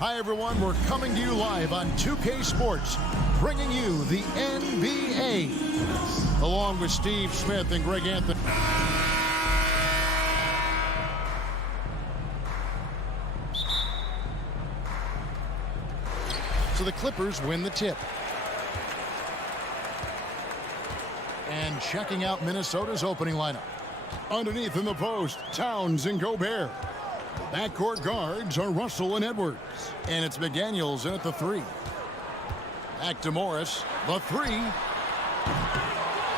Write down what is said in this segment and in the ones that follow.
Hi, everyone. We're coming to you live on 2K Sports, bringing you the NBA, along with Steve Smith and Greg Anthony. So the Clippers win the tip. And checking out Minnesota's opening lineup. Underneath in the post, Towns and Gobert. Backcourt guards are Russell and Edwards. And it's McDaniels in at the 3. Back to Morris. The 3.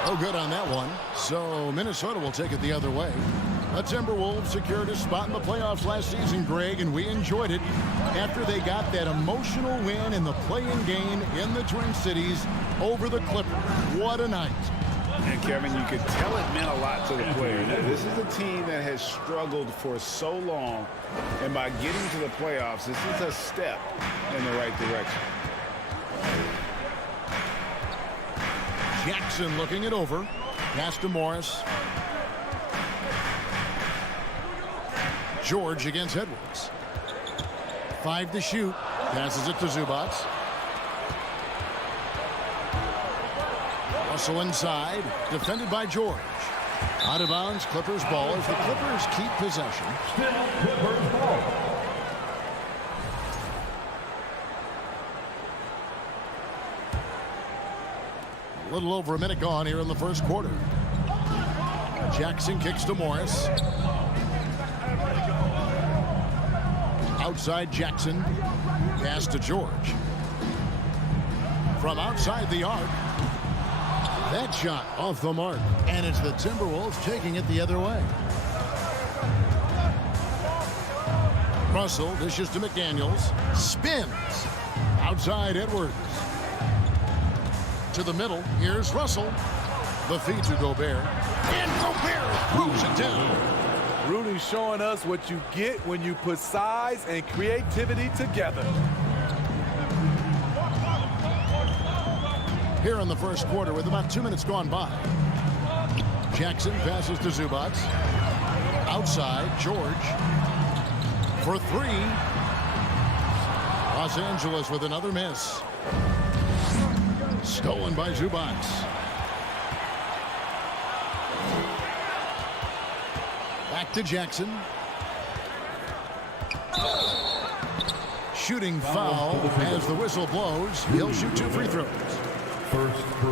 Oh, good on that one. So Minnesota will take it the other way. The Timberwolves secured a spot in the playoffs last season, Greg, and we enjoyed it after they got that emotional win in the play-in game in the Twin Cities over the Clippers. What a night. And Kevin, you could tell it meant a lot to the players. This is a team that has struggled for so long, and by getting to the playoffs, this is a step in the right direction. Jackson looking it over. Pass to Morris. George against Edwards. 5 to shoot. Passes it to Zubac. Russell inside, defended by George. Out of bounds, Clippers ball as the Clippers keep possession. Still Clippers ball. A little over a minute gone here in the first quarter. Jackson kicks to Morris. Outside Jackson. Pass to George. From outside the arc. That shot off the mark. And it's the Timberwolves taking it the other way. Russell dishes to McDaniels. Spins. Outside Edwards. To the middle. Here's Russell. The feed to Gobert. And Gobert throws it down. Rudy's showing us what you get when you put size and creativity together. Here in the first quarter with about 2 minutes gone by. Jackson passes to Zubac. Outside, George. For 3. Los Angeles with another miss. Stolen by Zubac. Back to Jackson. Shooting foul as the whistle blows. He'll shoot 2 free throws.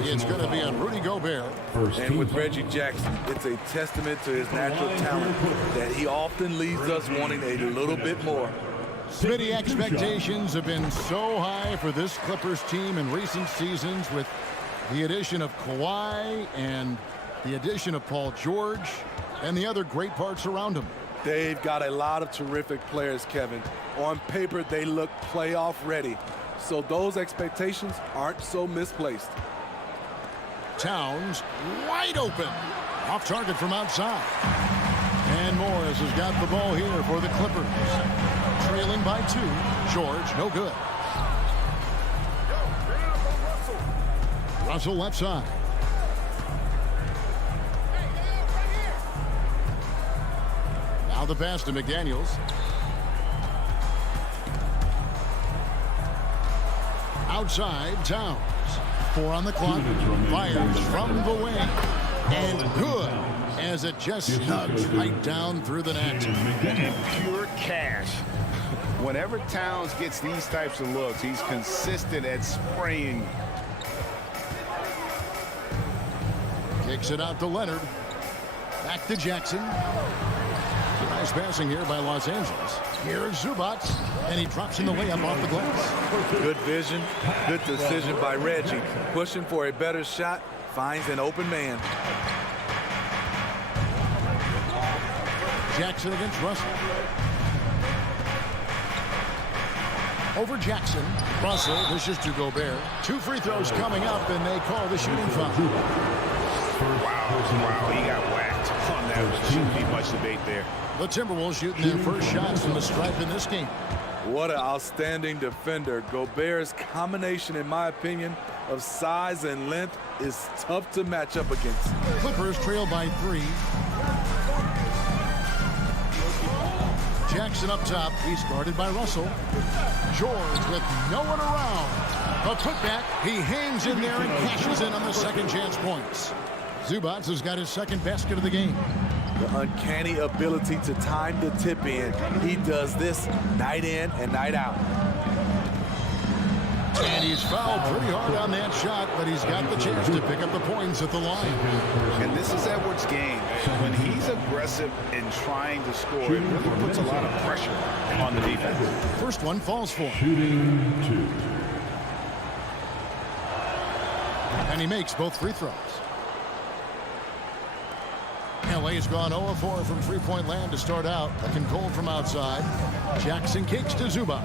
It's going to be on Rudy Gobert. And with Reggie Jackson, it's a testament to his natural talent that he often leaves us wanting a little bit more. Spydi, expectations have been so high for this Clippers team in recent seasons with the addition of Kawhi and the addition of Paul George and the other great parts around him. They've got a lot of terrific players, Kevin. On paper, they look playoff ready. So those expectations aren't so misplaced. Towns wide open. Off target from outside. And Morris has got the ball here for the Clippers. Trailing by 2. George, no good. Russell left side. Now the pass to McDaniels. Outside, Towns. 4 on the clock. Fires from the wing. And good as it just snugs right down through the net. And pure cash. Whenever Towns gets these types of looks, he's consistent at spraying. Kicks it out to Leonard. Back to Jackson. Nice passing here by Los Angeles. Here's Zubac, and he drops in the layup off the glass. Good vision, good decision by Reggie. Pushing for a better shot, finds an open man. Jackson against Russell. Over Jackson. Russell dishes to Gobert. 2 free throws coming up, and they call the shooting foul. Wow, he got whacked on that. Shouldn't be much debate there. The Timberwolves shooting their first shots from the stripe in this game. What an outstanding defender. Gobert's combination, in my opinion, of size and length is tough to match up against. Clippers trail by 3. Jackson up top. He's guarded by Russell. George with no one around. A putback. He hangs in there and cashes in on the second chance points. Zubac has got his second basket of the game. The uncanny ability to time the tip in. He does this night in and night out. And he's fouled pretty hard on that shot, but he's got the chance to pick up the points at the line. And this is Edwards' game. When he's aggressive in trying to score, it really puts a lot of pressure on the defense. First one falls for him. Shooting 2. And he makes both free throws. LA's gone 0-4 from three-point land to start out. Looking cold from outside. Jackson kicks to Zubac.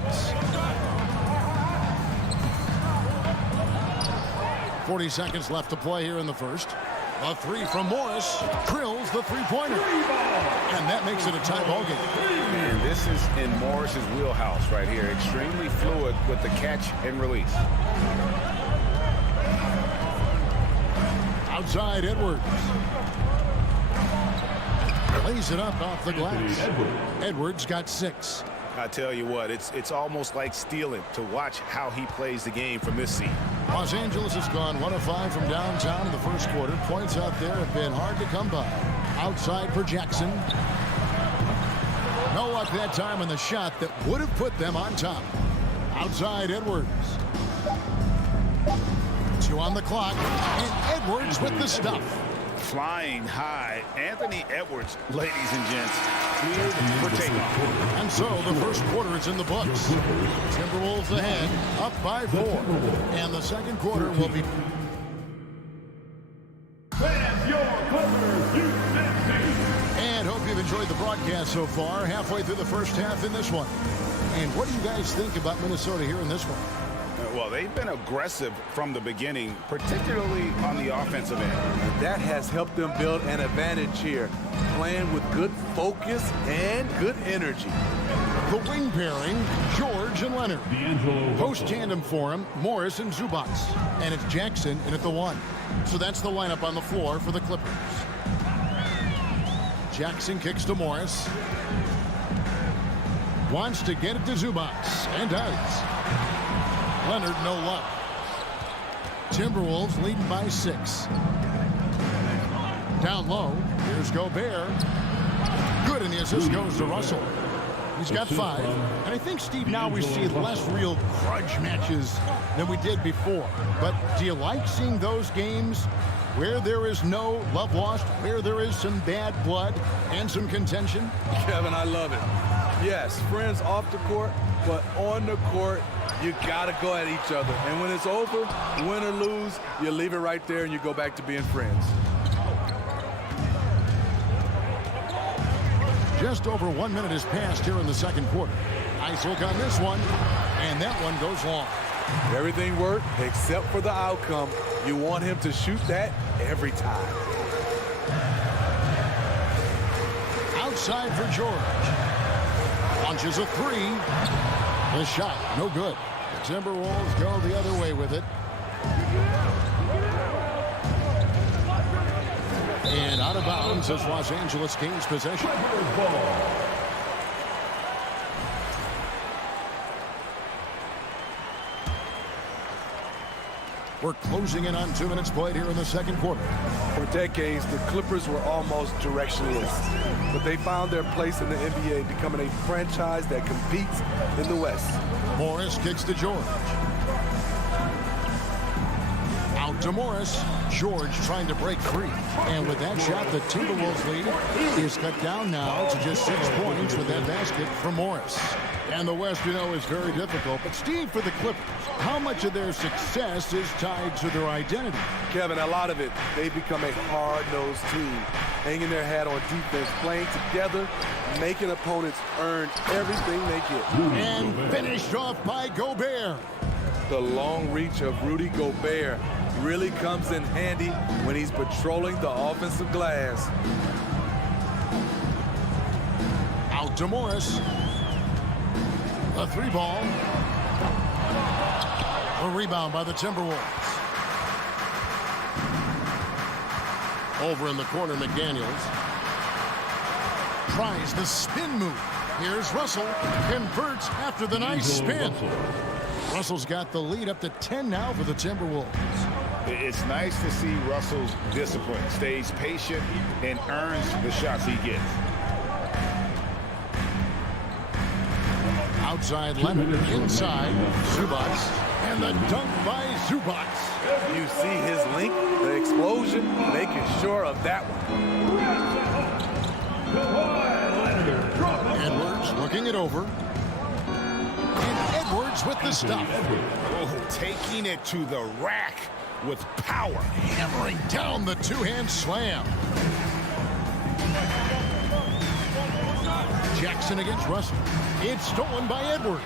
40 seconds left to play here in the first. A three from Morris drills the three-pointer. And that makes it a tie ball game. And this is in Morris's wheelhouse right here. Extremely fluid with the catch and release. Outside Edwards. Lays it up off the glass. Edwards got 6. I tell you what, it's almost like stealing to watch how he plays the game from this seat. Los Angeles has gone 1 of 5 from downtown in the first quarter. Points out there have been hard to come by. Outside for Jackson. No luck that time on the shot that would have put them on top. Outside Edwards. 2 on the clock. And Edwards with the stuff. Flying high, Anthony Edwards, ladies and gents, cleared for takeoff. And so the first quarter is in the books. Timberwolves ahead, up by 4. And the second quarter will be... And hope you've enjoyed the broadcast so far. Halfway through the first half in this one. And what do you guys think about Minnesota here in this one? Well, they've been aggressive from the beginning, particularly on the offensive end. That has helped them build an advantage here, playing with good focus and good energy. The wing pairing, George and Leonard. Post tandem for him, Morris and Zubac. And it's Jackson in at the 1. So that's the lineup on the floor for the Clippers. Jackson kicks to Morris. Wants to get it to Zubac, and does. Leonard, no luck. Timberwolves leading by 6. Down low, here's Gobert. Good, and the assist goes to Russell. He's got 5. And I think, Steve, now we see less real grudge matches than we did before. But do you like seeing those games where there is no love lost, where there is some bad blood and some contention? Kevin, I love it. Yes, friends off the court, but on the court, you got to go at each other. And when it's over, win or lose, you leave it right there and you go back to being friends. Just over 1 minute has passed here in the second quarter. Isaac on this one, and that one goes long. Everything worked except for the outcome. You want him to shoot that every time. Outside for George. Launches a 3. The shot, no good. The Timberwolves go the other way with it. And out of bounds as Los Angeles gains possession. We're closing in on 2 minutes played here in the second quarter. For decades, the Clippers were almost directionless, but they found their place in the NBA, becoming a franchise that competes in the West. Morris kicks to George. Out to Morris. George trying to break free. And with that shot, the Timberwolves lead is cut down now to just 6 points with that basket from Morris. And the West, you know, is very difficult. But, Steve, for the Clippers, how much of their success is tied to their identity? Kevin, a lot of it. They've become a hard-nosed team, hanging their hat on defense, playing together, making opponents earn everything they get. And finished off by Gobert. The long reach of Rudy Gobert really comes in handy when he's patrolling the offensive glass. Out to Morris. A 3 ball. A rebound by the Timberwolves. Over in the corner, McDaniels tries the spin move. Here's Russell. Converts after the nice spin. Russell's got the lead up to 10 now for the Timberwolves. It's nice to see Russell's discipline. Stays patient and earns the shots he gets. Outside Leonard, inside Zubats, and the dunk by Zubats. You see his length, the explosion, making sure of that one. Edwards looking it over. And Edwards with the stop. Oh, taking it to the rack with power. Hammering down the two-hand slam. Jackson against Russell. It's stolen by Edwards.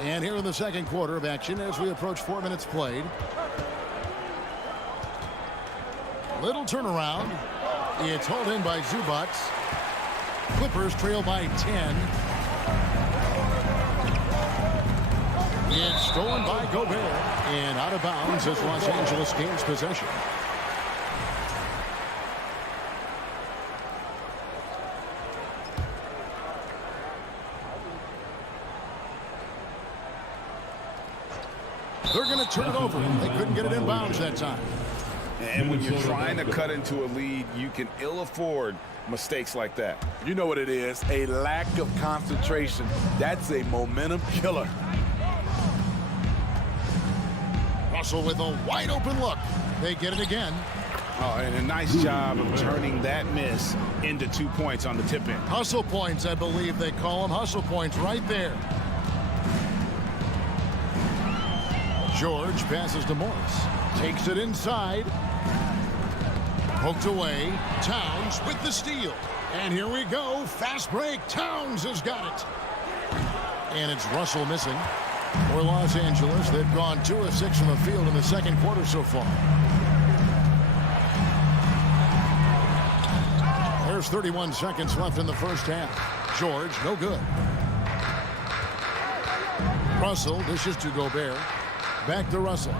And here in the second quarter of action as we approach 4 minutes played. Little turnaround. It's hauled in by Zubats. Clippers trail by 10. It's stolen by Gobert. And out of bounds as Los Angeles gains possession. They're going to turn it over. They couldn't get it in bounds that time. And when you're trying to cut into a lead, you can ill afford mistakes like that. You know what it is, a lack of concentration. That's a momentum killer. Russell with a wide open look. They get it again. Oh, and a nice job of turning that miss into 2 points on the tip in. Hustle points, I believe they call them. Hustle points right there. George passes to Morris. Takes it inside. Poked away. Towns with the steal. And here we go. Fast break. Towns has got it. And it's Russell missing. For Los Angeles, they've gone 2 of 6 from the field in the second quarter so far. There's 31 seconds left in the first half. George, no good. Russell dishes to Gobert. Back to Russell.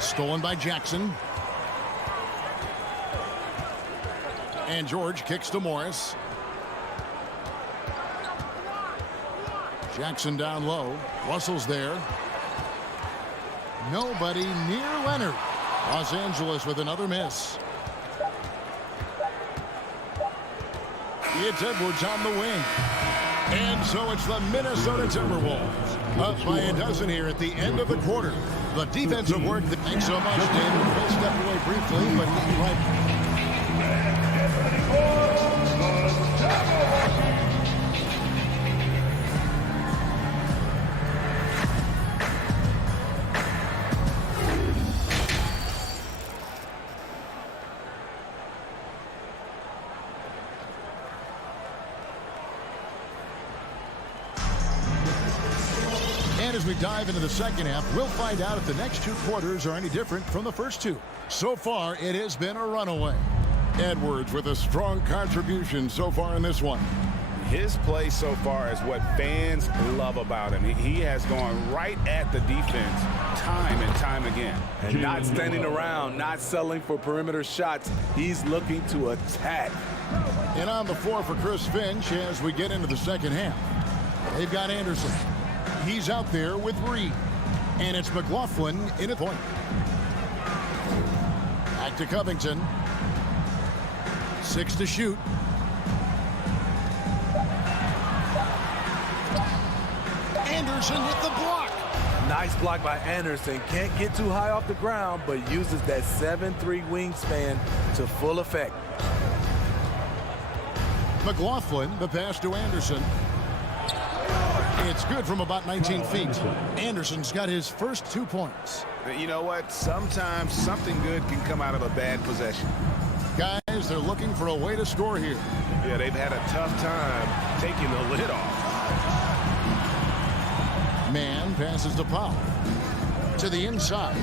Stolen by Jackson. And George kicks to Morris. Jackson down low. Russell's there. Nobody near Leonard. Los Angeles with another miss. It's Edwards on the wing. And so it's the Minnesota Timberwolves. Up by a dozen here at the end of the quarter. The defensive work. Thanks so much, David. We'll step away briefly, but we'll be right back. As we dive into the second half, we'll find out if the next 2 quarters are any different from the first 2. So far, it has been a runaway. Edwards with a strong contribution so far in this one. His play so far is what fans love about him. He has gone right at the defense time and time again. And not standing around, not settling for perimeter shots. He's looking to attack. And on the floor for Chris Finch as we get into the second half. They've got Anderson. He's out there with Reed. And it's McLaughlin in a point. Back to Covington. 6 to shoot. Anderson with the block. Nice block by Anderson. Can't get too high off the ground, but uses that 7'3" wingspan to full effect. McLaughlin, the pass to Anderson. It's good from about 19 feet. Anderson's got his first 2 points. You know what? Sometimes something good can come out of a bad possession. Guys, they're looking for a way to score here. Yeah, they've had a tough time taking the lid off. Man passes to Powell. To the inside.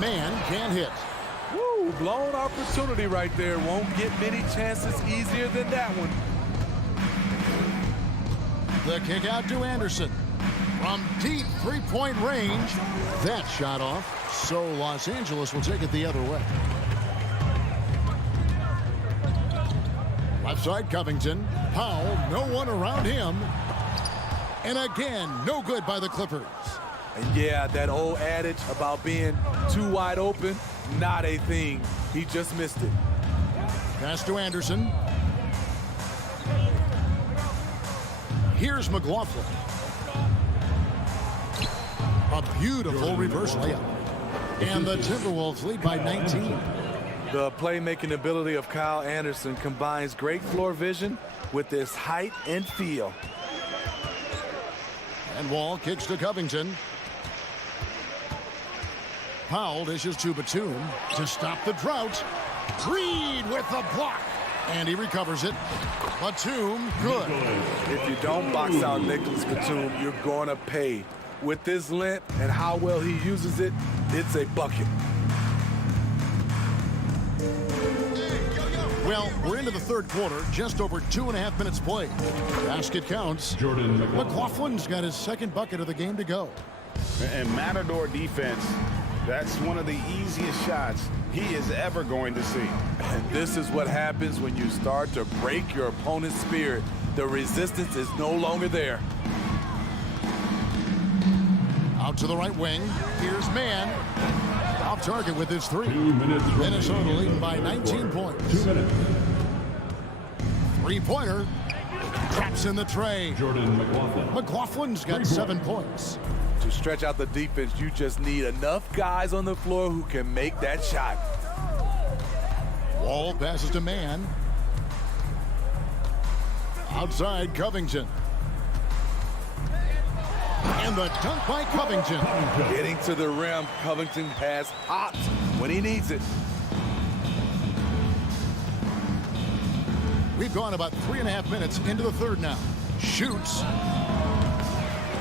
Man can't hit. Woo, blown opportunity right there. Won't get many chances easier than that one. The kick out to Anderson. From deep three-point range. That shot off. So Los Angeles will take it the other way. Left side, Covington. Powell, no one around him. And again, no good by the Clippers. And yeah, that old adage about being too wide open, not a thing. He just missed it. Pass to Anderson. Here's McLaughlin. A beautiful reverse layup. And the Timberwolves lead by 19. The playmaking ability of Kyle Anderson combines great floor vision with his height and feel. And Wall kicks to Covington. Powell dishes to Batum to stop the drought. Reed with the block. And he recovers it. Batum, good. If you don't box out Nicholas Batum, you're going to pay. With this length and how well he uses it, it's a bucket. Well, we're into the third quarter, just over 2.5 minutes played. Basket counts. Jordan McLaughlin's got his second bucket of the game to go. And Matador defense, that's one of the easiest shots he is ever going to see. And this is what happens when you start to break your opponent's spirit. The resistance is no longer there. Out to the right wing. Here's Mann. Off target with his three. 2 minutes. Minnesota leading by 19 points. 2 minutes. Three-pointer. Traps in the tray. Jordan McLaughlin. McLaughlin's got 7 points. To stretch out the defense, you just need enough guys on the floor who can make that shot. Wall passes to Mann. Outside, Covington. And the dunk by Covington. Getting to the rim, Covington has hops when he needs it. We've gone about 3.5 minutes into the third now. Shoots.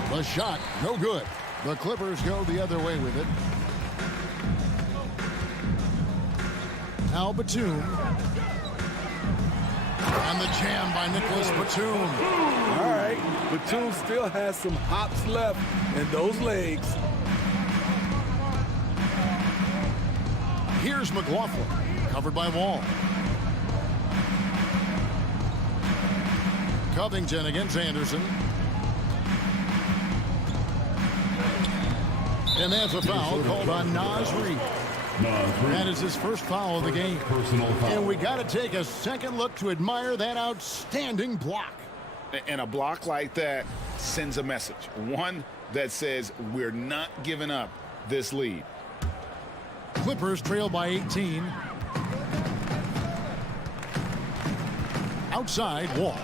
The shot, no good. The Clippers go the other way with it. Now Batum. And the jam by Nicholas Batum. All right, Batum still has some hops left in those legs. Here's McLaughlin, covered by Wall. Covington against Anderson. And that's a foul called on Naz Reid. That is his first foul of the game. Personal foul. And we got to take a second look to admire that outstanding block. And a block like that sends a message. One that says we're not giving up this lead. Clippers trail by 18. Outside, Wall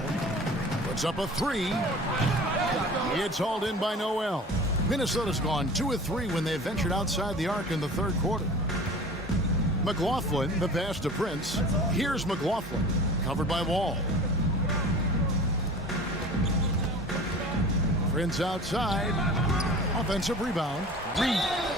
puts up a three. It's hauled in by Noel. Minnesota's gone 2 of 3 when they ventured outside the arc in the third quarter. McLaughlin, the pass to Prince. Here's McLaughlin, covered by Wall. Prince outside. Offensive rebound.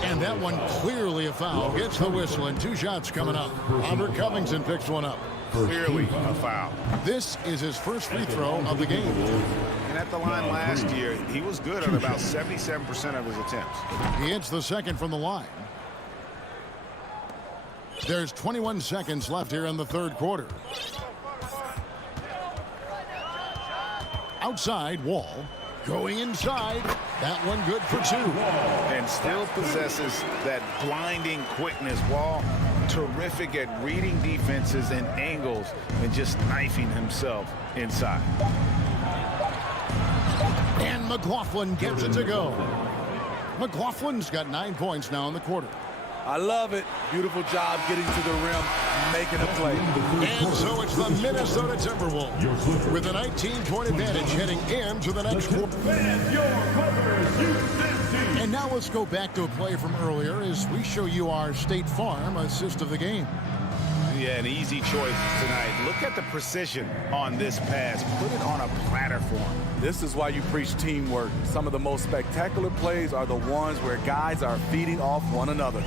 And that one clearly a foul. Gets the whistle and 2 shots coming up. Albert Covington picks one up. Clearly a foul. This is his first free throw of the game. And at the line last year, he was good on about 77% of his attempts. He hits the second from the line. There's 21 seconds left here in the third quarter. Outside, Wall. Going inside. That one good for 2. And still possesses that blinding quickness. Wall, terrific at reading defenses and angles and just knifing himself inside. And McLaughlin gets it to go. McLaughlin's got 9 points now in the quarter. I love it. Beautiful job getting to the rim, making a play. And so it's the Minnesota Timberwolves with a 19-point advantage heading into the next quarter. And now let's go back to a play from earlier as we show you our State Farm assist of the game. Yeah, an easy choice tonight. Look at the precision on this pass. Put it on a platter for him. This is why you preach teamwork. Some of the most spectacular plays are the ones where guys are feeding off one another.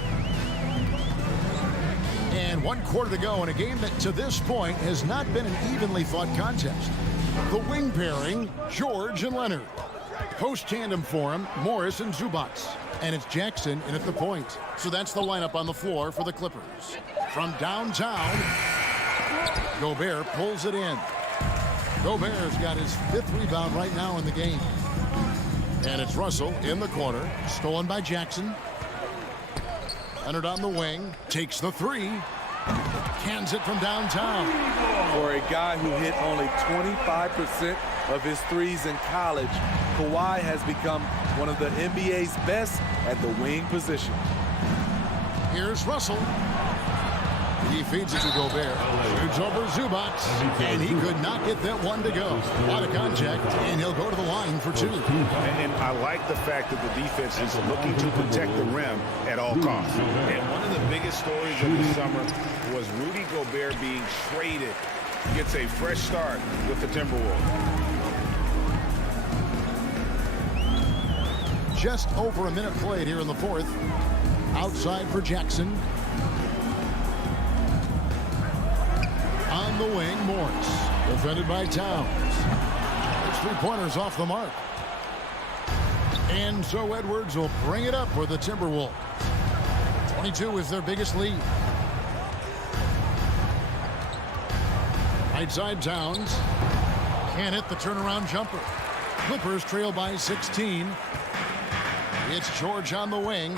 And 1 quarter to go in a game that to this point has not been an evenly fought contest. The wing pairing, George and Leonard. Post tandem for him, Morris and Zubats. And it's Jackson in at the point. So that's the lineup on the floor for the Clippers. From downtown, Gobert pulls it in. Gobert's got his 5th rebound right now in the game. And it's Russell in the corner. Stolen by Jackson. Leonard on the wing. Takes the 3. Cans it from downtown. For a guy who hit only 25% of his threes in college, Kawhi has become one of the NBA's best at the wing position. Here's Russell. He feeds it to Gobert. Shoots over Zubac. And he could not get that one to go. A lot of contact, and he'll go to the line for 2. And I like the fact that the defense is looking to protect the rim at all costs. And one of the biggest stories of the summer was Rudy Gobert being traded. Gets a fresh start with the Timberwolves. Just over a minute played here in the 4th. Outside for Jackson. On the wing, Morris. Defended by Towns. It's 3-pointers off the mark. And so Edwards will bring it up for the Timberwolves. 22 is their biggest lead. Right side Towns. Can't hit the turnaround jumper. Clippers trail by 16. It's George on the wing.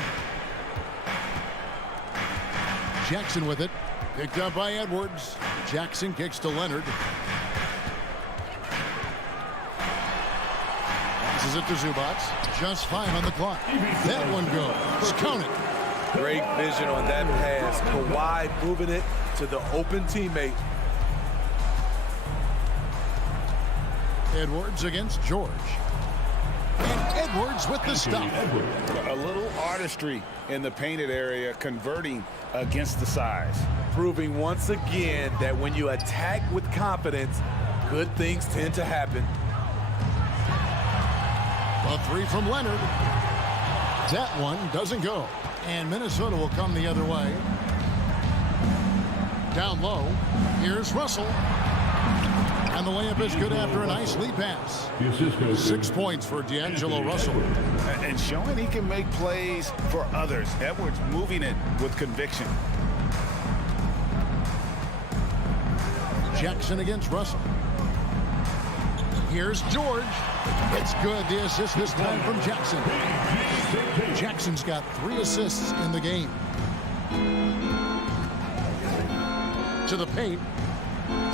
Jackson with it. Picked up by Edwards. Jackson kicks to Leonard. Passes it to Zubac. Just 5 on the clock. That one goes. Count it. Great vision on that pass. Kawhi moving it to the open teammate. Edwards against George. And Edwards with the stop. A little artistry in the painted area, converting against the size. Proving once again that when you attack with confidence, good things tend to happen. A 3 from Leonard. That one doesn't go. And Minnesota will come the other way. Down low. Here's Russell. And the layup is good after a nice lead pass. 6 points for D'Angelo Russell. And showing he can make plays for others. Edwards moving it with conviction. Jackson against Russell. Here's George. It's good. The assist this time from Jackson. Jackson's got 3 assists in the game. To the paint.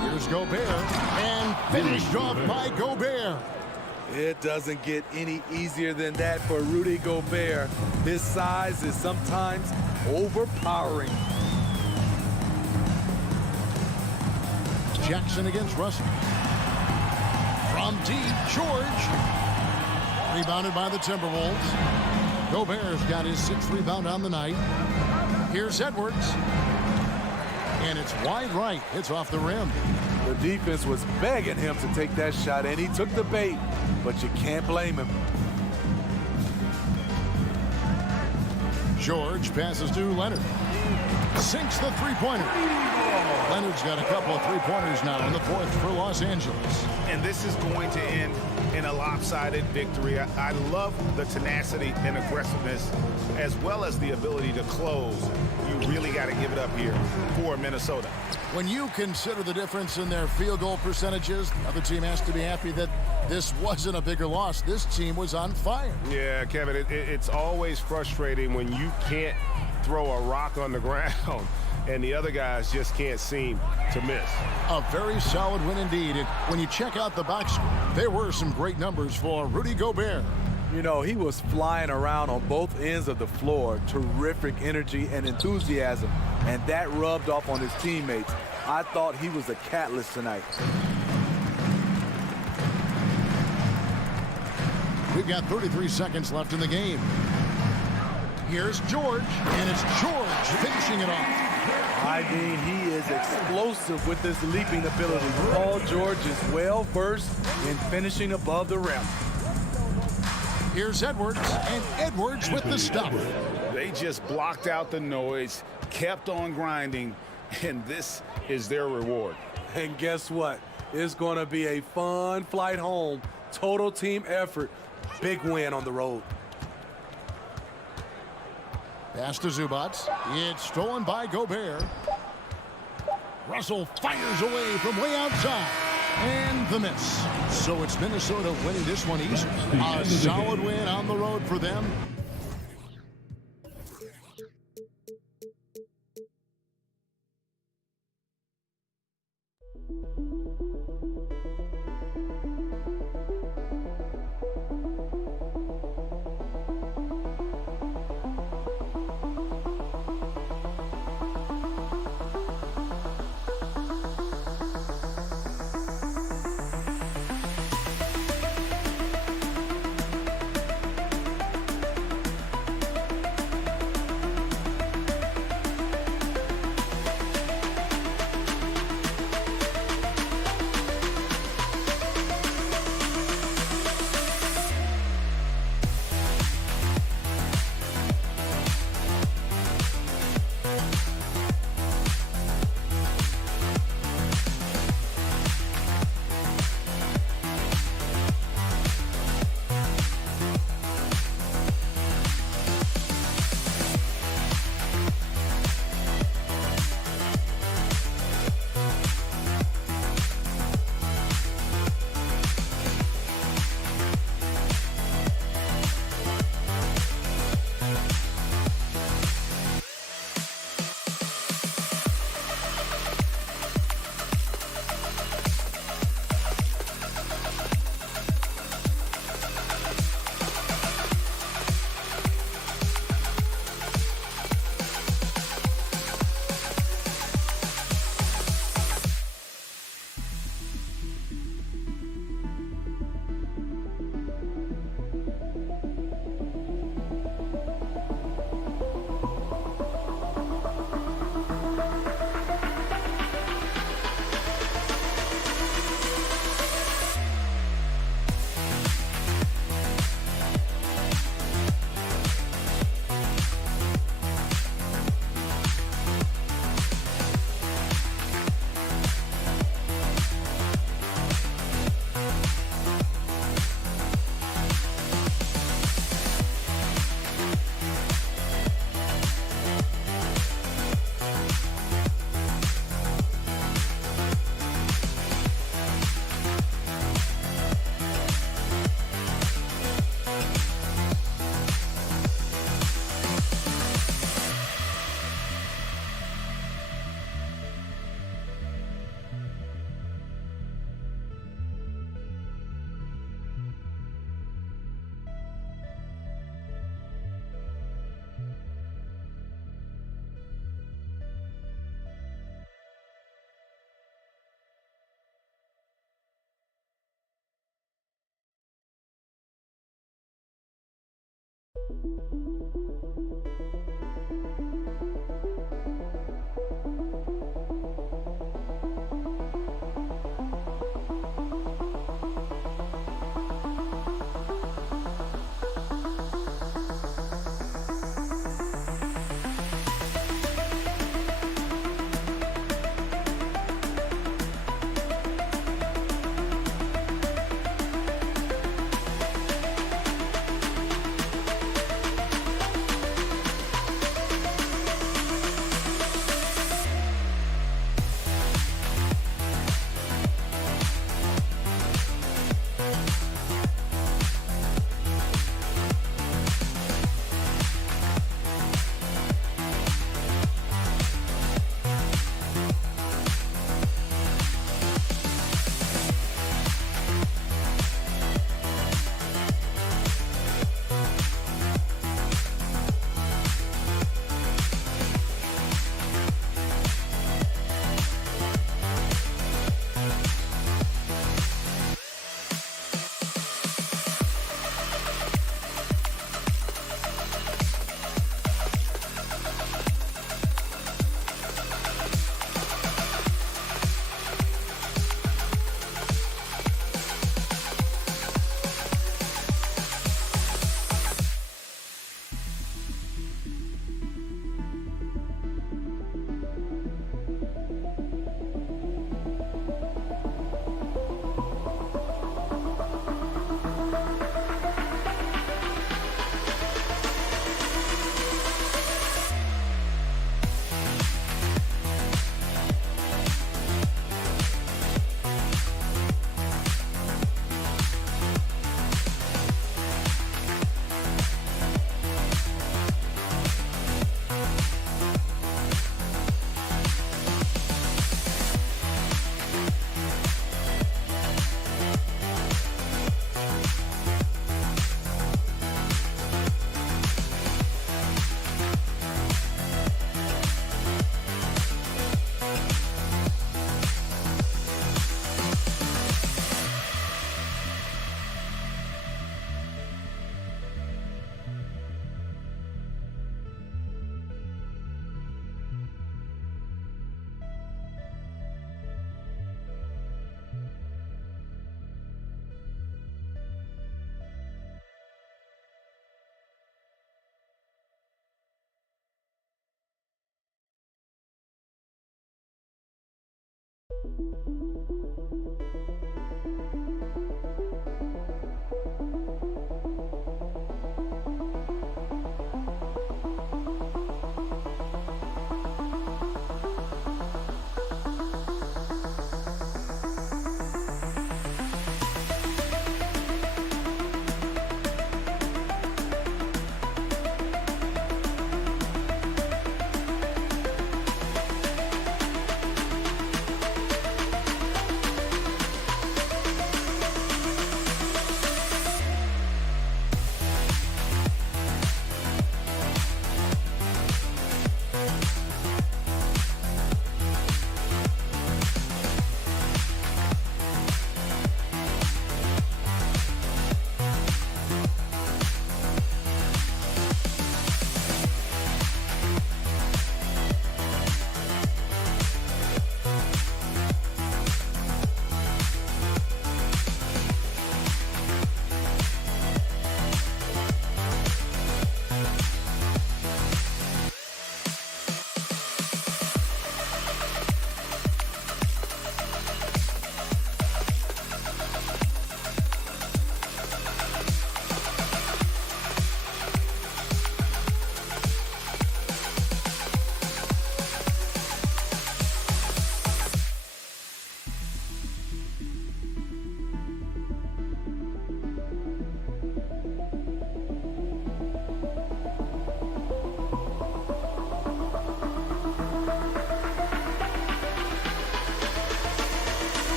Here's Gobert. And finished off by Gobert. It doesn't get any easier than that for Rudy Gobert. His size is sometimes overpowering. Jackson against Russell. From deep, George. Rebounded by the Timberwolves. Gobert's got his 6th rebound on the night. Here's Edwards. And it's wide right. It's off the rim. The defense was begging him to take that shot, and he took the bait, but you can't blame him. George passes to Leonard. Sinks the 3-pointer. Leonard's got a couple of 3-pointers now in the 4th for Los Angeles. And this is going to end in a lopsided victory. I love the tenacity and aggressiveness, as well as the ability to close. You really got to give it up here for Minnesota. When you consider the difference in their field goal percentages, the other team has to be happy that this wasn't a bigger loss. This team was on fire. Yeah, Kevin, it's always frustrating when you can't throw a rock on the ground and the other guys just can't seem to miss. A very solid win indeed. And when you check out the box score, there were some great numbers for Rudy Gobert. You know, he was flying around on both ends of the floor. Terrific energy and enthusiasm. And that rubbed off on his teammates. I thought he was a catalyst tonight. We've got 33 seconds left in the game. Here's George, and it's George finishing it off. I mean, he is explosive with his leaping ability. Paul George is well versed in finishing above the rim. Here's Edwards, and Edwards with the stop. They just blocked out the noise, kept on grinding, and this is their reward. And guess what? It's going to be a fun flight home. Total team effort. Big win on the road. Pass to Zubac. It's stolen by Gobert. Russell fires away from way outside. And the miss. So it's Minnesota winning this one easy. A solid win on the road for them.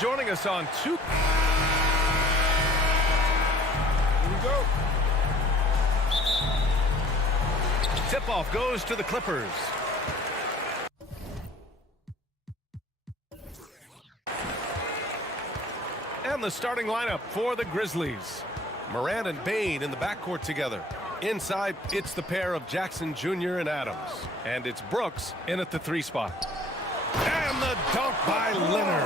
Joining us on two. Tip-off goes to the Clippers. And the starting lineup for the Grizzlies. Morant and Bane in the backcourt together. Inside, it's the pair of Jackson Jr. and Adams. And it's Brooks in at the 3 spot. And the dunk by Leonard.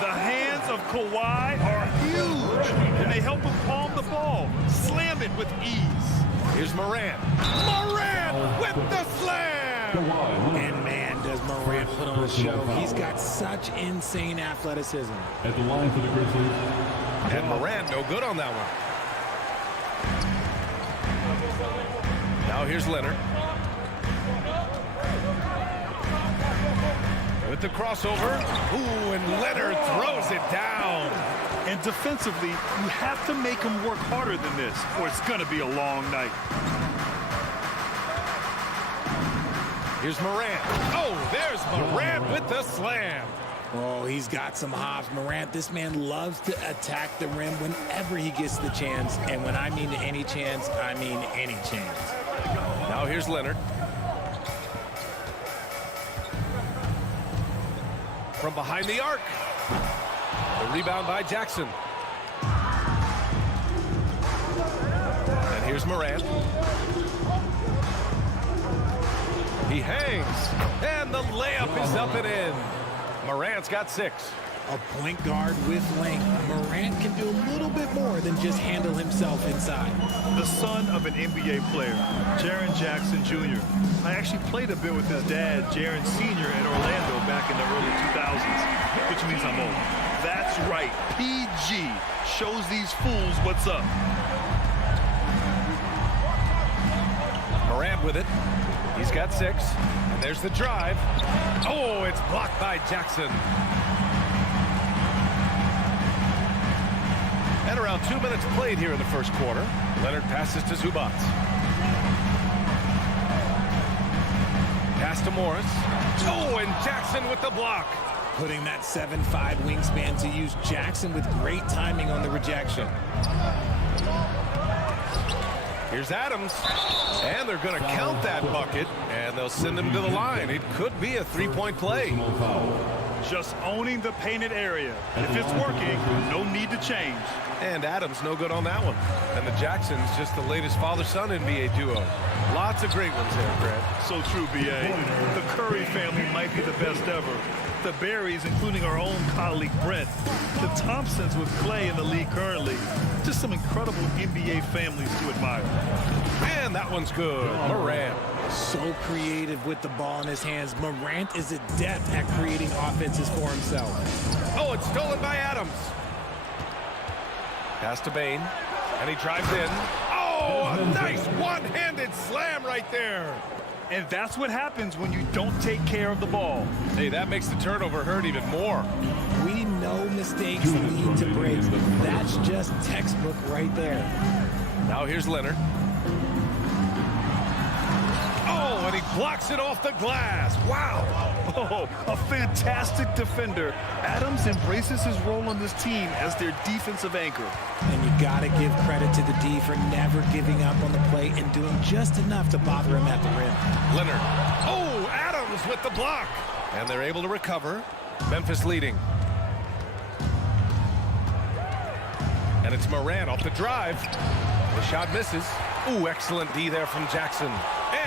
The hands of Kawhi are huge, and they help him palm the ball. Slam it with ease. Here's Morant. Morant with the slam! And man, does Morant put on a show. He's got such insane athleticism. At the line for the Grizzlies. And Morant no good on that one. Now here's Leonard. With the crossover. Ooh, and Leonard throws it down. And defensively, you have to make him work harder than this, or it's going to be a long night. Here's Morant. Oh, there's Morant with the slam. Oh, he's got some hops. Morant, this man loves to attack the rim whenever he gets the chance. And when I mean any chance, I mean any chance. Now here's Leonard. From behind the arc. The rebound by Jackson. And here's Morant. He hangs. And the layup is up and in. Morant's got 6. A point guard with length. Morant can do a little bit more than just handle himself inside. The son of an NBA player, Jaren Jackson Jr. I actually played a bit with his dad, Jaren Sr. in Orlando back in the early 2000s, which means I'm old. That's right, PG shows these fools what's up. Morant with it. He's got 6. And there's the drive. Oh, it's blocked by Jackson. And around 2 minutes played here in the first quarter. Leonard passes to Zubac. Pass to Morris. Oh, and Jackson with the block. Putting that 7'5" wingspan to use. Jackson with great timing on the rejection. Here's Adams. And they're going to count that bucket. And they'll send him to the line. It could be a 3-point play. Just owning the painted area. If it's working, no need to change. And Adams no good on that one. And the Jacksons just the latest father-son NBA duo. Lots of great ones there, Brad. So true, B.A. The Curry family might be the best ever. The Berries, including our own colleague Brent. The Thompsons with Clay in the league currently. Just some incredible NBA families to admire. And that one's good. Morant. So creative with the ball in his hands. Morant is adept at creating offenses for himself. Oh, it's stolen by Adams. Pass to Bane. And he drives in. Oh, a nice one-handed slam right there. And that's what happens when you don't take care of the ball. Hey, that makes the turnover hurt even more. We know mistakes lead to breaks. That's just textbook right there. Now here's Leonard. Oh, and he blocks it off the glass. Wow. Oh, a fantastic defender. Adams embraces his role on this team as their defensive anchor. And you got to give credit to the D for never giving up on the play and doing just enough to bother him at the rim. Leonard. Oh, Adams with the block. And they're able to recover. Memphis leading. And it's Morant off the drive. The shot misses. Ooh, excellent D there from Jackson.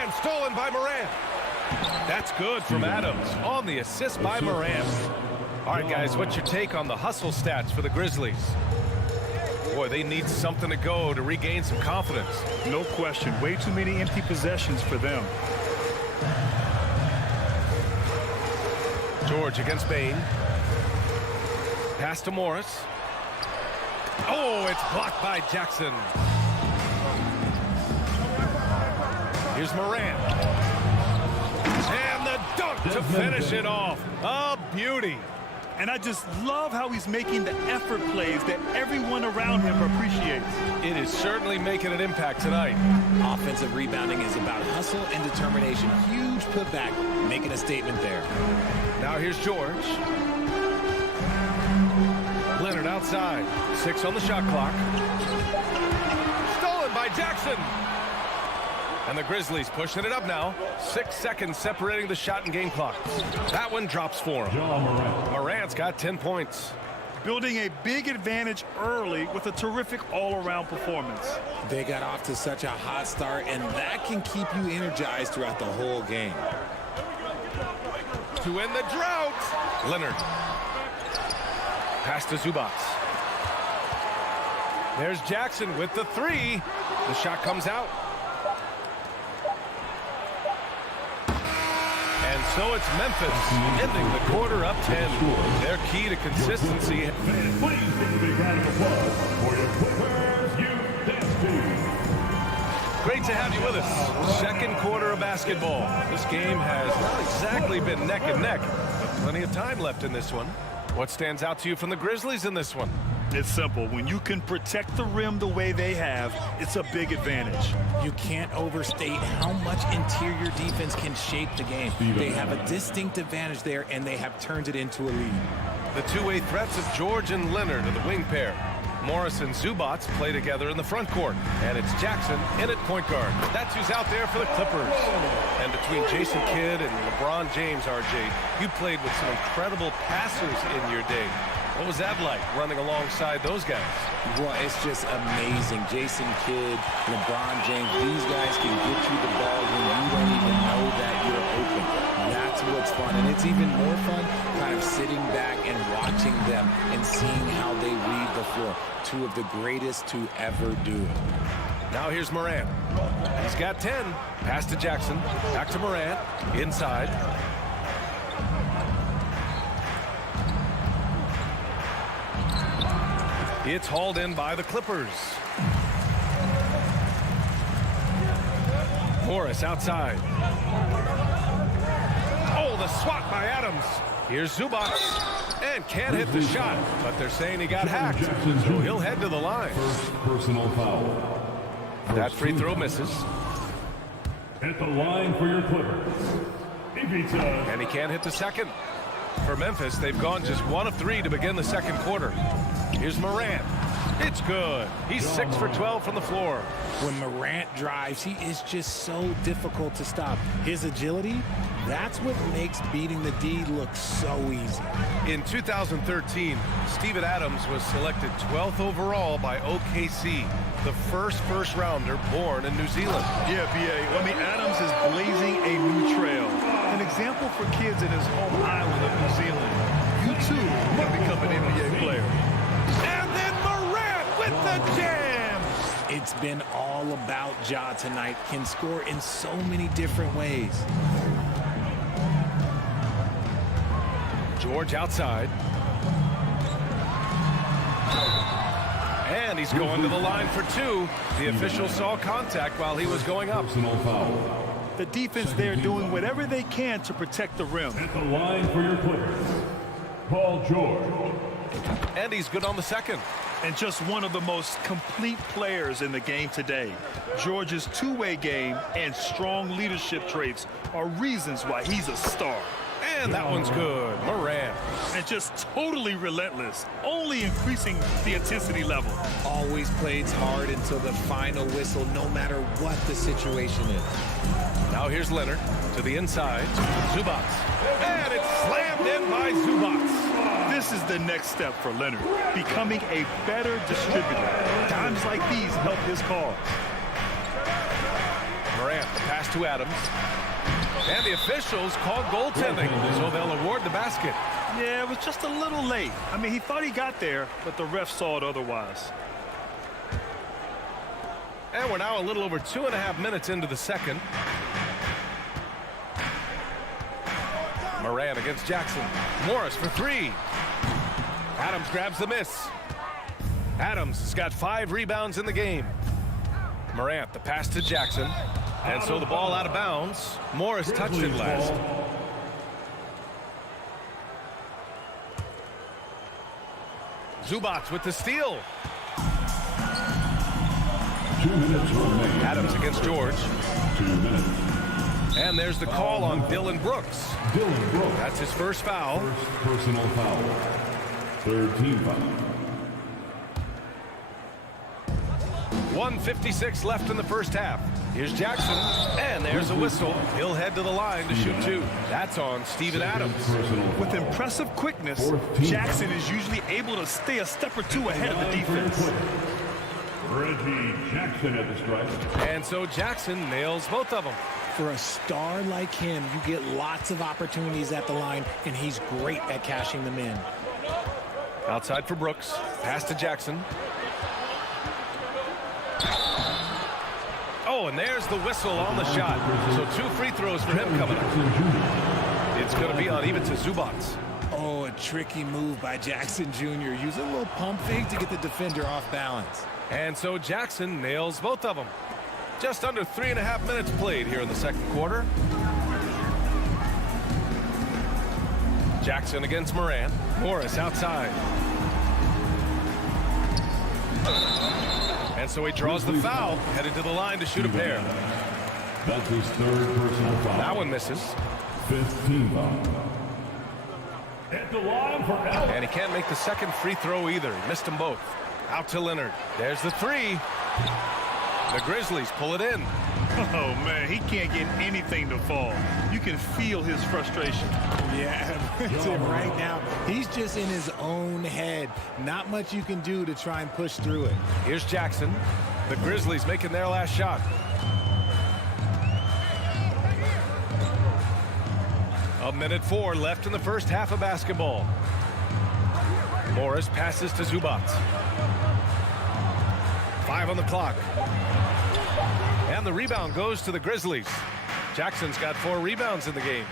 And stolen by Morant. That's good from Adams on the assist by Morant. All right, guys, what's your take on the hustle stats for the Grizzlies? Boy, they need something to go to regain some confidence. No question. Way too many empty possessions for them. George against Bane. Pass to Morris. Oh, it's blocked by Jackson. Here's Morant. And the dunk to finish it off. A beauty. And I just love how he's making the effort plays that everyone around him appreciates. It is certainly making an impact tonight. Offensive rebounding is about hustle and determination. Huge putback, making a statement there. Now here's George. Leonard outside. 6 on the shot clock. Stolen by Jackson. And the Grizzlies pushing it up now. 6 seconds separating the shot and game clock. That one drops for him. Morant's got 10 points. Building a big advantage early with a terrific all-around performance. They got off to such a hot start, and that can keep you energized throughout the whole game. To end the drought. Leonard. Pass to Zubac. There's Jackson with the three. The shot comes out. And so it's Memphis ending the quarter up 10. Their key to consistency. Please give a big round of applause for your Clippers Youth Dance Team. Great to have you with us. Second quarter of basketball. This game has not exactly been neck and neck, but plenty of time left in this one. What stands out to you from the Grizzlies in this one? It's simple. When you can protect the rim the way they have, it's a big advantage. You can't overstate how much interior defense can shape the game. They have a distinct advantage there, and they have turned it into a lead. The two-way threats of George and Leonard are the wing pair. Morris and Zubac play together in the front court. And it's Jackson in at point guard. That's who's out there for the Clippers. And between Jason Kidd and LeBron James, RJ, you played with some incredible passers in your day. What was that like, running alongside those guys? Well, it's just amazing. Jason Kidd, LeBron James, these guys can get you the ball when you don't even know that you're open. That's what's fun. And it's even more fun kind of sitting back and watching them and seeing how they read the floor. Two of the greatest to ever do it. Now here's Morant. He's got 10. Pass to Jackson. Back to Morant. Inside. It's hauled in by the Clippers. Morris outside. Oh, the swat by Adams. Here's Zubac. And can't hit the shot, but they're saying he got hacked, so he'll head to the line. First personal foul. That free throw misses. At the line for your Clippers. EPC. And he can't hit the second. For Memphis, they've gone just 1 of 3 to begin the second quarter. Here's Morant. It's good. He's 6 for 12 from the floor. When Morant drives, he is just so difficult to stop. His agility, that's what makes beating the D look so easy. In 2013, Steven Adams was selected 12th overall by OKC, the first rounder born in New Zealand. Yeah, B.A. I mean, Adams is blazing a new trail. An example for kids in his home island of New Zealand. You, too, can become an NBA player. And then Morant with the jam! It's been all about Ja tonight. Can score in so many different ways. George outside. And he's going to the line for 2. The official saw contact while he was going up. Personal foul. The defense there doing whatever they can to protect the rim. At the line for your Clippers. Paul George. And he's good on the second. And just one of the most complete players in the game today. George's two-way game and strong leadership traits are reasons why he's a star. And that one's good. Morant. And just totally relentless, only increasing the intensity level. Always plays hard until the final whistle, no matter what the situation is. Now here's Leonard to the inside. Zubac. And it's slammed in by Zubac. This is the next step for Leonard, becoming a better distributor. Times like these help his cause. Morant, the pass to Adams. And the officials called goaltending, so they'll award the basket. Yeah, it was just a little late. I mean, he thought he got there, but the ref saw it otherwise. And we're now a little over 2.5 minutes into the second. Morant against Jackson. Morris for 3. Adams grabs the miss. Adams has got 5 rebounds in the game. Morant, the pass to Jackson. And so the ball out of bounds. Morris touched it last. Zubac with the steal. 2 minutes remaining. Adams against George. 2 minutes. And there's the call on Dylan Brooks. Dylan Brooks. That's his first foul. First personal foul. Third team foul. 1:56 left in the first half. Here's Jackson, and there's a whistle. He'll head to the line to shoot 2. That's on Steven Adams. With impressive quickness, Jackson is usually able to stay a step or 2 ahead of the defense. Reggie Jackson at the strike. And so Jackson nails both of them. For a star like him, you get lots of opportunities at the line, and he's great at cashing them in. Outside for Brooks. Pass to Jackson. Oh, and there's the whistle on the shot. So 2 free throws for him coming up. It's going to be on even to Zubac. Oh, a tricky move by Jackson Jr. Use a little pump fake to get the defender off balance. And so Jackson nails both of them. Just under 3.5 minutes played here in the second quarter. Jackson against Morant. Morris outside. And so he draws the foul, headed to the line to shoot a pair. That's his 3rd personal foul. That one misses. 5th team foul. At the line for Ellis. And he can't make the second free throw either. He missed them both. Out to Leonard. There's the 3. The Grizzlies pull it in. Oh, man, he can't get anything to fall. You can feel his frustration. Yeah, right now, he's just in his own head. Not much you can do to try and push through it. Here's Jackson. The Grizzlies making their last shot. A minute 4 left in the first half of basketball. Morris passes to Zubac. 5 on the clock. And the rebound goes to the Grizzlies. Jackson's got 4 rebounds in the game.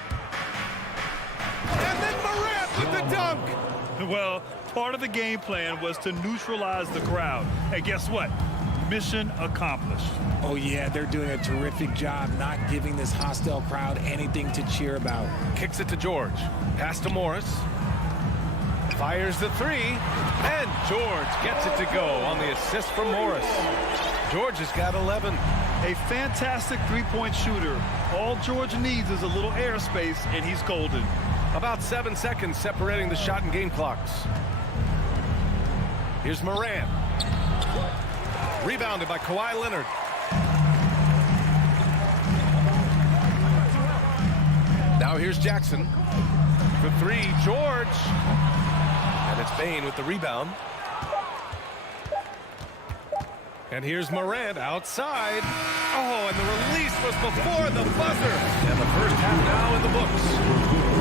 And then Morant with the dunk. Well, part of the game plan was to neutralize the crowd. And guess what? Mission accomplished. Oh, yeah, they're doing a terrific job not giving this hostile crowd anything to cheer about. Kicks it to George. Pass to Morris. Fires the 3. And George gets it to go on the assist from Morris. George has got 11. A fantastic three-point shooter. All George needs is a little airspace, and he's golden. About 7 seconds separating the shot and game clocks. Here's Morant. Rebounded by Kawhi Leonard. Now here's Jackson. For 3, George. And it's Bane with the rebound. And here's Morant outside. Oh, and the release was before the buzzer. And the first half now in the books.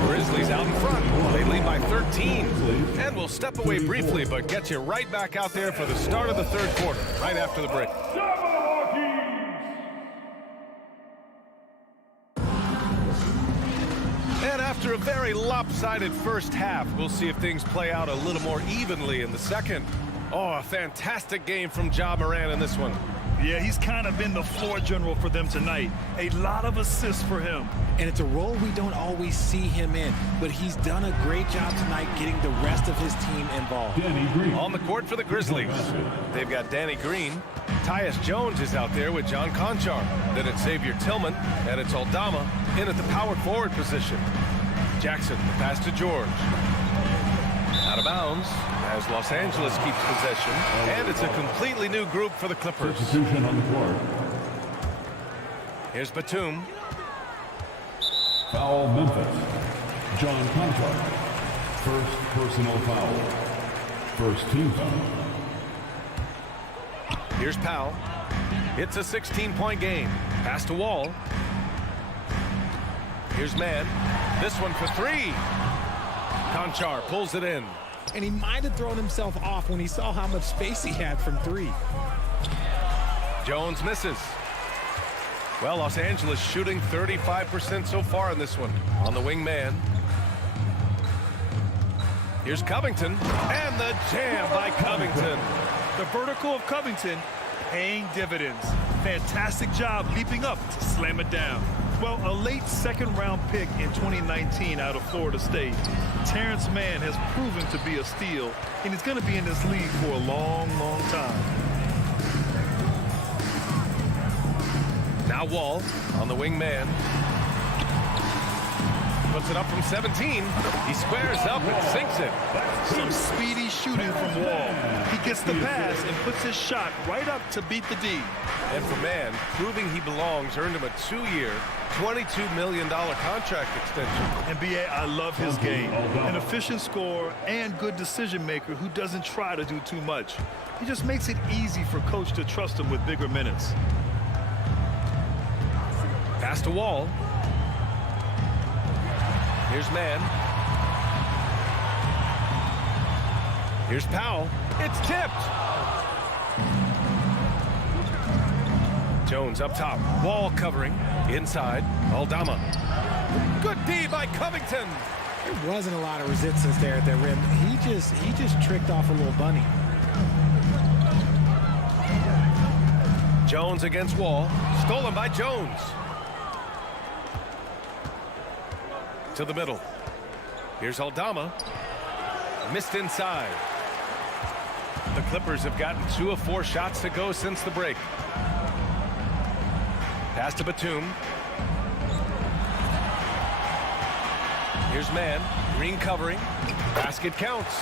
Grizzlies out in front. They lead by 13. And we'll step away briefly, but get you right back out there for the start of the third quarter, right after the break. And after a very lopsided first half, we'll see if things play out a little more evenly in the second. Oh, a fantastic game from Ja Morant in this one. Yeah, he's kind of been the floor general for them tonight. A lot of assists for him. And it's a role we don't always see him in, but he's done a great job tonight getting the rest of his team involved. Danny Green. On the court for the Grizzlies. They've got Danny Green. Tyus Jones is out there with John Conchar. Then it's Xavier Tillman, and it's Aldama in at the power forward position. Jackson, the pass to George. Out of bounds as Los Angeles keeps possession. And it's a completely new group for the Clippers. Substitution on the court. Here's Batum. Foul Memphis. John Conchar. First personal foul. First team foul. Here's Powell. It's a 16-point game. Pass to Wall. Here's Mann. This one for 3. Conchar pulls it in. And he might have thrown himself off when he saw how much space he had from 3. Jones misses. Well, Los Angeles shooting 35% so far in this one. On the wing man. Here's Covington. And the jam by Covington. The vertical of Covington paying dividends. Fantastic job leaping up to slam it down. Well, a late second-round pick in 2019 out of Florida State, Terrence Mann has proven to be a steal, and he's going to be in this league for a long, long time. Now Wall on the wing man. Puts it up from 17. He squares up and sinks it. Some speedy shooting from Wall. He gets the pass and puts his shot right up to beat the D. And for Man, proving he belongs earned him a 2-year, $22 million contract extension. And B.A., I love his game. An efficient scorer and good decision maker who doesn't try to do too much. He just makes it easy for coach to trust him with bigger minutes. Pass to Wall. Here's Man. Here's Powell. It's tipped. Jones up top. Wall covering. Inside. Aldama. Good D by Covington. There wasn't a lot of resistance there at the rim. He just tricked off a little bunny. Jones against Wall. Stolen by Jones. To the middle. Here's Aldama. Missed inside. The Clippers have gotten 2 of 4 shots to go since the break. Pass to Batum. Here's Man. Green covering. Basket counts.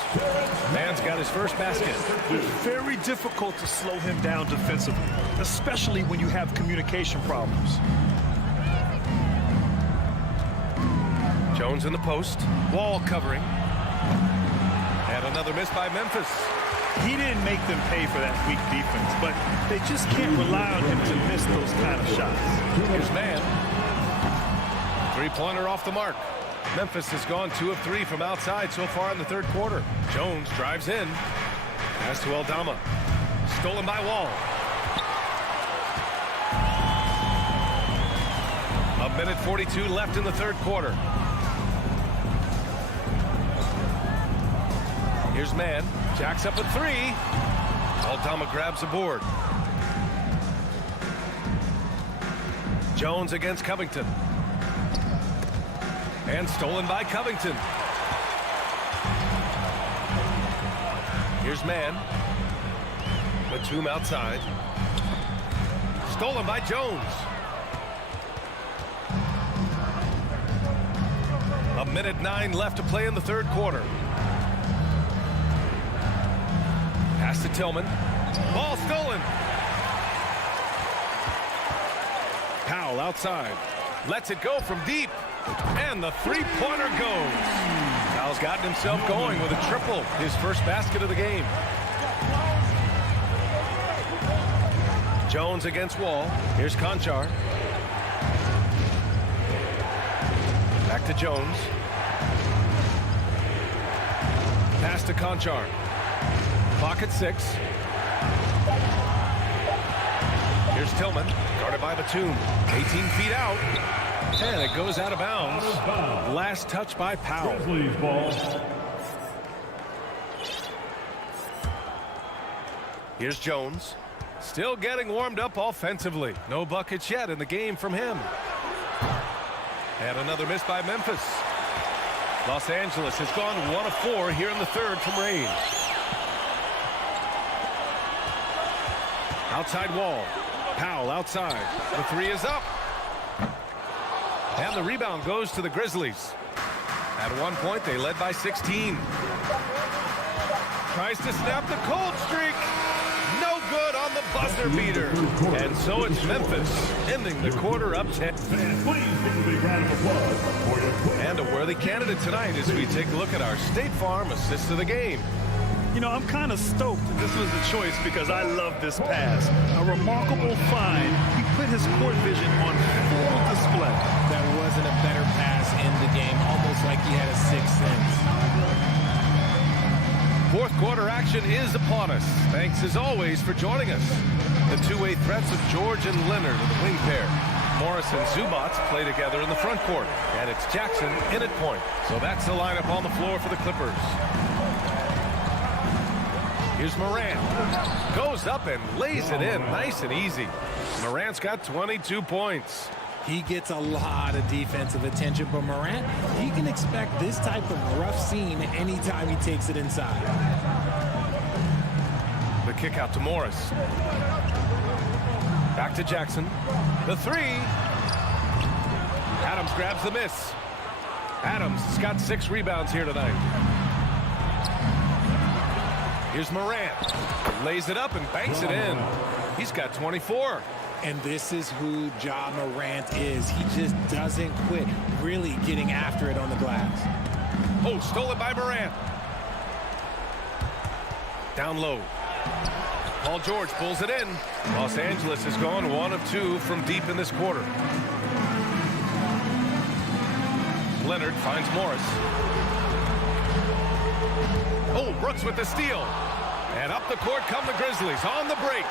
Man's got his first basket. It's very difficult to slow him down defensively, especially when you have communication problems. Jones in the post. Wall covering. And another miss by Memphis. He didn't make them pay for that weak defense, but they just can't rely on him to miss those kind of shots. Here's Man. 3-pointer off the mark. Memphis has gone 2 of 3 from outside so far in the third quarter. Jones drives in. Pass to Aldama. Stolen by Wall. A minute 42 left in the third quarter. Here's Man. Jacks up a 3. Aldama grabs the board. Jones against Covington. And stolen by Covington. Here's Man. Batum outside. Stolen by Jones. A minute 9 left to play in the third quarter. Pass to Tillman. Ball stolen. Powell outside. Lets it go from deep. And the 3-pointer goes. Powell's gotten himself going with a triple. His first basket of the game. Jones against Wall. Here's Conchar. Back to Jones. Pass to Conchar. Clock at 6. Here's Tillman. Guarded by Batum. 18 feet out. And it goes out of bounds. Last touch by Powell. Grizzlies ball. Here's Jones. Still getting warmed up offensively. No buckets yet in the game from him. And another miss by Memphis. Los Angeles has gone 1 of 4 here in the third from range. Outside Wall. Powell outside. The 3 is up. And the rebound goes to the Grizzlies. At one point, they led by 16. Tries to snap the cold streak. No good on the buzzer beater. And so it's Memphis ending the quarter up 10. And a worthy candidate tonight as we take a look at our State Farm assist of the game. You know, I'm kind of stoked this was the choice because I love this pass. A remarkable find. He put his court vision on full display. There wasn't a better pass in the game, almost like he had a sixth sense. Fourth quarter action is upon us. Thanks as always for joining us. The two-way threats of George and Leonard are the wing pair. Morris and Zubats play together in the front court. And it's Jackson in at point. So that's the lineup on the floor for the Clippers. Here's Morant. Goes up and lays it in nice and easy. Morant's got 22 points. He gets a lot of defensive attention, but Morant, he can expect this type of rough scene anytime he takes it inside. The kick out to Morris. Back to Jackson. The 3. Adams grabs the miss. Adams has got 6 rebounds here tonight. Here's Morant. Lays it up and banks it in. He's got 24. And this is who Ja Morant is. He just doesn't quit really getting after it on the glass. Oh, stolen by Morant. Down low. Paul George pulls it in. Los Angeles has gone 1 of 2 from deep in this quarter. Leonard finds Morris. Oh, Brooks with the steal. And up the court come the Grizzlies on the break.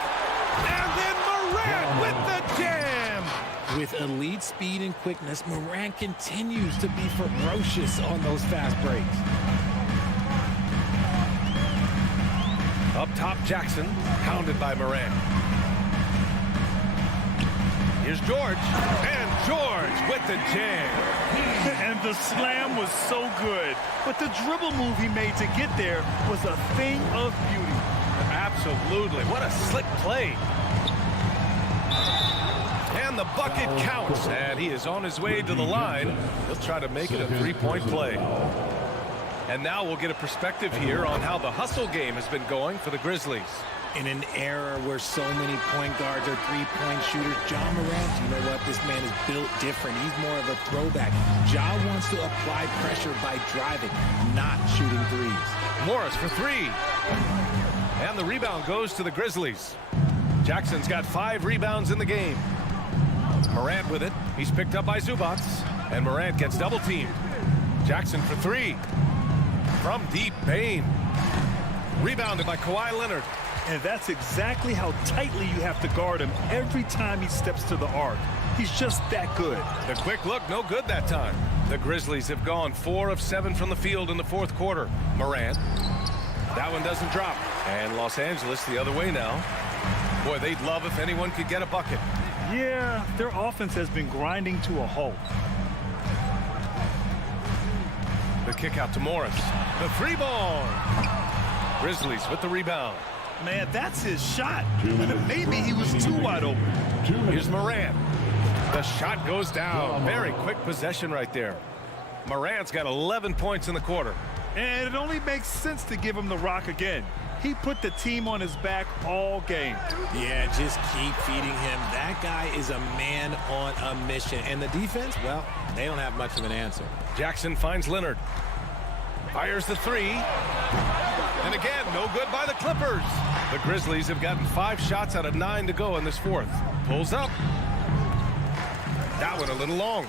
And then Morant with the jam. With elite speed and quickness, Morant continues to be ferocious on those fast breaks. Up top, Jackson, pounded by Morant. Here's George, and George with the jam. And the slam was so good, but the dribble move he made to get there was a thing of beauty. Absolutely, what a slick play. And the bucket counts, and he is on his way to the line. He'll try to make it a 3-point play. And now we'll get a perspective here on how the hustle game has been going for the Grizzlies. In an era where so many point guards are three-point shooters, Ja Morant, you know what? This man is built different. He's more of a throwback. Ja wants to apply pressure by driving, not shooting threes. Morris for 3. And the rebound goes to the Grizzlies. Jackson's got 5 rebounds in the game. Morant with it. He's picked up by Zubac. And Morant gets double-teamed. Jackson for 3. From deep, Bain. Rebounded by Kawhi Leonard. And that's exactly how tightly you have to guard him every time he steps to the arc. He's just that good. The quick look, no good that time. The Grizzlies have gone 4 of 7 from the field in the 4th quarter. Morant. That one doesn't drop. And Los Angeles the other way now. Boy, they'd love if anyone could get a bucket. Yeah, their offense has been grinding to a halt. The kick out to Morris. The 3-ball. Grizzlies with the rebound. Man, that's his shot. Maybe he was too wide open. Here's Morant. The shot goes down. Very quick possession right there. Morant's got 11 points in the quarter. And it only makes sense to give him the rock again. He put the team on his back all game. Yeah, just keep feeding him. That guy is a man on a mission. And the defense, well, they don't have much of an answer. Jackson finds Leonard. Fires the 3. And again, no good by the Clippers. The Grizzlies have gotten 5 shots out of 9 to go in this 4th. Pulls up. That one a little long.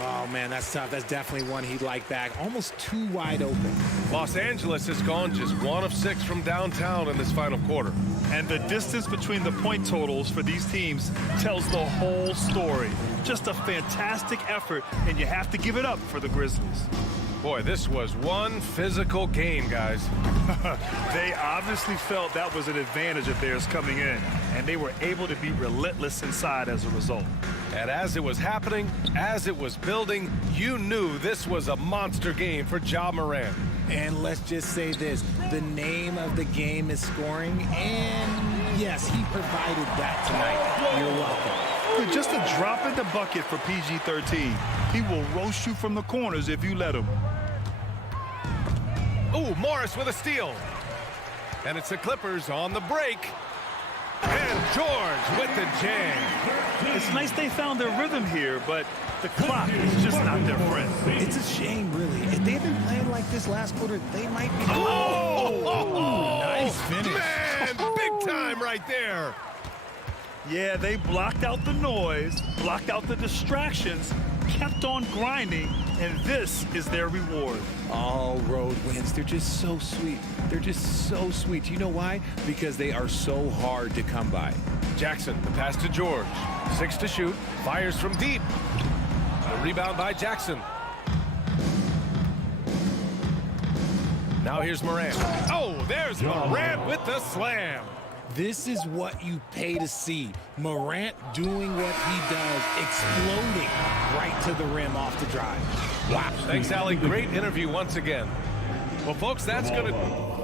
Oh, man, that's tough. That's definitely one he'd like back. Almost too wide open. Los Angeles has gone just 1 of 6 from downtown in this final quarter. And the distance between the point totals for these teams tells the whole story. Just a fantastic effort, and you have to give it up for the Grizzlies. Boy, this was one physical game, guys. They obviously felt that was an advantage of theirs coming in, and they were able to be relentless inside as a result. And as it was happening, as it was building, you knew this was a monster game for Ja Morant. And let's just say this, the name of the game is scoring, and yes, he provided that tonight. You're welcome. With just a drop in the bucket for PG-13, he will roast you from the corners if you let him. Ooh, Morris with a steal. And it's the Clippers on the break. And George with the jam. It's nice they found their rhythm here, but the clock is just not their friend. It's a shame, really. If they'd been playing like this last quarter, they might be... Nice finish. Man, big time right there. Yeah, they blocked out the noise, blocked out the distractions, kept on grinding, and this is their reward. All road wins. They're just so sweet. They're just so sweet. You know why? Because they are so hard to come by. Jackson, the pass to George. 6 to shoot. Fires from deep. A rebound by Jackson. Now here's Morant. Oh, there's Morant with the slam. This is what you pay to see. Morant doing what he does, exploding right to the rim off the drive. Wow. Thanks, Allie. Great interview once again. Well, folks, that's going to...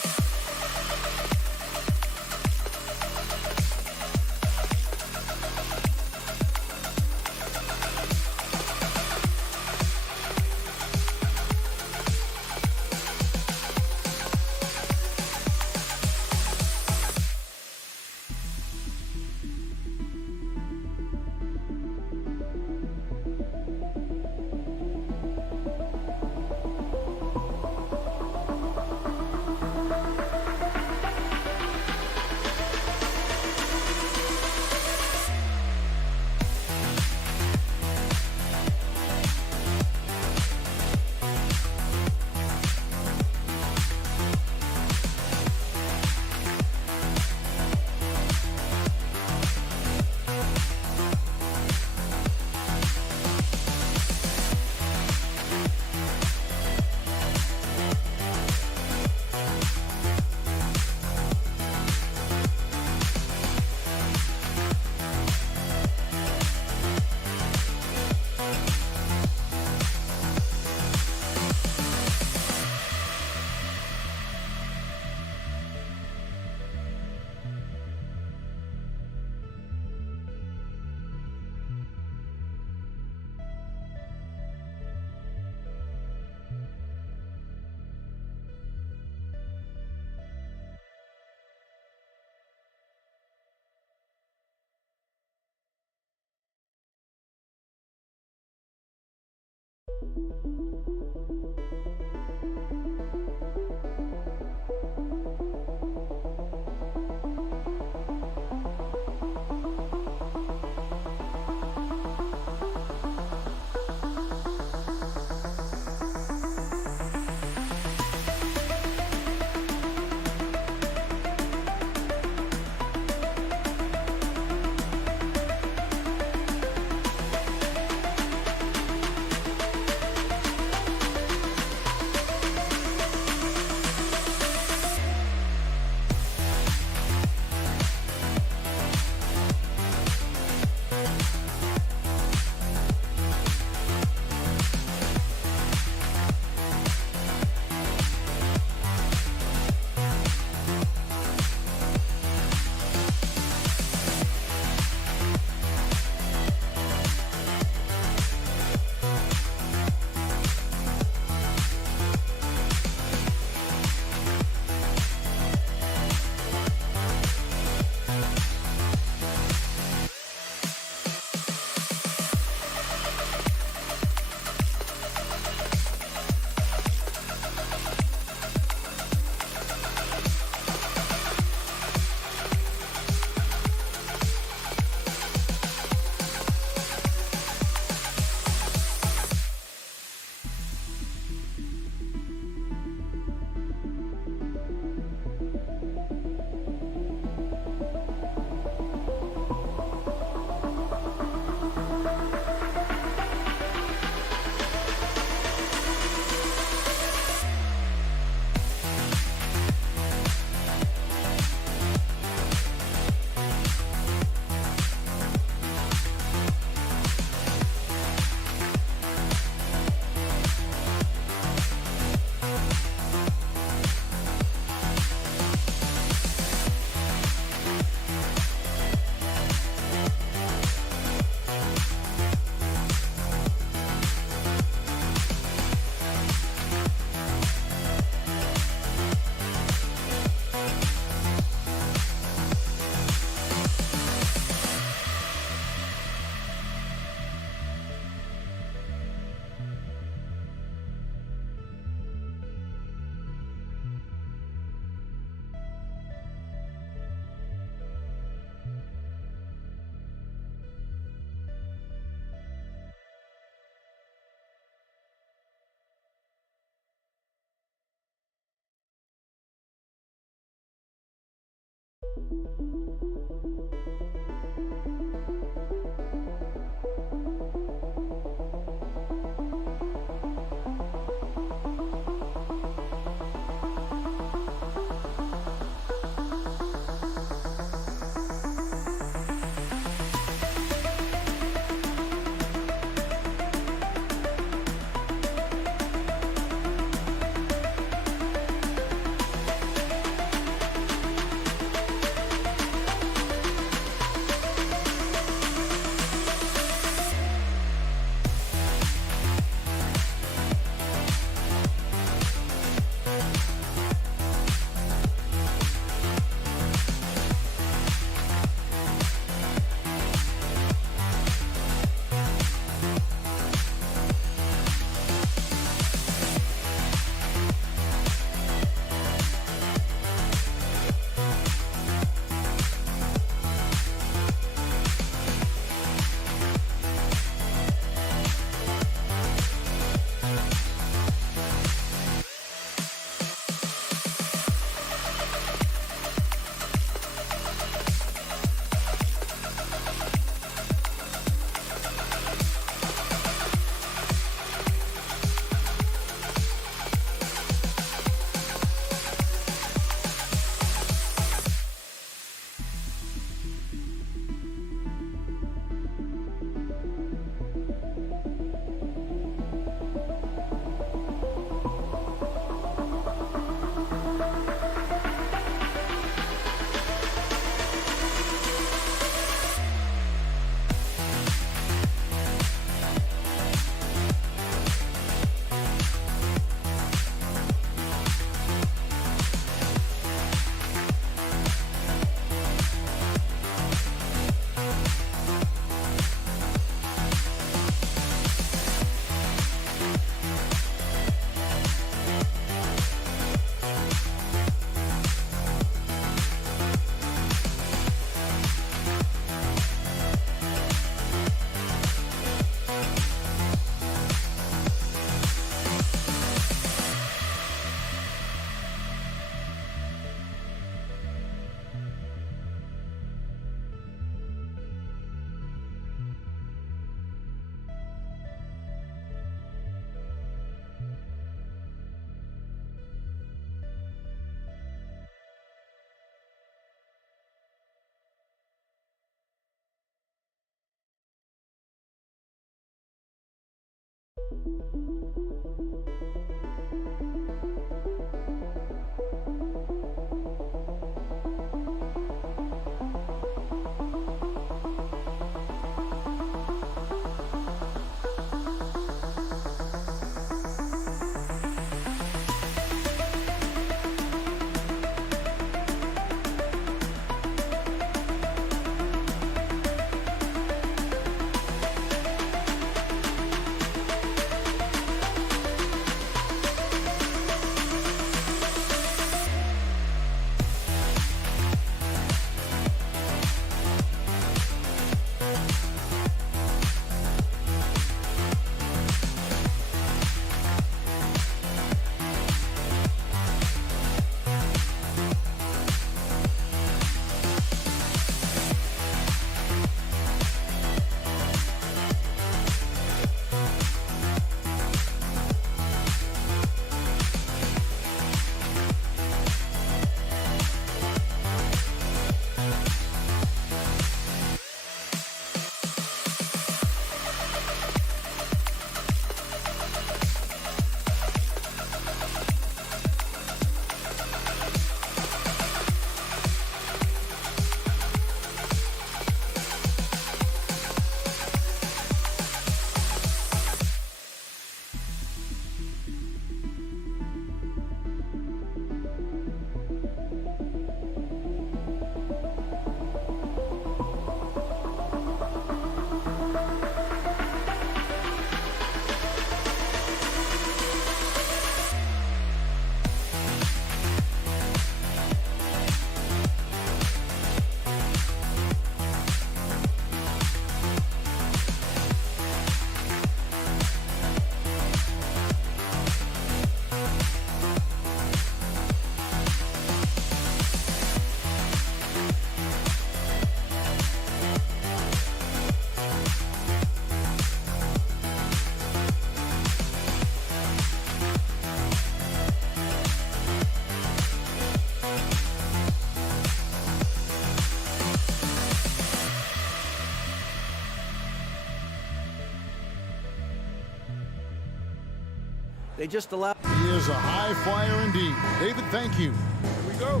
They just allow. He is a high flyer indeed. David, thank you. Here we go.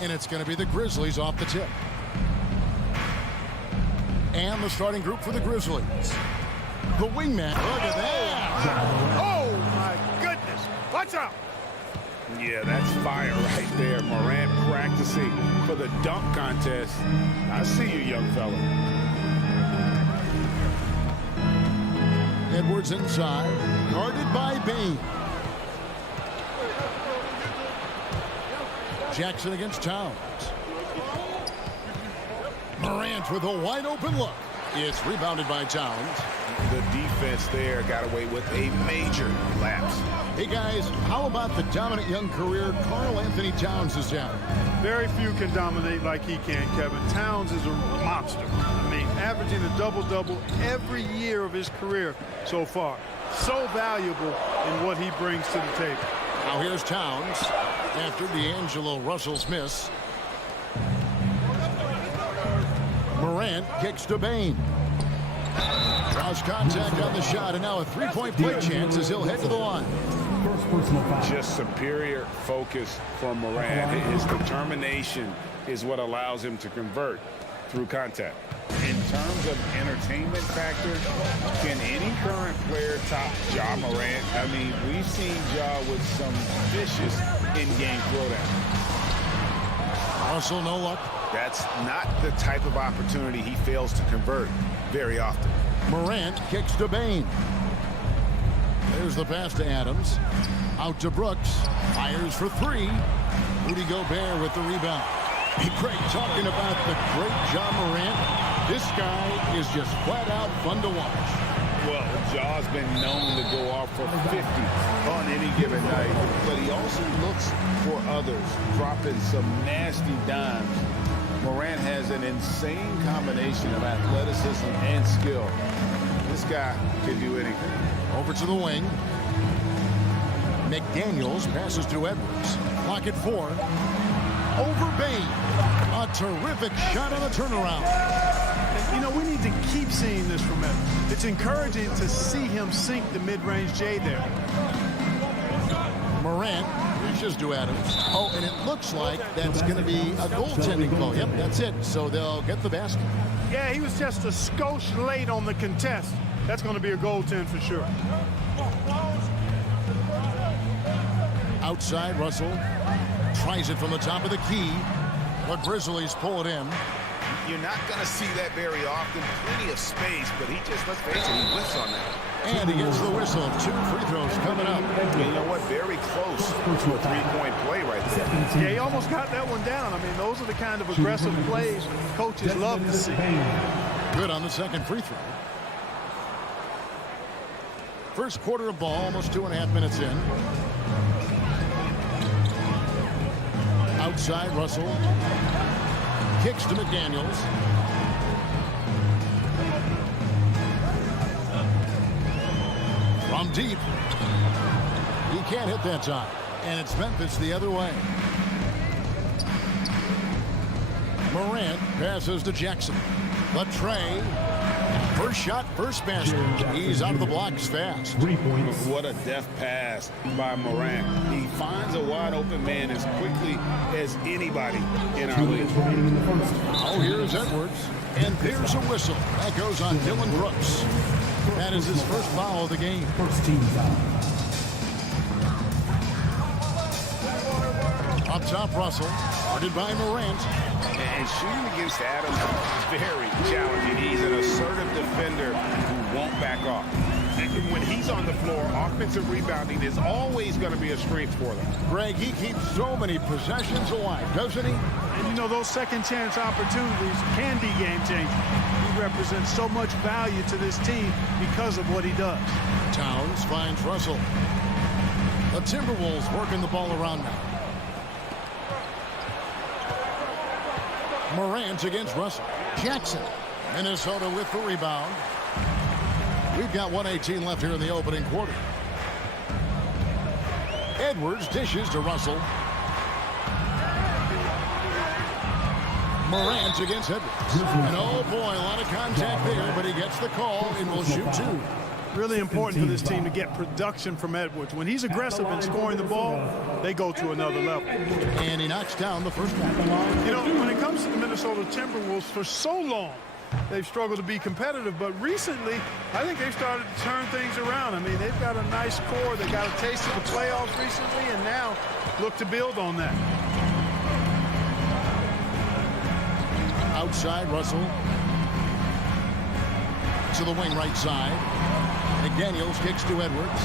And it's going to be the Grizzlies off the tip. And the starting group for the Grizzlies. The wingman. Look at that. Oh, my goodness. Watch out. Yeah, that's fire right there. Morant practicing for the dunk contest. I see you, young fella. Edwards inside, guarded by Bain. Jackson against Towns. Morant with a wide open look. It's rebounded by Towns. The defense there got away with a major lapse. Hey guys, how about the dominant young career Karl Anthony Towns is down? Very few can dominate like he can, Kevin. Towns is a monster. I mean, averaging a double-double every year of his career so far. So valuable in what he brings to the table. Now here's Towns after D'Angelo Russell's miss. Morant kicks to Bain. Draws contact on the shot, and now a three-point play chance as he'll head to the line. Just superior focus from Morant. His determination is what allows him to convert through contact. In terms of entertainment factor, can any current player top Ja Morant? I mean, we've seen Ja with some vicious in-game throwdown. Russell, no luck. That's not the type of opportunity he fails to convert very often. Morant kicks to Bain. There's the pass to Adams. Out to Brooks. Fires for three. Rudy Gobert with the rebound. Hey, Craig, talking about the great Ja Morant. This guy is just flat out fun to watch. Well, Ja's been known to go off for 50 on any given night, but he also looks for others, dropping some nasty dimes. Morant has an insane combination of athleticism and skill. This guy can do anything. Over to the wing. McDaniels passes to Edwards. Clock at 4. Over Bain. A terrific shot on the turnaround. You know, we need to keep seeing this from him. It's encouraging to see him sink the mid-range J there. Morant reaches to Adams. Oh, and it looks like that's going to be a goaltending call. Yep, that's it. So they'll get the basket. Yeah, he was just a skosh late on the contest. That's going to be a goaltend for sure. Outside, Russell tries it from the top of the key. The Grizzlies pull it in. You're not going to see that very often. Plenty of space, but he just, let's face it, he whiffs on that. And he gets the whistle. 2 free throws coming up. You know what? Very close to a three-point play right there. Yeah, he almost got that one down. I mean, those are the kind of aggressive plays coaches love to see. Good on the second free throw. First quarter of ball, almost 2.5 minutes in. Outside, Russell kicks to McDaniels. From deep. He can't hit that time. And it's Memphis the other way. Morant passes to Jackson. The tray. First shot, first basket. He's out of the blocks fast. 3 points. What a deft pass by Morant. He finds a wide open man as quickly as anybody in our league. Oh, here's Edwards. And there's a whistle. That goes on Dylan Brooks. That is his first foul of the game. First team foul. Up top, Russell. Guarded by Morant. And shooting against Adams is very challenging. He's an assertive defender who won't back off. And when he's on the floor, offensive rebounding is always going to be a strength for them. Greg, he keeps so many possessions alive, doesn't he? And you know, those second chance opportunities can be game changing. He represents so much value to this team because of what he does. Towns finds Russell. The Timberwolves working the ball around now. Morant against Russell. Jackson. Minnesota with the rebound. We've got 1:18 left here in the opening quarter. Edwards dishes to Russell. Morant against Edwards. And oh boy, a lot of contact there, but he gets the call and will shoot 2. Really important for this team to get production from Edwards. When he's aggressive in scoring the ball, they go to another level. And he knocks down the first one. You know, when it comes to the Minnesota Timberwolves, for so long, they've struggled to be competitive. But recently, I think they've started to turn things around. I mean, they've got a nice core. They got a taste of the playoffs recently, and now look to build on that. Outside, Russell. To the wing right side. McDaniels kicks to Edwards.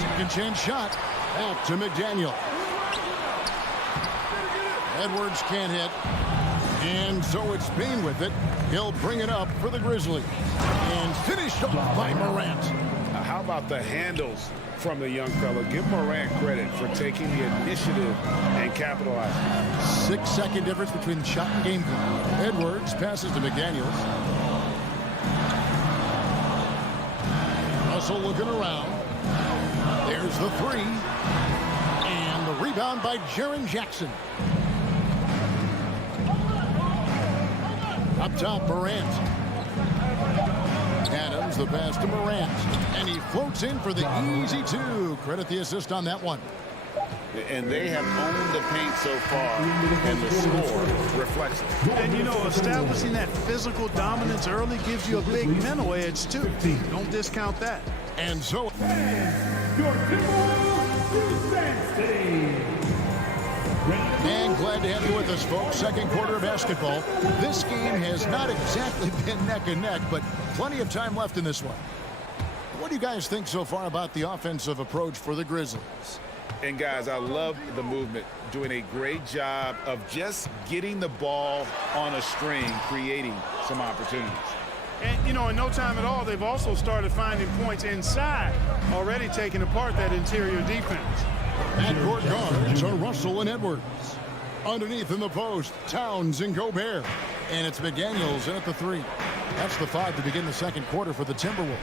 Second chance shot. Out to McDaniel. Edwards can't hit. And so it's Bain with it. He'll bring it up for the Grizzlies. And finished off by Morant. How about the handles from the young fella? Give Morant credit for taking the initiative and capitalizing. 6-second difference between the shot and game clock. Edwards passes to McDaniels. Russell looking around. There's the 3. And the rebound by Jaren Jackson. Up top, Morant. Adams, the pass to Morant. And he floats in for the easy 2. Credit the assist on that one. And they have owned the paint so far, and the score reflects it. And, you know, establishing that physical dominance early gives you a big mental edge, too. Don't discount that. And so... And glad to have you with us, folks. Second quarter of basketball. This game has not exactly been neck and neck, but plenty of time left in this one. What do you guys think so far about the offensive approach for the Grizzlies? And, guys, I love the movement. Doing a great job of just getting the ball on a string, creating some opportunities. And, you know, in no time at all, they've also started finding points inside, already taking apart that interior defense. Backcourt guards are Russell and Edwards. Underneath in the post, Towns and Gobert. And it's McDaniels in at the 3. That's the 5 to begin the second quarter for the Timberwolves.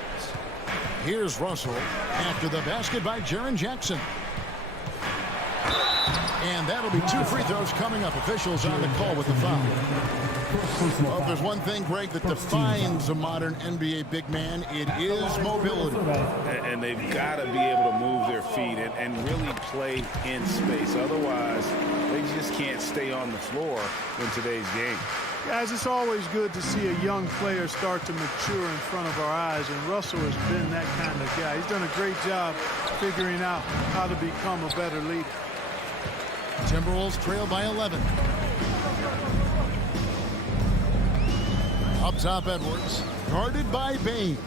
Here's Russell after the basket by Jaren Jackson. And that'll be 2 free throws coming up. Officials on the call with the foul. Well, if there's one thing, Greg, that defines a modern NBA big man, it is mobility. And they've got to be able to move their feet and really play in space. Otherwise, they just can't stay on the floor in today's game. Guys, it's always good to see a young player start to mature in front of our eyes, and Russell has been that kind of guy. He's done a great job figuring out how to become a better leader. Timberwolves trail by 11. Up top, Edwards, guarded by Bain.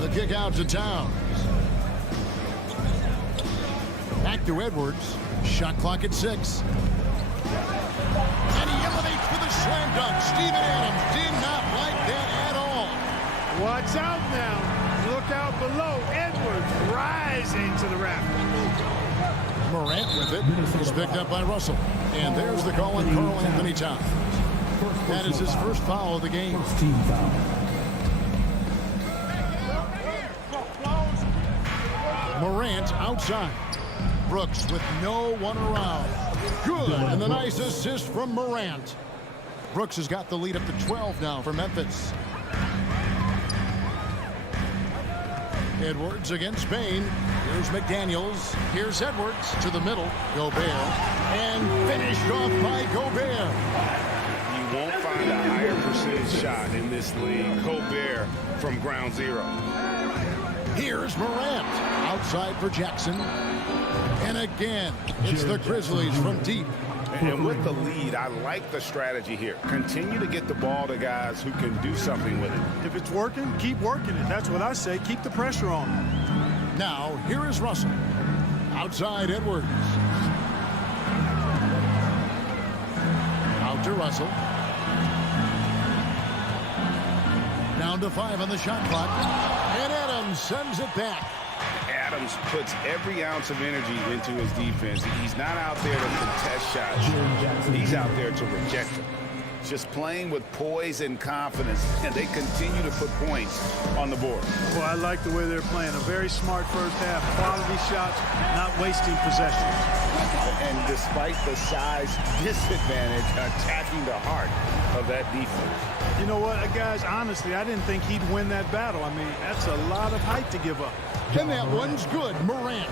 The kick out to Towns. Back to Edwards. Shot clock at 6. And he elevates for the slam dunk. Steven Adams did not like that at all. Watch out now. Look out below. Edwards rising to the rafters. Morant with it. Is picked up by Russell. And there's the call on Karl Anthony Towns. That is his first foul of the game. Team foul. Morant outside. Brooks with no one around. Good, and the nice assist from Morant. Brooks has got the lead up to 12 now for Memphis. Edwards against Bain. Here's McDaniels. Here's Edwards to the middle. Gobert. And finished off by Gobert. You won't find a higher percentage shot in this league. Gobert from ground zero. Here's Morant. Outside for Jackson. And again, it's the Grizzlies from deep. And with the lead, I like the strategy here. Continue to get the ball to guys who can do something with it. If it's working, keep working it. That's what I say. Keep the pressure on. Now, here is Russell. Outside Edwards. Out to Russell. Down to 5 on the shot clock. And Adams sends it back. Adams puts every ounce of energy into his defense. He's not out there to contest shots. He's out there to reject them. Just playing with poise and confidence, and they continue to put points on the board. Well, I like the way they're playing. A very smart first half. Quality shots, not wasting possessions. And despite the size disadvantage, attacking the heart of that defense. You know what, guys, honestly, I didn't think he'd win that battle. I mean, that's a lot of height to give up. And that one's good. Morant.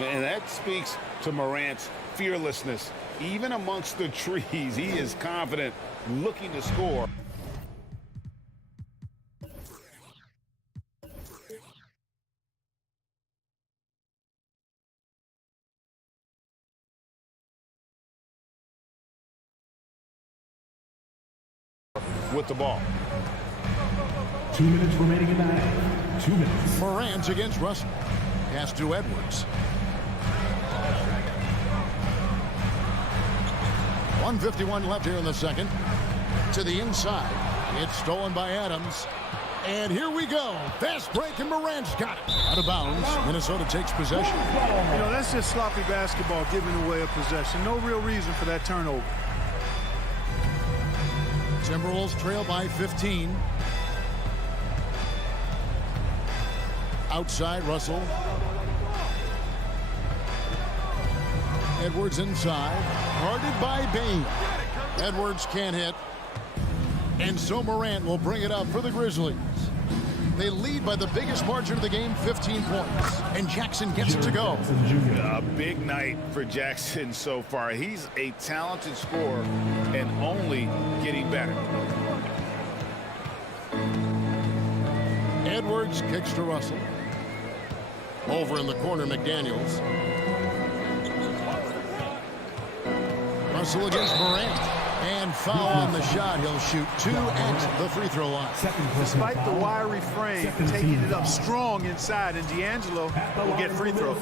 And that speaks to Morant's fearlessness. Even amongst the trees, he is confident, looking to score. With the ball. 2 minutes remaining in the half. 2 minutes. Morant against Russell. Pass to Edwards. 1:51 left here in the second. To the inside. It's stolen by Adams. And here we go. Fast break, and Morant's got it. Out of bounds. Minnesota takes possession. You know, that's just sloppy basketball, giving away a possession. No real reason for that turnover. Timberwolves trail by 15. Outside, Russell. Edwards inside. Guarded by Bain. Edwards can't hit. And so Morant will bring it up for the Grizzlies. They lead by the biggest margin of the game, 15 points. And Jackson gets it to go. A big night for Jackson so far. He's a talented scorer and only getting better. Edwards kicks to Russell. Over in the corner, McDaniels. Russell against Morant. And foul on the shot. He'll shoot 2 at the free throw line. Despite the wiry frame, taking it up strong inside, and D'Angelo will get free throws.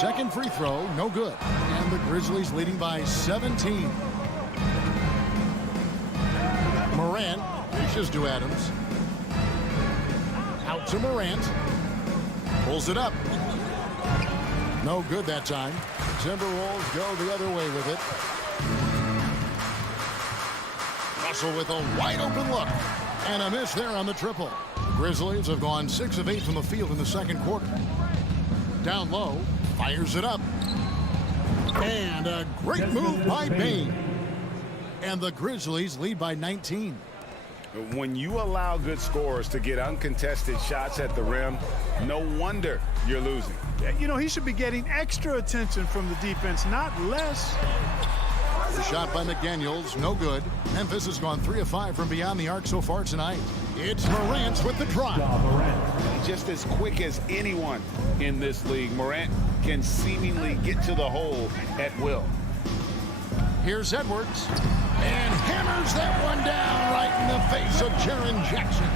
Second free throw, no good. And the Grizzlies leading by 17. Morant reaches to Adams. Out to Morant. Pulls it up. No good that time. Timberwolves go the other way with it. Russell with a wide open look. And a miss there on the triple. Grizzlies have gone 6 of 8 from the field in the second quarter. Down low, Fires it up. And a great move by Bain. And the Grizzlies lead by 19. When you allow good scorers to get uncontested shots at the rim, no wonder you're losing. You know, he should be getting extra attention from the defense, not less. The shot by McDaniels, no good. Memphis has gone 3 of 5 from beyond the arc so far tonight. It's Morant with the drive. Just as quick as anyone in this league, Morant can seemingly get to the hole at will. Here's Edwards. And hammers that one down right in the face of Jaren Jackson.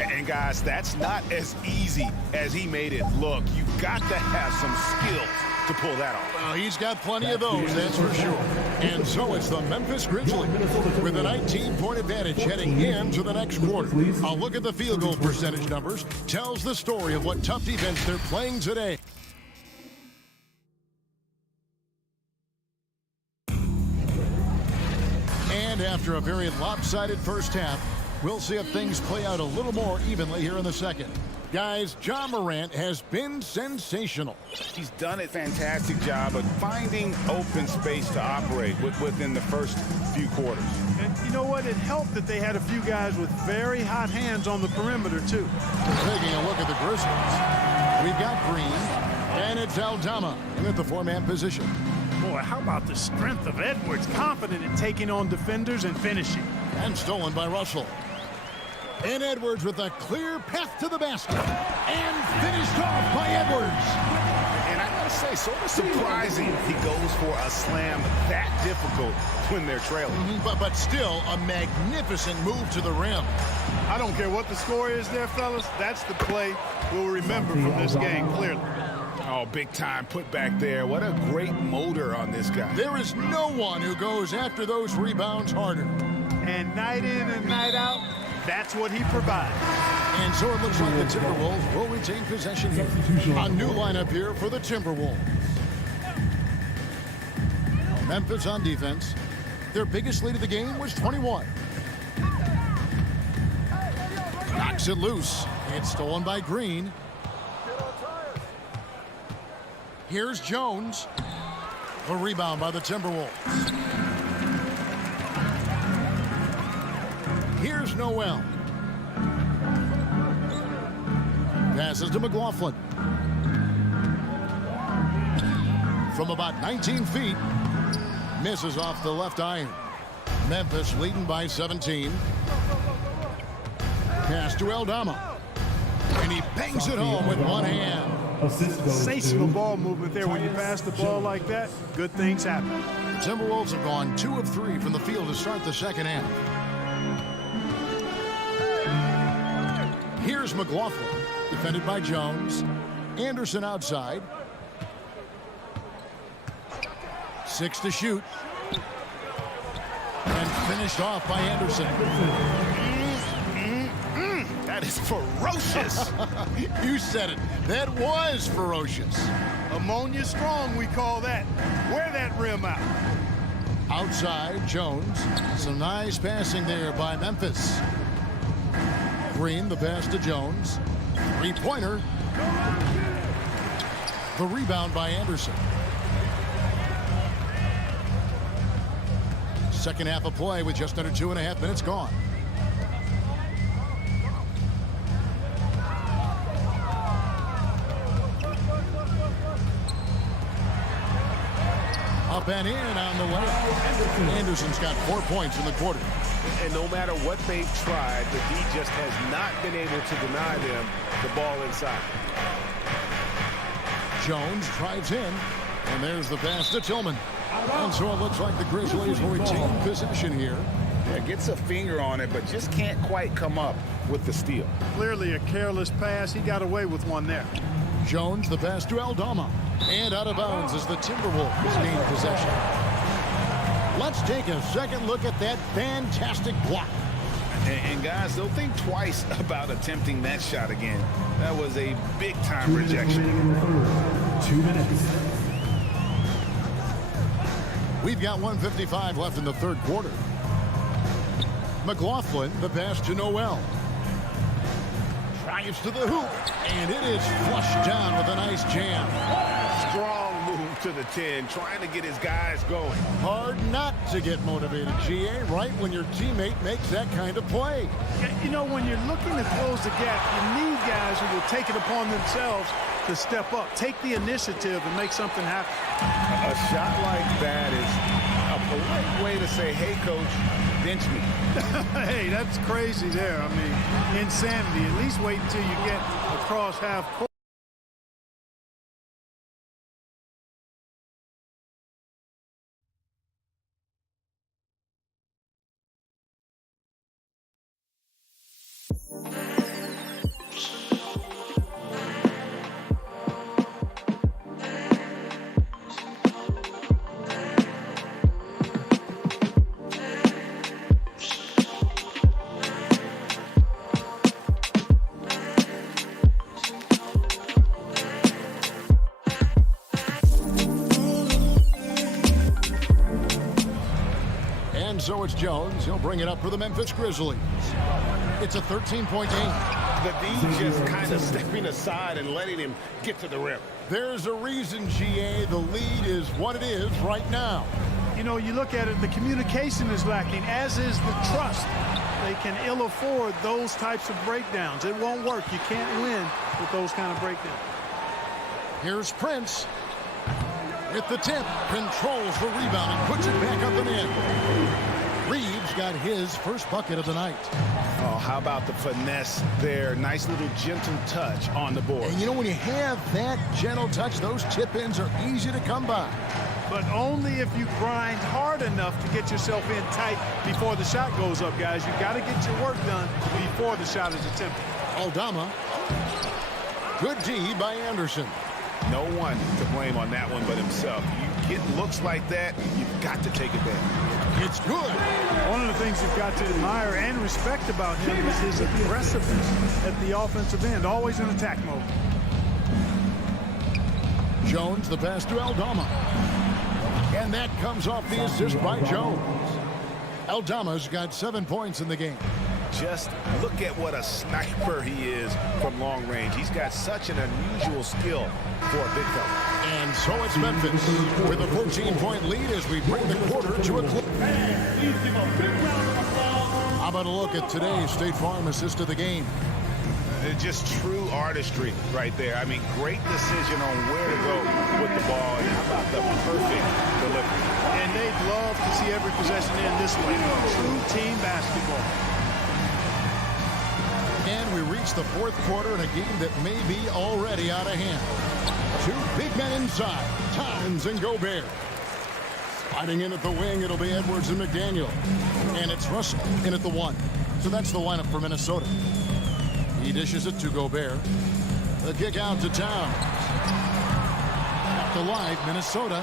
And guys, that's not as easy as he made it look. You got to have some skills to pull that off. Well, he's got plenty of those, that's for sure. And so it's the Memphis Grizzlies with a 19-point advantage heading into the next quarter. A look at the field goal percentage numbers tells the story of what tough defense they're playing today. And after a very lopsided first half, we'll see if things play out a little more evenly here in the second. Guys, Ja Morant has been sensational. He's done a fantastic job of finding open space to operate within the first few quarters. And you know what? It helped that they had a few guys with very hot hands on the perimeter, too. Taking a look at the Grizzlies. We've got Green, and it's Aldama at the 4-man position. Boy, how about the strength of Edwards, confident in taking on defenders and finishing. And stolen by Russell. And Edwards with a clear path to the basket. And finished off by Edwards. And I gotta say, sort of surprising he goes for a slam that difficult when they're trailing. But still a magnificent move to the rim. I don't care what the score is there, fellas. That's the play we'll remember from this game, clearly. Oh, big time put back there. What a great motor on this guy. There is no one who goes after those rebounds harder. And night in and night out, that's what he provides. And so it looks like the Timberwolves will retain possession here. A new lineup here for the Timberwolves. Memphis on defense. Their biggest lead of the game was 21. Knocks it loose. It's stolen by Green. Here's Jones. A rebound by the Timberwolves. Here's Noel. Passes to McLaughlin. From about 19 feet. Misses off the left iron. Memphis leading by 17. Pass to Aldama. And he bangs it home with one hand. Sensational ball movement there. When you pass the ball like that, good things happen. The Timberwolves have gone 2 of 3 from the field to start the second half. Here's McLaughlin, defended by Jones. Anderson outside. 6 to shoot. And finished off by Anderson. That is ferocious. You said it. That was ferocious. Ammonia strong, we call that. Wear that rim out. Outside, Jones. Some nice passing there by Memphis. Green, the pass to Jones. Three-pointer. The rebound by Anderson. Second half of play with just under 2.5 minutes gone. Up and in on the way. Anderson's got 4 points in the quarter. And no matter what they've tried, the D just has not been able to deny them the ball inside. Jones drives in, and there's the pass to Tillman. And so it looks like the Grizzlies will retain possession here. Yeah, gets a finger on it, but just can't quite come up with the steal. Clearly a careless pass. He got away with one there. Jones, the pass to Aldama. And out of bounds as the Timberwolves gain possession. Let's take a second look at that fantastic block. And guys, don't think twice about attempting that shot again. That was a big-time rejection. 2 minutes. We've got 1:55 left in the third quarter. McLaughlin, the pass to Noel. Drives to the hoop, and it is flushed down with a nice jam. Strong move to the 10, trying to get his guys going. Hard not to get motivated, GA, right when your teammate makes that kind of play. You know, when you're looking to close the gap, you need guys who will take it upon themselves to step up, take the initiative, and make something happen. A shot like that is a polite way to say, hey, coach, bench me. Hey, that's crazy there. I mean, insanity. At least wait until you get across half court. So it's Jones. He'll bring it up for the Memphis Grizzlies. It's a 13-point game. The D just kind of stepping aside and letting him get to the rim. There's a reason, GA, the lead is what it is right now. You know, you look at it, the communication is lacking, as is the trust. They can ill afford those types of breakdowns. It won't work. You can't win with those kind of breakdowns. Here's Prince. At the tip, controls the rebound and puts it back up and in. Reeves got his first bucket of the night. Oh, how about the finesse there? Nice little gentle touch on the board. And you know, when you have that gentle touch, those chip-ins are easy to come by. But only if you grind hard enough to get yourself in tight before the shot goes up, guys. You got to get your work done before the shot is attempted. Aldama. Good D by Anderson. No one to blame on that one but himself. You get looks like that, you've got to take advantage. It's good. One of the things you've got to admire and respect about him is his aggressiveness at the offensive end, always in attack mode. Jones, the pass to Aldama. And that comes off the assist by Jones. Aldama's got 7 points in the game. Just look at what a sniper he is from long range. He's got such an unusual skill for a big fella. And so it's Memphis with a 14-point lead as we bring the quarter to a close. How about a look at today's State Farm assist of the game? Just true artistry right there. I mean, great decision on where to go with the ball. And how about the perfect delivery? And they'd love to see every possession in this way. True team basketball. And we reach the fourth quarter in a game that may be already out of hand. Two big men inside, Towns and Gobert. Fighting in at the wing, it'll be Edwards and McDaniel. And it's Russell in at the 1. So that's the lineup for Minnesota. He dishes it to Gobert. The kick out to Towns. Up the line, Minnesota.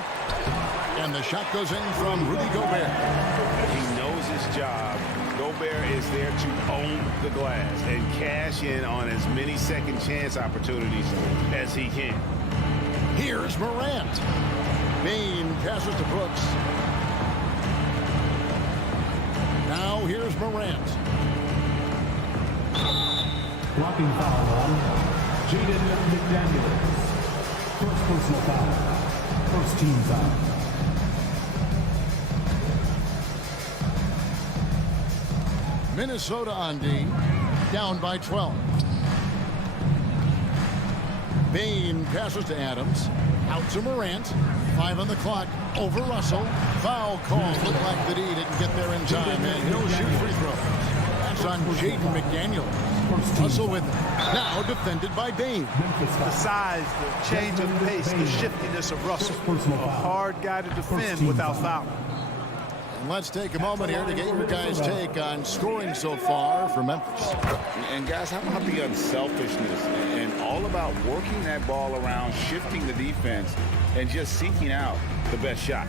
And the shot goes in from Rudy Gobert. He knows his job. Gobert is there to own the glass and cash in on as many second chance opportunities as he can. Here's Morant. Bain passes to Brooks. Now here's Morant. Blocking foul on Jaden McDaniel. First personal foul. First team foul. Minnesota on D, down by 12. Bain passes to Adams, out to Morant, 5 on the clock, over Russell, foul call. Looked like the D didn't get there in time, and he'll shoot free throw. That's on Jaden McDaniel. Russell with it, now defended by Bain. The size, the change of pace, the shiftiness of Russell. A hard guy to defend without foul. And let's take a moment here to get your guys' take on scoring so far for Memphis. And guys, how about the unselfishness and all about working that ball around, shifting the defense, and just seeking out the best shot.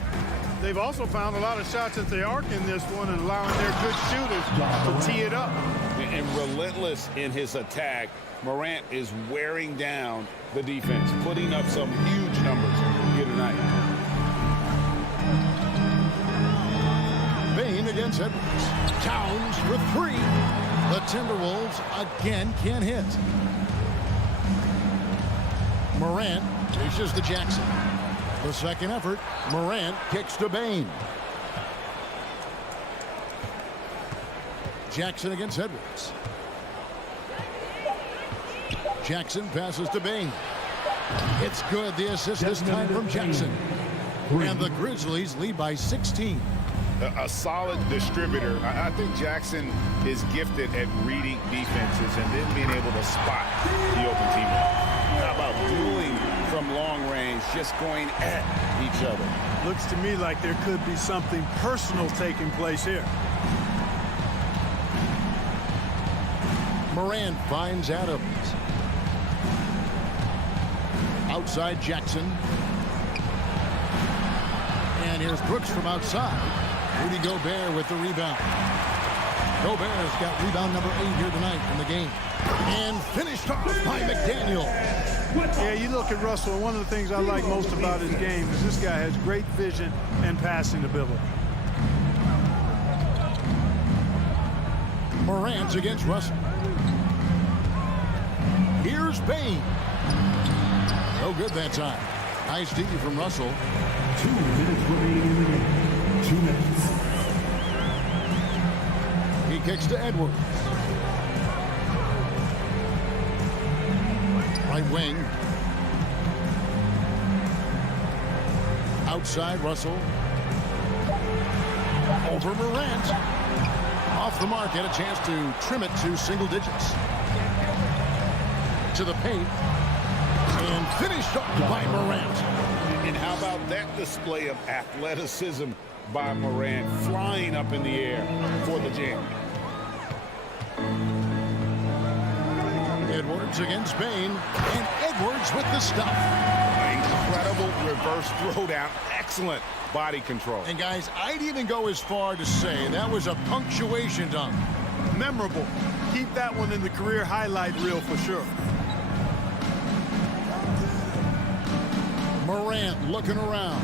They've also found a lot of shots at the arc in this one and allowing their good shooters to tee it up. And relentless in his attack, Morant is wearing down the defense, putting up some huge numbers here tonight. Bain against Edwards. Towns for 3. The Timberwolves again can't hit. Morant dishes to Jackson. The second effort, Morant kicks to Bain. Jackson against Edwards. Jackson passes to Bain. It's good. The assist this time from Jackson. And the Grizzlies lead by 16. A solid distributor. I think Jackson is gifted at reading defenses and then being able to spot the open teammate. How about dueling from long range, just going at each other? Looks to me like there could be something personal taking place here. Morant finds Adams. Outside Jackson. And here's Brooks from outside. Rudy Gobert with the rebound. Gobert's got rebound number 8 here tonight in the game. And finished off by McDaniel. Yeah, you look at Russell, and one of the things I like most about his game is this guy has great vision and passing ability. Morant's against Russell. Here's Bain. No good that time. Nice D from Russell. 2 minutes remaining in the game. 2 minutes. He kicks to Edwards. Right wing. Outside Russell. Over Morant. Off the mark, had a chance to trim it to single digits. To the paint. And finished up by Morant. And how about that display of athleticism by Morant, flying up in the air for the jam. Edwards against Bain, and Edwards with the stop. Incredible reverse throwdown. Excellent body control. And guys, I'd even go as far to say that was a punctuation dunk. Memorable. Keep that one in the career highlight reel for sure. Morant looking around.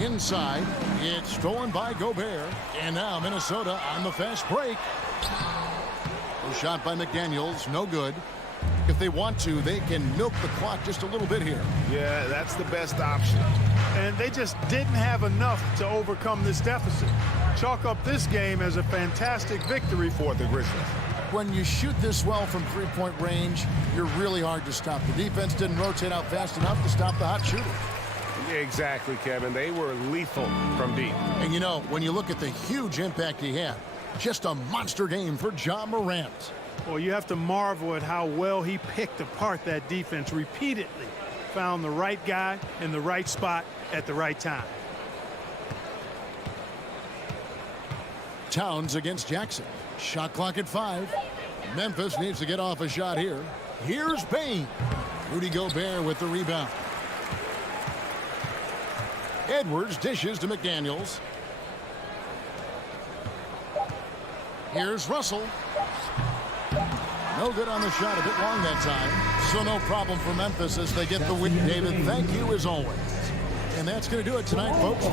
Inside, it's stolen by Gobert. And now Minnesota on the fast break. A shot by McDaniels, no good. If they want to, they can milk the clock just a little bit here. Yeah, that's the best option. And they just didn't have enough to overcome this deficit. Chalk up this game as a fantastic victory for the Grizzlies. When you shoot this well from three-point range, you're really hard to stop. The defense didn't rotate out fast enough to stop the hot shooter. Exactly, Kevin. They were lethal from deep. And you know, when you look at the huge impact he had, just a monster game for Ja Morant. Well, you have to marvel at how well he picked apart that defense repeatedly. Found the right guy in the right spot at the right time. Towns against Jackson. Shot clock at 5. Memphis needs to get off a shot here. Here's Bain. Rudy Gobert with the rebound. Edwards dishes to McDaniels. Here's Russell. No good on the shot, a bit long that time. So no problem for Memphis as they get the win. David, thank you as always. And that's going to do it tonight, folks.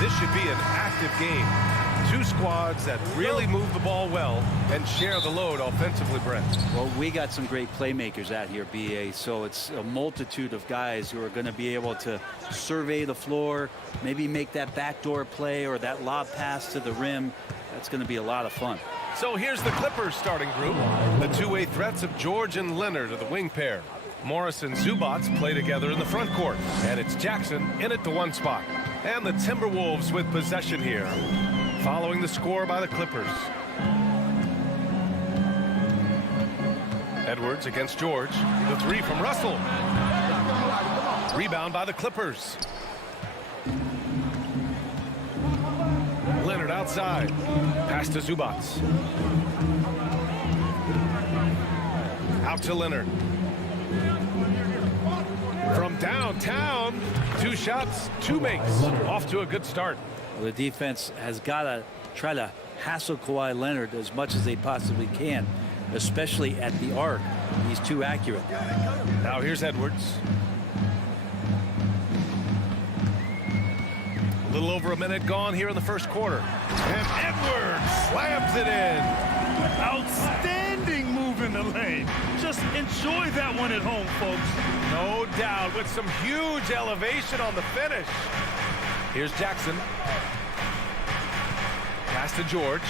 This should be an active game. Two squads that really move the ball well and share the load offensively, Brent. Well, we got some great playmakers out here, BA, so it's a multitude of guys who are going to be able to survey the floor, maybe make that backdoor play or that lob pass to the rim. That's going to be a lot of fun. So here's the Clippers starting group. The two-way threats of George and Leonard are the wing pair. Morris and Zubats play together in the front court. And it's Jackson in at the one spot. And the Timberwolves with possession here, following the score by the Clippers. Edwards against George. The three from Russell. Rebound by the Clippers. Leonard outside. Pass to Zubats. Out to Leonard. From downtown, two shots, two makes. Off to a good start. Well, the defense has got to try to hassle Kawhi Leonard as much as they possibly can, especially at the arc. He's too accurate. Now here's Edwards. A little over a minute gone here in the first quarter. And Edwards slams it in. Outstanding move in the lane. Just enjoy that one at home, folks. No doubt, with some huge elevation on the finish. Here's Jackson. Pass to George.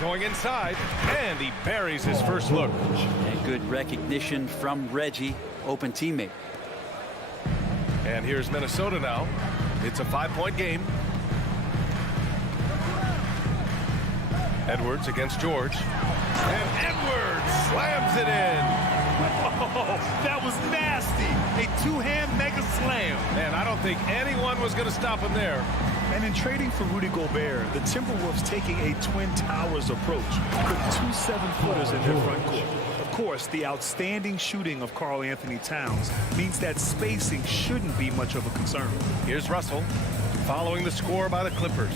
Going inside, and he buries his first look. And good recognition from Reggie, open teammate. And here's Minnesota now. It's a 5-point game. Edwards against George. And Edwards slams it in. Oh, that was nasty. A two-hand mega slam. Man, I don't think anyone was going to stop him there. And in trading for Rudy Gobert, the Timberwolves taking a Twin Towers approach with two 7-footers in their front court. Of course, the outstanding shooting of Karl Anthony Towns means that spacing shouldn't be much of a concern. Here's Russell, following the score by the Clippers.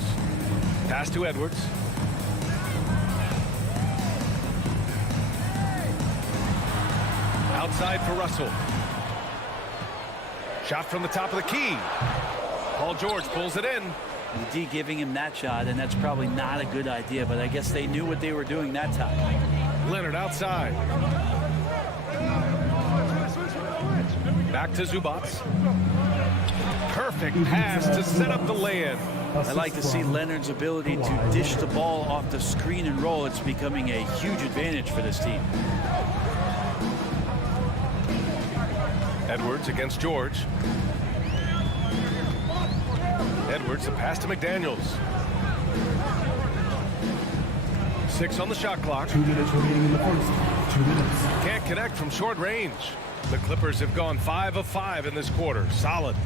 Pass to Edwards. Outside for Russell. Shot from the top of the key. Paul George pulls it in. The D giving him that shot, and that's probably not a good idea, but I guess they knew what they were doing that time. Leonard outside. Back to Zubats. Perfect pass to set up the lay-in. I like to see Leonard's ability to dish the ball off the screen and roll. It's becoming a huge advantage for this team. Edwards against George. Edwards, the pass to McDaniels. 6 on the shot clock. 2 minutes remaining in the first. 2 minutes. Can't connect from short range. The Clippers have gone 5 of 5 in this quarter. Solid.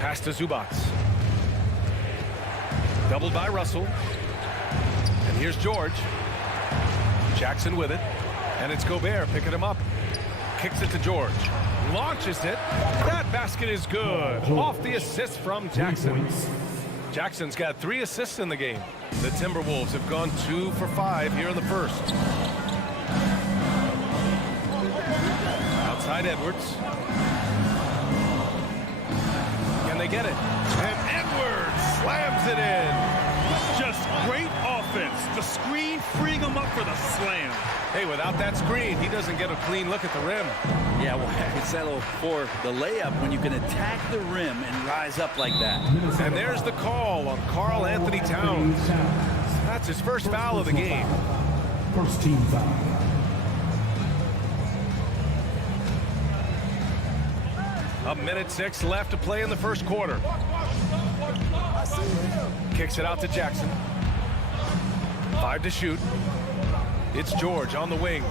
Pass to Zubats. Doubled by Russell. And here's George. Jackson with it. And it's Gobert picking him up. Kicks it to George. Launches it. That basket is good. Off the assist from Jackson. Jackson's got 3 assists in the game. The Timberwolves have gone 2 for 5 here in the first. Outside Edwards. Can they get it? And Edwards slams it in. Great offense. The screen freeing him up for the slam. Hey, without that screen, he doesn't get a clean look at the rim. Yeah, well, heck, settle for the layup when you can attack the rim and rise up like that. And there's the call on Karl Anthony Towns. That's his first foul of the game. First team foul. A minute 6 left to play in the first quarter. Kicks it out to Jackson. 5 to shoot. It's George on the wing.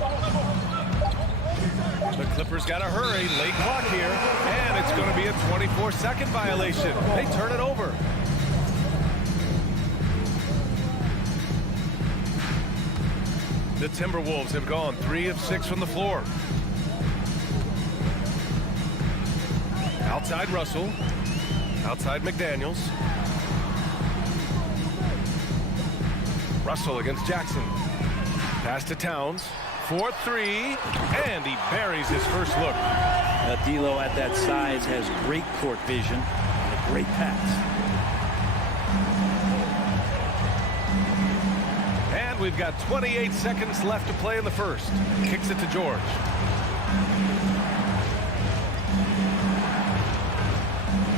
The Clippers got to hurry. Late clock here. And it's going to be a 24-second violation. They turn it over. The Timberwolves have gone 3 of 6 from the floor. Outside Russell. Outside McDaniels. Russell against Jackson. Pass to Towns. 4-3. And he buries his first look. D'Lo at that size has great court vision and a great pass. And we've got 28 seconds left to play in the first. Kicks it to George.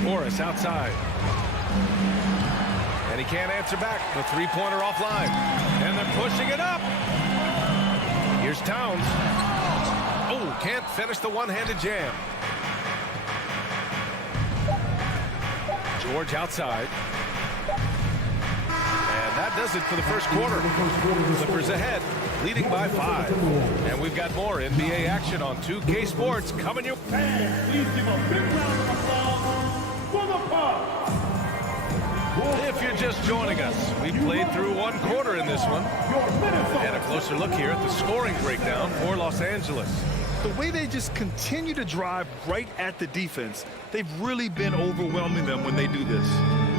Morris outside. And he can't answer back. The three-pointer offline. And they're pushing it up. Here's Towns. Oh, can't finish the one-handed jam. George outside. And that does it for the first quarter. Clippers ahead, leading by 5. And we've got more NBA action on 2K Sports coming your way. Please give a big round of applause for the Bucks. If you're just joining us, we played through one quarter in this one. And a closer look here at the scoring breakdown for Los Angeles. The way they just continue to drive right at the defense, they've really been overwhelming them when they do this.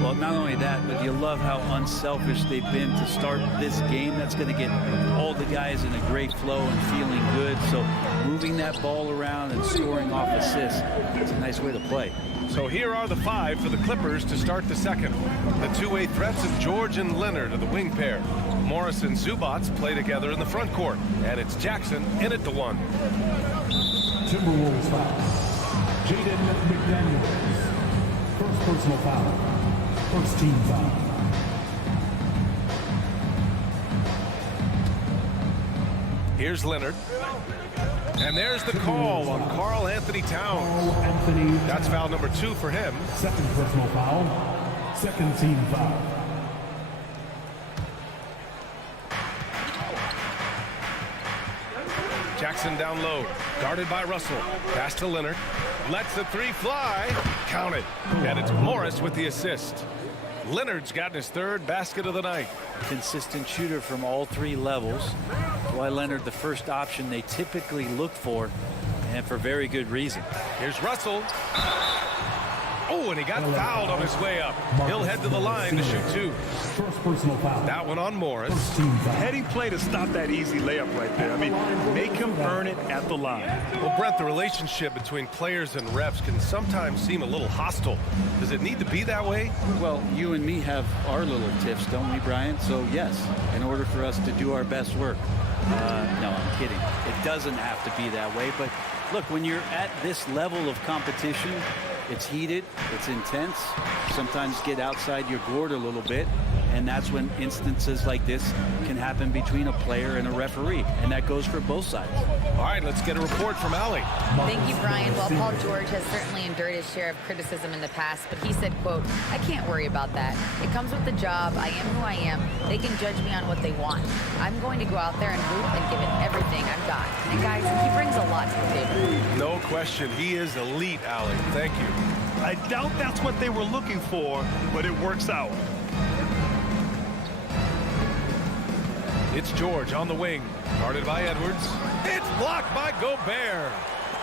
Well, not only that, but you love how unselfish they've been to start this game. That's going to get all the guys in a great flow and feeling good. So moving that ball around and scoring off assists, it's a nice way to play. So here are the 5 for the Clippers to start the second. The two-way threats of George and Leonard are the wing pair. Morris and Zubats play together in the front court. And it's Jackson in at the 1. Timberwolves foul. Jaden McDaniels. First personal foul. First team foul. Here's Leonard. And there's the call on Karl Anthony Towns. That's foul number 2 for him. Second personal foul. Second team foul. Jackson down low, guarded by Russell. Pass to Leonard. Lets the 3 fly. Count it. And it's Morris with the assist. Leonard's gotten his 3rd basket of the night. Consistent shooter from all 3 levels. Why Leonard the first option they typically look for, and for very good reason. Here's Russell. Oh, and he got fouled on his way up. He'll head to the line to shoot 2. First personal foul. That one on Morris. Heady play to stop that easy layup right there. I mean, make him earn it at the line. Well, Brent, the relationship between players and refs can sometimes seem a little hostile. Does it need to be that way? Well, you and me have our little tips, don't we, Brian? So, yes, in order for us to do our best work. No, I'm kidding. It doesn't have to be that way. But, look, when you're at this level of competition, it's heated, it's intense. Sometimes get outside your board a little bit, and that's when instances like this can happen between a player and a referee, and that goes for both sides. All right, let's get a report from Allie. Thank you, Brian. Well, Paul George has certainly endured his share of criticism in the past, but he said, quote, "I can't worry about that. It comes with the job. I am who I am. They can judge me on what they want. I'm going to go out there and hoop and give it everything I've got." And guys, he brings a lot to the table. No question. He is elite, Allie. Thank you. I doubt that's what they were looking for, but it works out. It's George on the wing, guarded by Edwards. It's blocked by Gobert.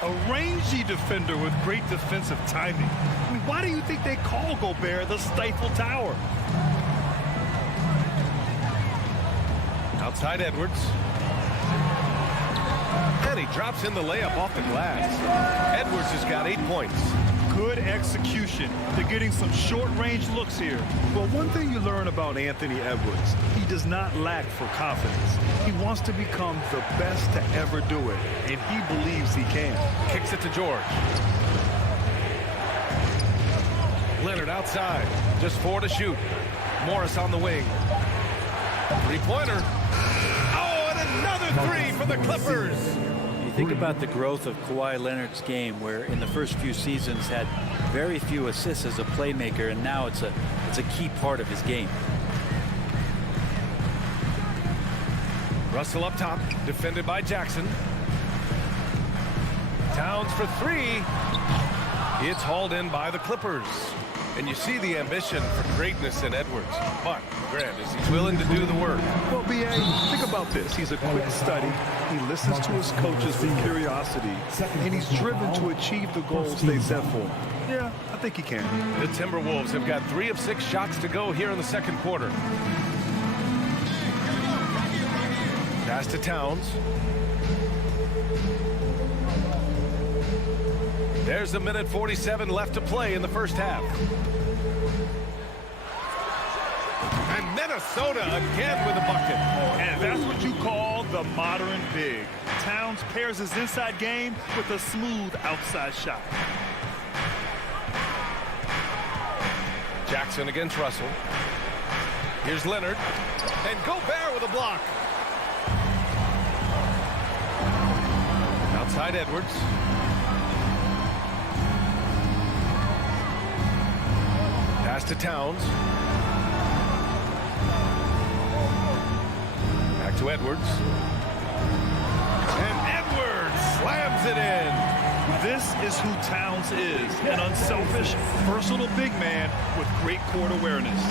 A rangy defender with great defensive timing. I mean, why do you think they call Gobert the Stifle Tower? Outside Edwards. And he drops in the layup off the glass. Edwards has got 8 points. Good execution. They're getting some short-range looks here. But one thing you learn about Anthony Edwards, he does not lack for confidence. He wants to become the best to ever do it, and he believes he can. Kicks it to George. Leonard outside. Just 4 to shoot. Morris on the wing. Three-pointer. Oh, and another 3 for the Clippers. You think about the growth of Kawhi Leonard's game, where in the first few seasons had very few assists as a playmaker, and now it's a key part of his game. Russell up top, defended by Jackson. Towns for 3. It's hauled in by the Clippers. And you see the ambition for greatness in Edwards. But, Grant, is he willing to do the work? Well, B.A., think about this. He's a quick study. He listens to his coaches with curiosity, and he's driven to achieve the goals they set for him. Yeah, I think he can. The Timberwolves have got 3 of 6 shots to go here in the second quarter. Pass to Towns. There's 1:47 left to play in the first half. And Minnesota again with a bucket. And that's what you call the modern big. Towns pairs his inside game with a smooth outside shot. Jackson against Russell. Here's Leonard. And Gobert with a block. Outside Edwards. Pass to Towns. Back to Edwards. And Edwards slams it in. This is who Towns is, an unselfish, versatile big man with great court awareness.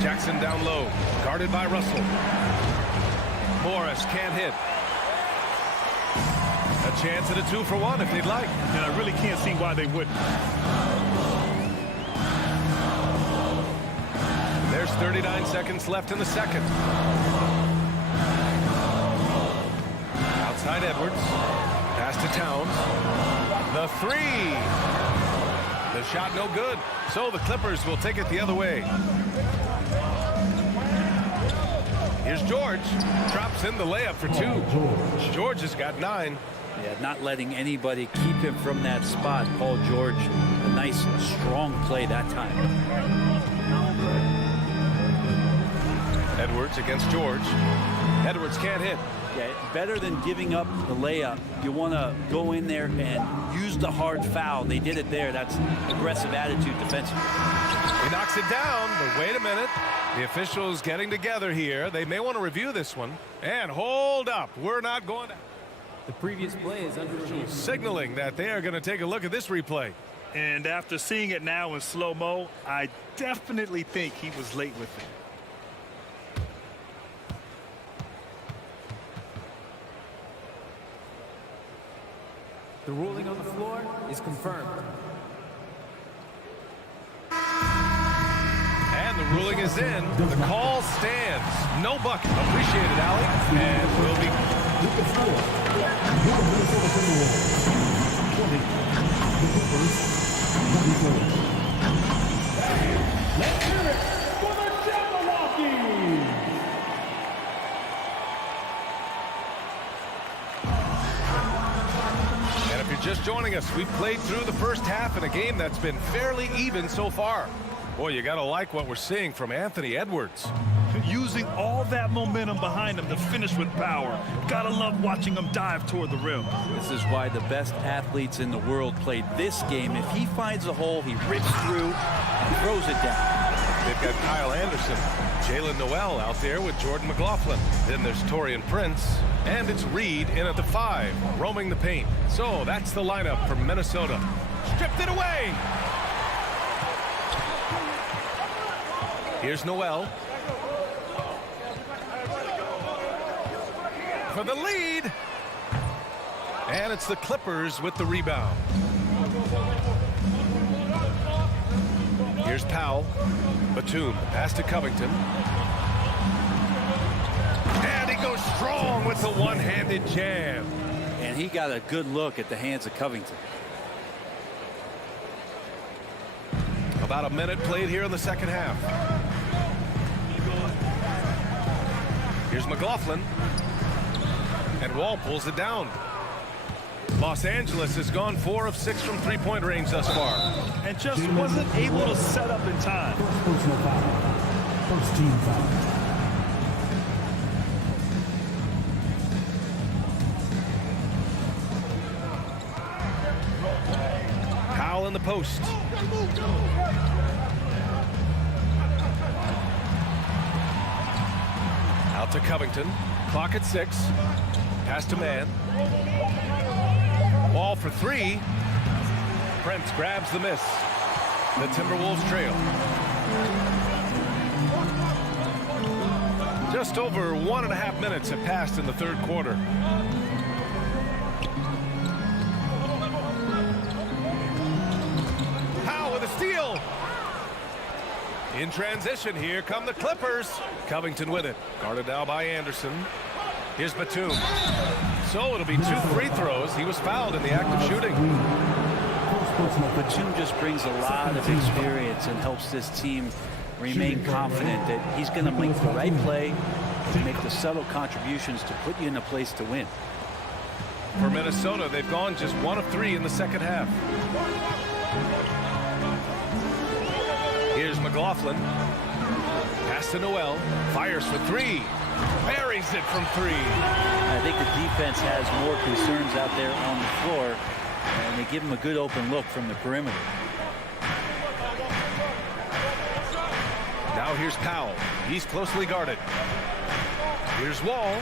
Jackson down low, guarded by Russell. Morris can't hit. A chance at a 2-for-1 if they'd like. And I really can't see why they wouldn't. There's 39 seconds left in the second. Outside Edwards. Pass to Towns. The 3. The shot no good. So the Clippers will take it the other way. Here's George. Drops in the layup for 2. George has got 9. Yeah, not letting anybody keep him from that spot. Paul George, a nice, strong play that time. Edwards against George. Edwards can't hit. Yeah, better than giving up the layup. You want to go in there and use the hard foul. They did it there. That's aggressive attitude defensively. He knocks it down, but wait a minute. The officials getting together here. They may want to review this one. And hold up. We're not going to... The previous play is under review. Signaling that they are going to take a look at this replay. And after seeing it now in slow-mo, I definitely think he was late with it. The ruling on the floor is confirmed. And the ruling is in. The call stands. No bucket. Appreciate it, Allie. And we'll be... With the score, the Minnesota Timberwolves 20, the Clippers 24. Let's hear it for the Jabberwockies! And if you're just joining us, we've played through the first half in a game that's been fairly even so far. Boy, you gotta like what we're seeing from Anthony Edwards. Using all that momentum behind him to finish with power. Gotta love watching him dive toward the rim. This is why the best athletes in the world play this game. If he finds a hole, he rips through and throws it down. They've got Kyle Anderson, Jalen Noel out there with Jordan McLaughlin. Then there's Taurean Prince, and it's Reed in at the 5, roaming the paint. So that's the lineup for Minnesota. Stripped it away. Here's Noel. For the lead. And it's the Clippers with the rebound. Here's Powell. Batum, pass to Covington. And he goes strong with the one-handed jam. And he got a good look at the hands of Covington. A About a minute played here in the second half. Here's McLaughlin. And Wall pulls it down. Los Angeles has gone 4 of 6 from three-point range thus far. And just wasn't able to set up in time. First personal foul. First team foul. Powell in the post. Out to Covington. Clock at 6. Pass to man. Wall for 3. Prince grabs the miss. The Timberwolves trail. Just over 1.5 minutes have passed in the third quarter. Powell with a steal. In transition, here come the Clippers. Covington with it. Guarded now by Anderson. Here's Batum. So it'll be 2 free throws. He was fouled in the act of shooting. Batum just brings a lot of experience and helps this team remain confident that he's going to make the right play, make the subtle contributions to put you in a place to win. For Minnesota, they've gone just 1 of 3 in the second half. Here's McLaughlin. Pass to Noel. Fires for 3. Buries it from 3. I think the defense has more concerns out there on the floor, and they give him a good open look from the perimeter. Now here's Powell. He's closely guarded. Here's Wall.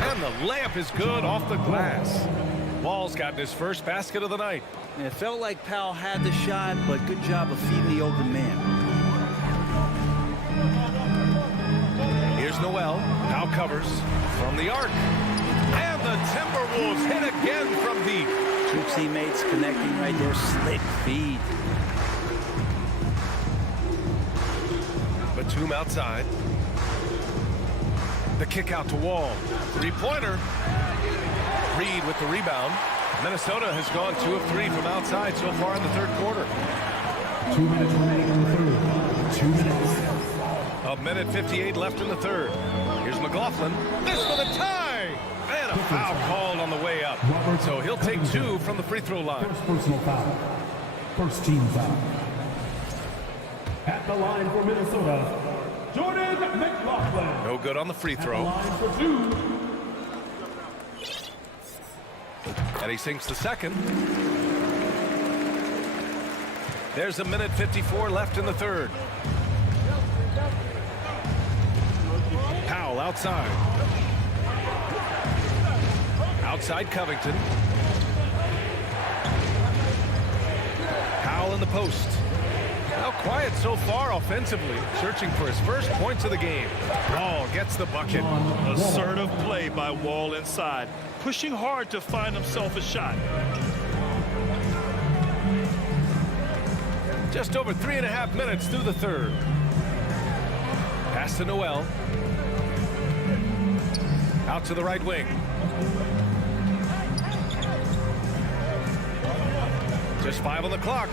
And the layup is good off the glass. Wall's gotten his first basket of the night. And it felt like Powell had the shot, but good job of feeding the open man. Here's Noel. Now covers from the arc. And the Timberwolves hit again from deep. 2 teammates connecting right there. Slick feed. Batum outside. The kick out to Wall. 3-pointer. Reed with the rebound. Minnesota has gone 2 of 3 from outside so far in the third quarter. 2 minutes remaining in the third. 2 minutes. A minute 58 left in the third. Here's McLaughlin. This for the tie! And a foul called on the way up. So he'll take 2 from the free throw line. First personal foul. First team foul. At the line for Minnesota, Jordan McLaughlin. No good on the free throw. Line for 2. And he sinks the second. There's a minute 54 left in the third. Powell outside. Outside Covington. Powell in the post. Now quiet so far offensively, searching for his first points of the game. Wall gets the bucket. Assertive play by Wall inside, pushing hard to find himself a shot. Just over 3.5 minutes through the third. Pass to Noel. Out to the right wing. Just 5 on the clock.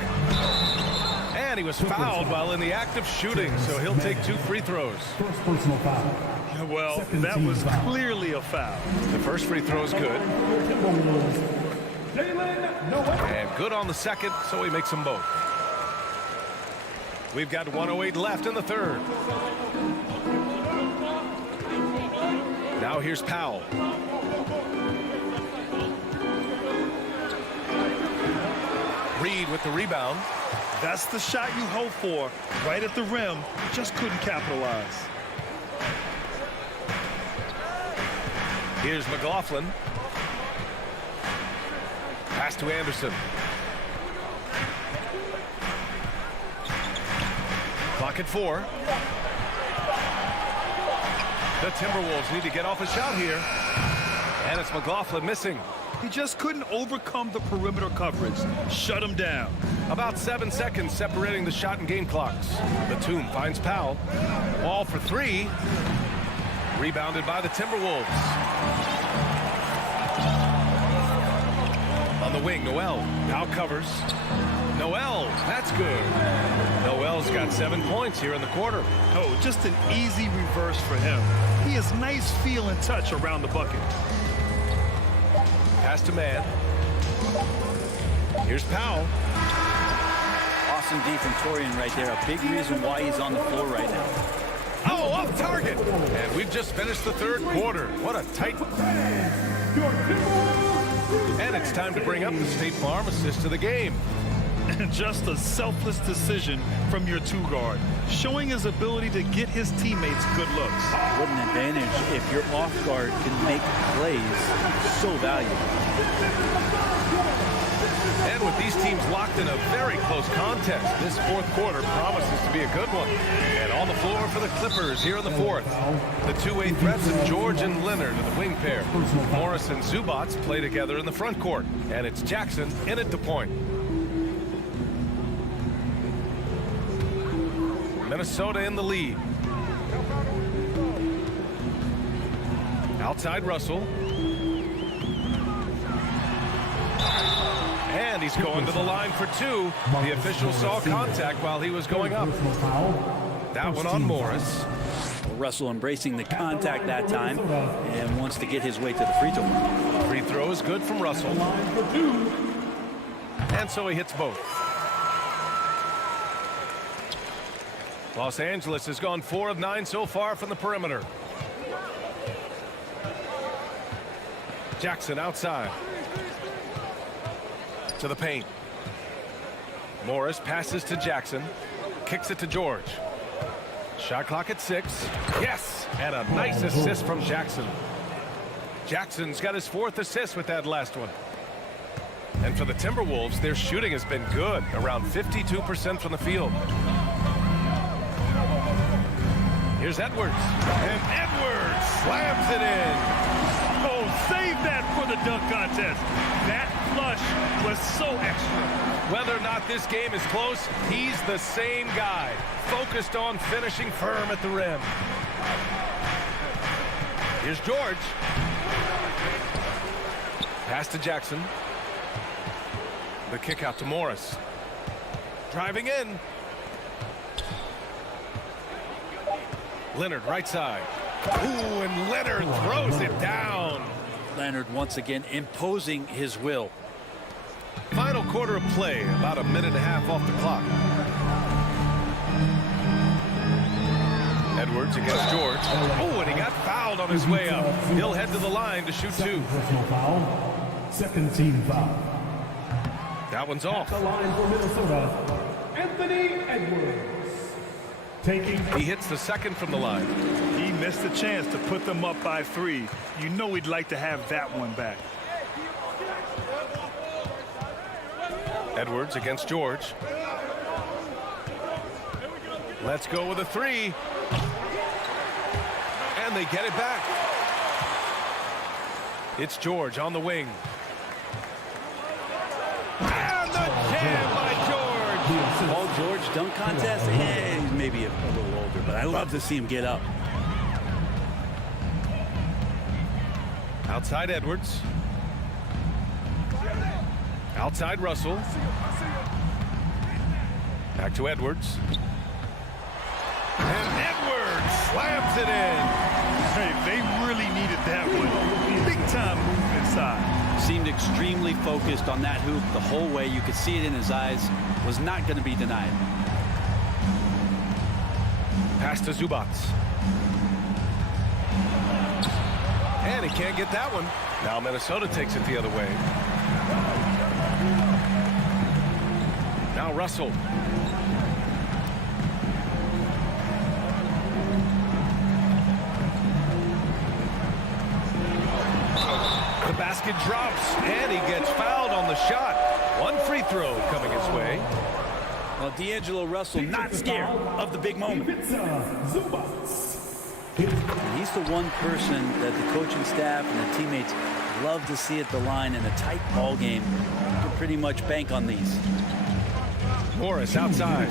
And he was fouled while in the act of shooting, so he'll take 2 free throws. First personal foul. Well, that was clearly a foul. The first free throw is good. And good on the second, so he makes them both. We've got 1:08 left in the third. Now here's Powell. Reed with the rebound. That's the shot you hope for. Right at the rim, just couldn't capitalize. Here's McLaughlin. Pass to Anderson. Clock at 4. The Timberwolves need to get off a shot here. And it's McLaughlin missing. He just couldn't overcome the perimeter coverage. Shut him down. About 7 seconds separating the shot and game clocks. Batum finds Powell. Ball for 3. Rebounded by the Timberwolves. On the wing, Noel now covers. Noel, that's good. No Russell's got 7 points here in the quarter. Oh, just an easy reverse for him. He has nice feel and touch around the bucket. Pass to man. Here's Powell. Awesome D from Torian right there. A big reason why he's on the floor right now. Oh, off target. And we've just finished the third quarter. What a tight. And it's time to bring up the State Farm assist to the game. Just a selfless decision from your two-guard, showing his ability to get his teammates good looks. What an advantage if your off guard can make plays. So valuable. And with these teams locked in a very close contest, this fourth quarter promises to be a good one. And on the floor for the Clippers here in the fourth, the two-way threats of George and Leonard in the wing pair. Morris and Zubats play together in the front court, and it's Jackson in at the point. Minnesota in the lead. Outside Russell. And he's going to the line for two. The official saw contact while he was going up. That one on Morris. Russell embracing the contact that time and wants to get his way to the free throw line. Free throw is good from Russell. And so he hits both. Los Angeles has gone 4 of 9 so far from the perimeter. Jackson outside. To the paint. Morris passes to Jackson. Kicks it to George. Shot clock at 6. Yes! And a nice assist from Jackson. Jackson's got his 4th assist with that last one. And for the Timberwolves, their shooting has been good. Around 52% from the field. Here's Edwards. And Edwards slams it in. Oh, save that for the dunk contest. That flush was so extra. Whether or not this game is close, he's the same guy. Focused on finishing firm at the rim. Here's George. Pass to Jackson. The kick out to Morris. Driving in. Leonard right side. Ooh, and Leonard throws it down. Leonard once again imposing his will. Final quarter of play, about a minute and a half off the clock. Edwards against George. Oh, and he got fouled on his way up. He'll head to the line to shoot 2. Personal foul. Second team foul. That one's off. The line for Minnesota, Anthony Edwards. He hits the second from the line. He missed the chance to put them up by 3. You know he'd like to have that one back. Edwards against George. Let's go with a 3. And they get it back. It's George on the wing. And the jam by George. Paul George dunk contest? He's maybe a little older, but I love to see him get up. Outside Edwards. Outside Russell. Back to Edwards. And Edwards slams it in. Hey, they really needed that one. Big time move inside. Seemed extremely focused on that hoop the whole way. You could see it in his eyes. Was not going to be denied. Pass to Zubats. And he can't get that one. Now Minnesota takes it the other way. Now Russell. The basket drops, and he gets fouled on the shot. One free throw coming his way. Well, D'Angelo Russell not scared of the big moment. And he's the one person that the coaching staff and the teammates love to see at the line in a tight ball game. You can pretty much bank on these. Morris outside.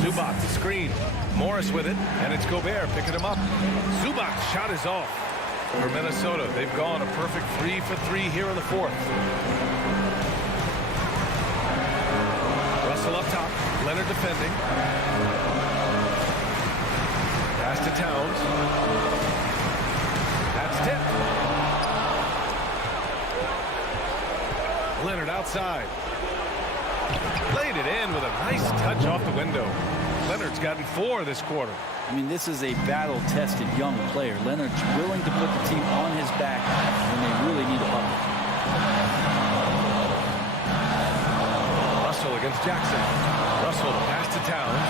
Zubats screen. Morris with it, and it's Gobert picking him up. Zubats shot is off. For Minnesota, they've gone a perfect 3 for 3 here in the fourth. Russell up top. Leonard defending. Pass to Towns. That's tipped. Leonard outside. Laid it in with a nice touch off the window. Leonard's gotten 4 this quarter. I mean, this is a battle-tested young player. Leonard's willing to put the team on his back when they really need a bucket. Russell against Jackson. Russell pass to Towns.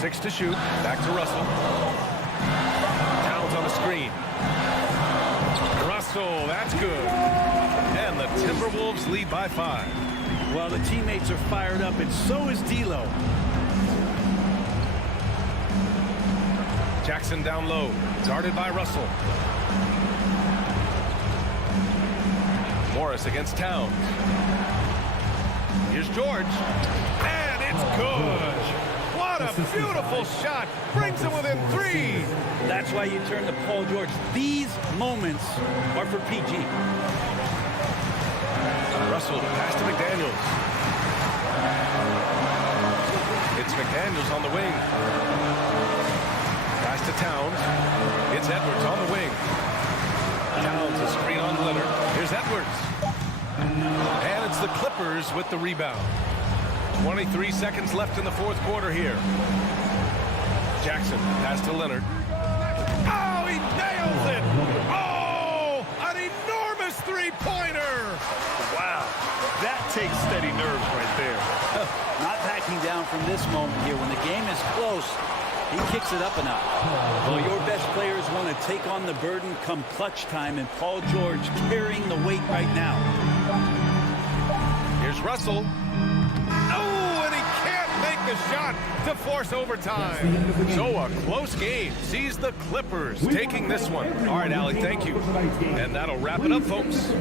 Six to shoot. Back to Russell. Towns on the screen. Russell, that's good. And the Timberwolves lead by 5. Well, the teammates are fired up, and so is D'Lo. Jackson down low. Guarded by Russell. Morris against Towns. Here's George. And it's good. What a beautiful shot. Brings him within 3. That's why you turn to Paul George. These moments are for PG. Russell pass to McDaniels. It's McDaniels on the wing. Pass to Towns. It's Edwards on the wing. Towns a screen on Leonard. Here's Edwards. And it's the Clippers with the rebound. 23 seconds left in the 4th quarter here. Jackson pass to Leonard. Oh, he nails it! Oh, an enormous three-pointer! Wow, that takes steady nerves right there. Not backing down from this moment here. When the game is close, he kicks it up a notch. Well, your best players want to take on the burden come clutch time, and Paul George carrying the weight right now. Here's Russell. Oh, and he can't make the shot to force overtime. So a close game sees the Clippers taking this one. All right, Allie, thank you. And that'll wrap it up, folks.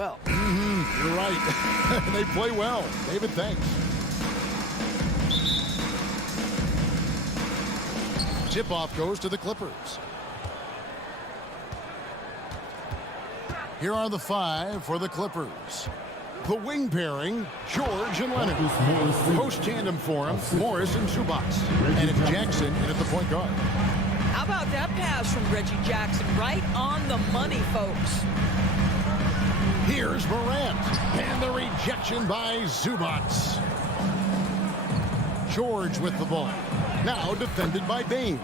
well. You're right. They play well. David, thanks. Tip-off goes to the Clippers. Here are the five for the Clippers. The wing pairing, George and Leonard. Post tandem for him, Morris and Zubac. And it's Jackson in at the point guard. How about that pass from Reggie Jackson? Right on the money, folks. Here's Morant. And the rejection by Zubac. George with the ball. Now defended by Bain.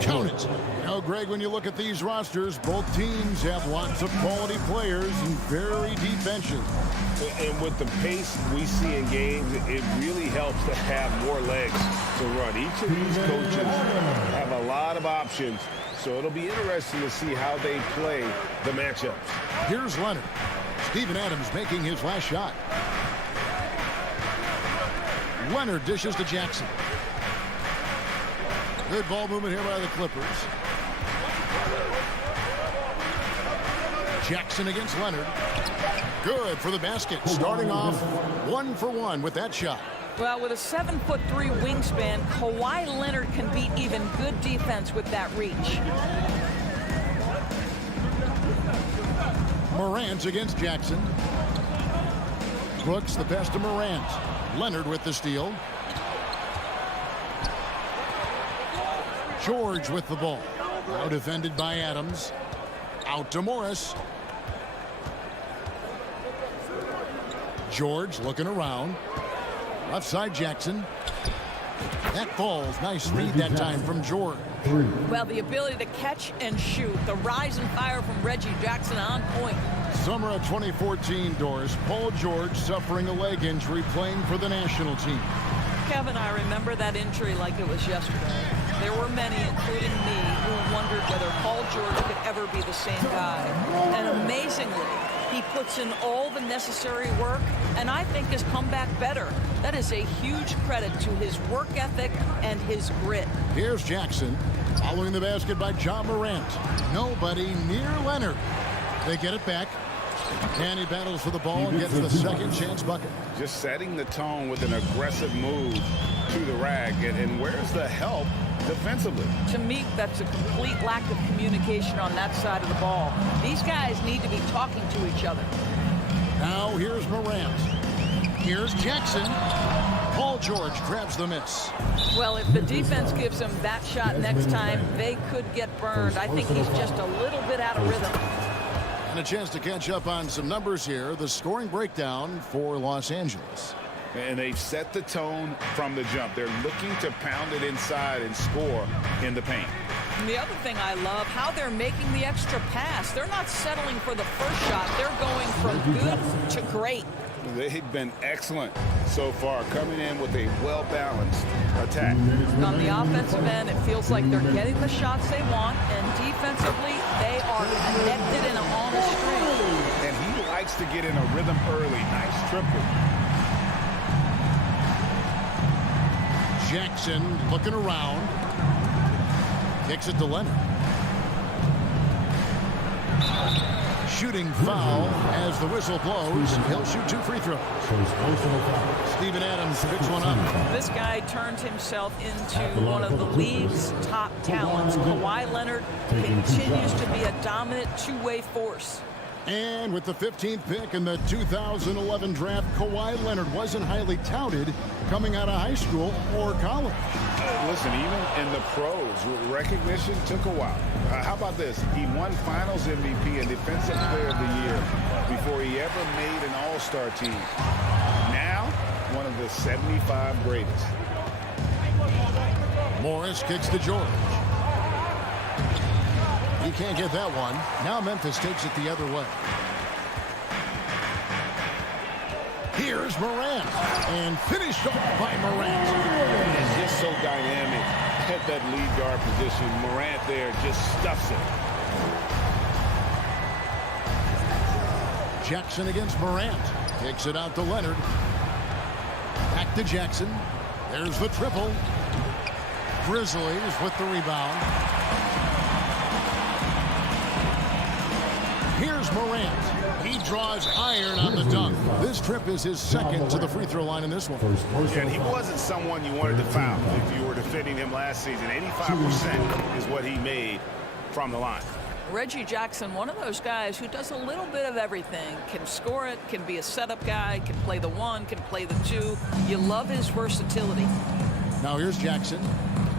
Count it. You know, Greg, when you look at these rosters, both teams have lots of quality players and very deep benches. And with the pace we see in games, it really helps to have more legs to run. Each of these coaches have a lot of options So it'll be interesting to see how they play the matchups. Here's Leonard. Steven Adams making his last shot. Leonard dishes to Jackson. Good ball movement here by the Clippers. Jackson against Leonard. Good for the basket. Starting off 1 for 1 with that shot. Well, with a 7'3" wingspan, Kawhi Leonard can beat even good defense with that reach. Morant against Jackson. Brooks the pass to Morant. Leonard with the steal. George with the ball. Now defended by Adams. Out to Morris. George looking around. Left side Jackson. That falls. Nice read that time from George. Well, the ability to catch and shoot. The rise and fire from Reggie Jackson on point. Summer of 2014, Doris. Paul George suffering a leg injury playing for the national team. Kevin, I remember that injury like it was yesterday. There were many, including me, who wondered whether Paul George could ever be the same guy. And amazingly, he puts in all the necessary work, and I think has come back better. That is a huge credit to his work ethic and his grit. Here's Jackson, following the basket by John Morant. Nobody near Leonard. They get it back. And he battles for the ball and gets the second chance bucket. Just setting the tone with an aggressive move to the rack. And where's the help defensively? To me, that's a complete lack of communication on that side of the ball. These guys need to be talking to each other. Now here's Morant. Here's Jackson. Paul George grabs the miss. Well, if the defense gives him that shot next time, they could get burned. I think he's just a little bit out of rhythm. And a chance to catch up on some numbers here. The scoring breakdown for Los Angeles. And they've set the tone from the jump. They're looking to pound it inside and score in the paint. And the other thing I love, how they're making the extra pass. They're not settling for the first shot. They're going from good to great. They've been excellent so far, coming in with a well-balanced attack. On the offensive end, it feels like they're getting the shots they want, and defensively, they are connected and on a string. And he likes to get in a rhythm early. Nice triple. Jackson looking around. Kicks it to Leonard. Shooting foul as the whistle blows. He'll shoot 2 free throws. Steven Adams picks one up. This guy turned himself into one of the league's top talents. Kawhi Leonard continues to be a dominant two-way force. And with the 15th pick in the 2011 draft, Kawhi Leonard wasn't highly touted coming out of high school or college. Listen, even in the pros, recognition took a while. How about this? He won Finals MVP and Defensive Player of the Year before he ever made an All-Star team. Now, one of the 75 greatest. Morris kicks to George. He can't get that one. Now Memphis takes it the other way. Here's Morant. And finished off by Morant. He's just so dynamic at that lead guard position. Morant there just stuffs it. Jackson against Morant. Kicks it out to Leonard. Back to Jackson. There's the triple. Grizzlies with the rebound. Here's Morant. He draws iron on the dunk. This trip is his second to the free throw line in this one. And he wasn't someone you wanted to foul if you were defending him last season. 85% is what he made from the line. Reggie Jackson, one of those guys who does a little bit of everything. Can score it, can be a setup guy, can play the one, can play the two. You love his versatility. Now here's Jackson.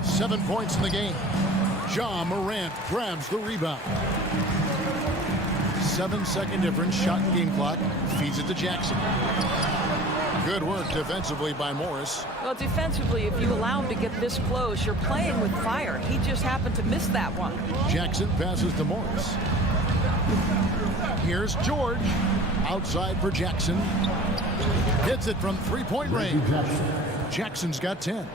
7 points in the game. Ja Morant grabs the rebound. 7-second difference, shot and game clock. Feeds it to Jackson. Good work defensively by Morris. Well, defensively, if you allow him to get this close, you're playing with fire. He just happened to miss that one. Jackson passes to Morris. Here's George. Outside for Jackson. Hits it from three-point range. Jackson's got 10.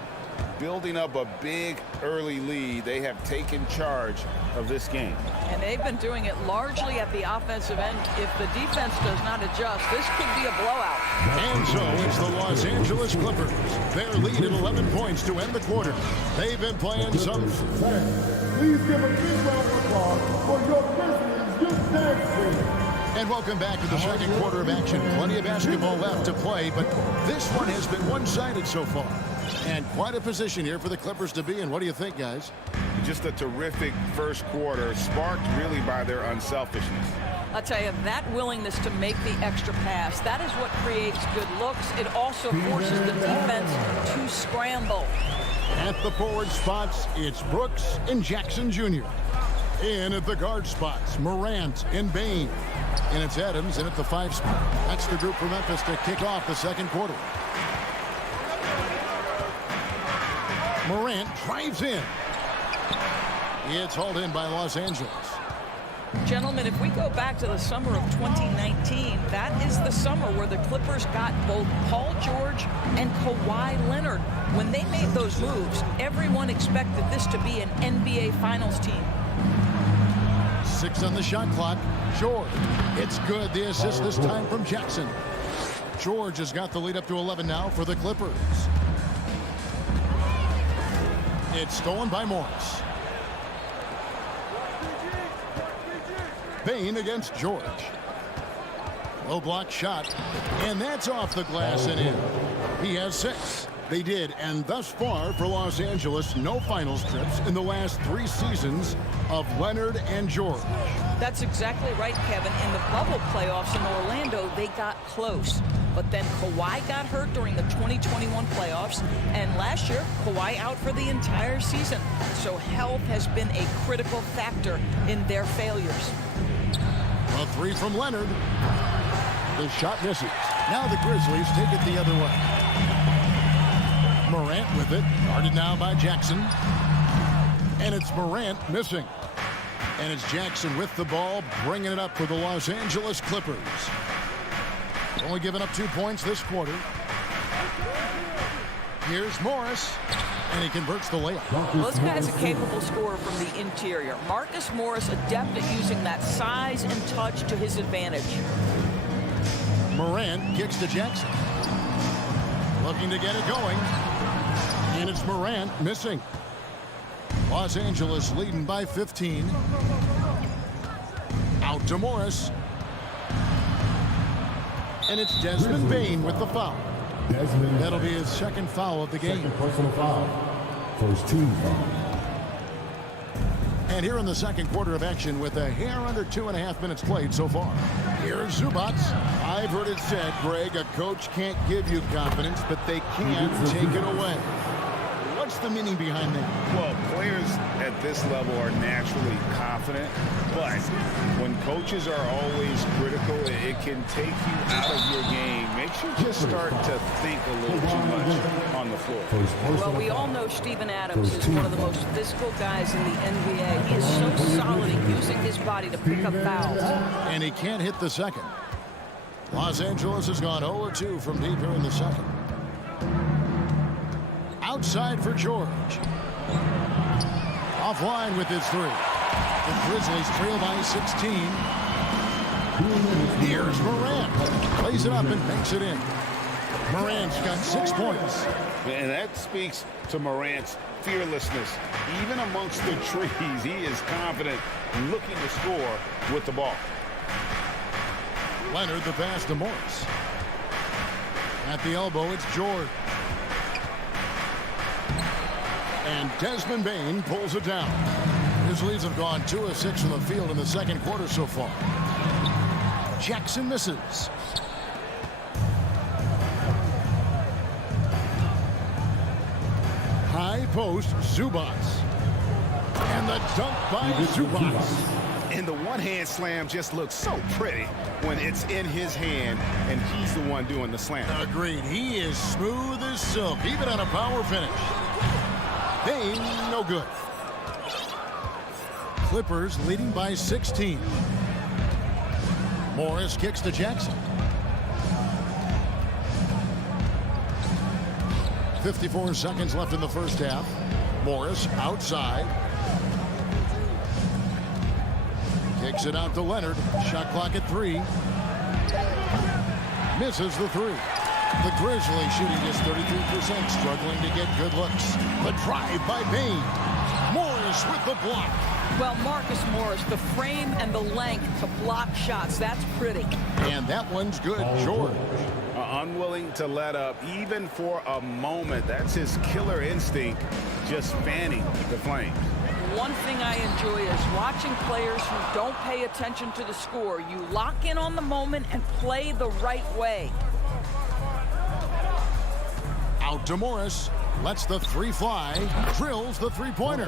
building up a big early lead. They have taken charge of this game. And they've been doing it largely at the offensive end. If the defense does not adjust, this could be a blowout. And so it's the Los Angeles Clippers. Their lead at 11 points to end the quarter. They've been playing some... Please give a big round of applause for your Grizzlies, And welcome back to the second quarter of action. Plenty of basketball left to play, but this one has been one-sided so far. And quite a position here for the Clippers to be in. What do you think, guys? Just a terrific first quarter, sparked really by their unselfishness. I'll tell you, that willingness to make the extra pass, that is what creates good looks. It also forces the defense to scramble. At the forward spots, it's Brooks and Jackson Jr. In at the guard spots, Morant and Bane. And it's Adams in at the 5 spot. That's the group for Memphis to kick off the second quarter. Morant drives in. It's hauled in by Los Angeles. Gentlemen, if we go back to the summer of 2019, that is the summer where the Clippers got both Paul George and Kawhi Leonard. When they made those moves, everyone expected this to be an NBA Finals team. 6 on the shot clock. George. It's good. The assist this time from Jackson. George has got the lead up to 11 now for the Clippers. It's stolen by Morris. Bane against George. Low block shot. And that's off the glass and in. He has 6. They did, and thus far for Los Angeles, no finals trips in the last 3 seasons of Leonard and George. That's exactly right, Kevin. In the bubble playoffs in Orlando, they got close. But then Kawhi got hurt during the 2021 playoffs, and last year, Kawhi out for the entire season. So health has been a critical factor in their failures. A 3 from Leonard. The shot misses. Now the Grizzlies take it the other way. Morant with it, guarded now by Jackson. And it's Morant missing. And it's Jackson with the ball, bringing it up for the Los Angeles Clippers. Only giving up 2 points this quarter. Here's Morris, and he converts the layup. Well, this guy's a capable scorer from the interior. Marcus Morris adept at using that size and touch to his advantage. Morant kicks to Jackson. Looking to get it going. And it's Morant missing. Los Angeles leading by 15. Out to Morris. And it's Desmond Bane with the foul. That'll be his second foul of the game. Second personal foul. First team foul. And here in the second quarter of action with a hair under 2.5 minutes played so far. Here's Zubats. I've heard it said, Greg, a coach can't give you confidence, but they can take it away. What's the meaning behind that? Well, players at this level are naturally confident, but when coaches are always critical, it can take you out of your game. Makes you just start to think a little too much on the floor. Well, we all know Steven Adams is one of the most physical guys in the NBA. He is so solid at using his body to pick up fouls. And he can't hit the second. Los Angeles has gone 0-2 from deep here in the second. Outside for George. Offline with his 3. The Grizzlies trail by 16. Here's Morant. Plays it up and banks it in. Morant's got 6 points. And that speaks to Morant's fearlessness. Even amongst the trees, he is confident, looking to score with the ball. Leonard the pass to Morris. At the elbow, it's George. And Desmond Bane pulls it down. Grizzlies have gone 2 of 6 from the field in the second quarter so far. Jackson misses. High post, Zubats. And the dunk by Zubats. And the one-hand slam just looks so pretty when it's in his hand and he's the one doing the slam. Agreed. He is smooth as silk, even on a power finish. Bane, no good. Clippers leading by 16. Morris kicks to Jackson. 54 seconds left in the first half. Morris outside. Kicks it out to Leonard. Shot clock at 3. Misses the 3. The Grizzlies shooting just 33%, struggling to get good looks. The drive by Bain. Morris with the block. Well, Marcus Morris, the frame and the length to block shots, that's pretty. And that one's good, George. Unwilling to let up, even for a moment. That's his killer instinct, just fanning the Flames. One thing I enjoy is watching players who don't pay attention to the score. You lock in on the moment and play the right way. Out to Morris. Lets the 3 fly. Drills the 3-pointer.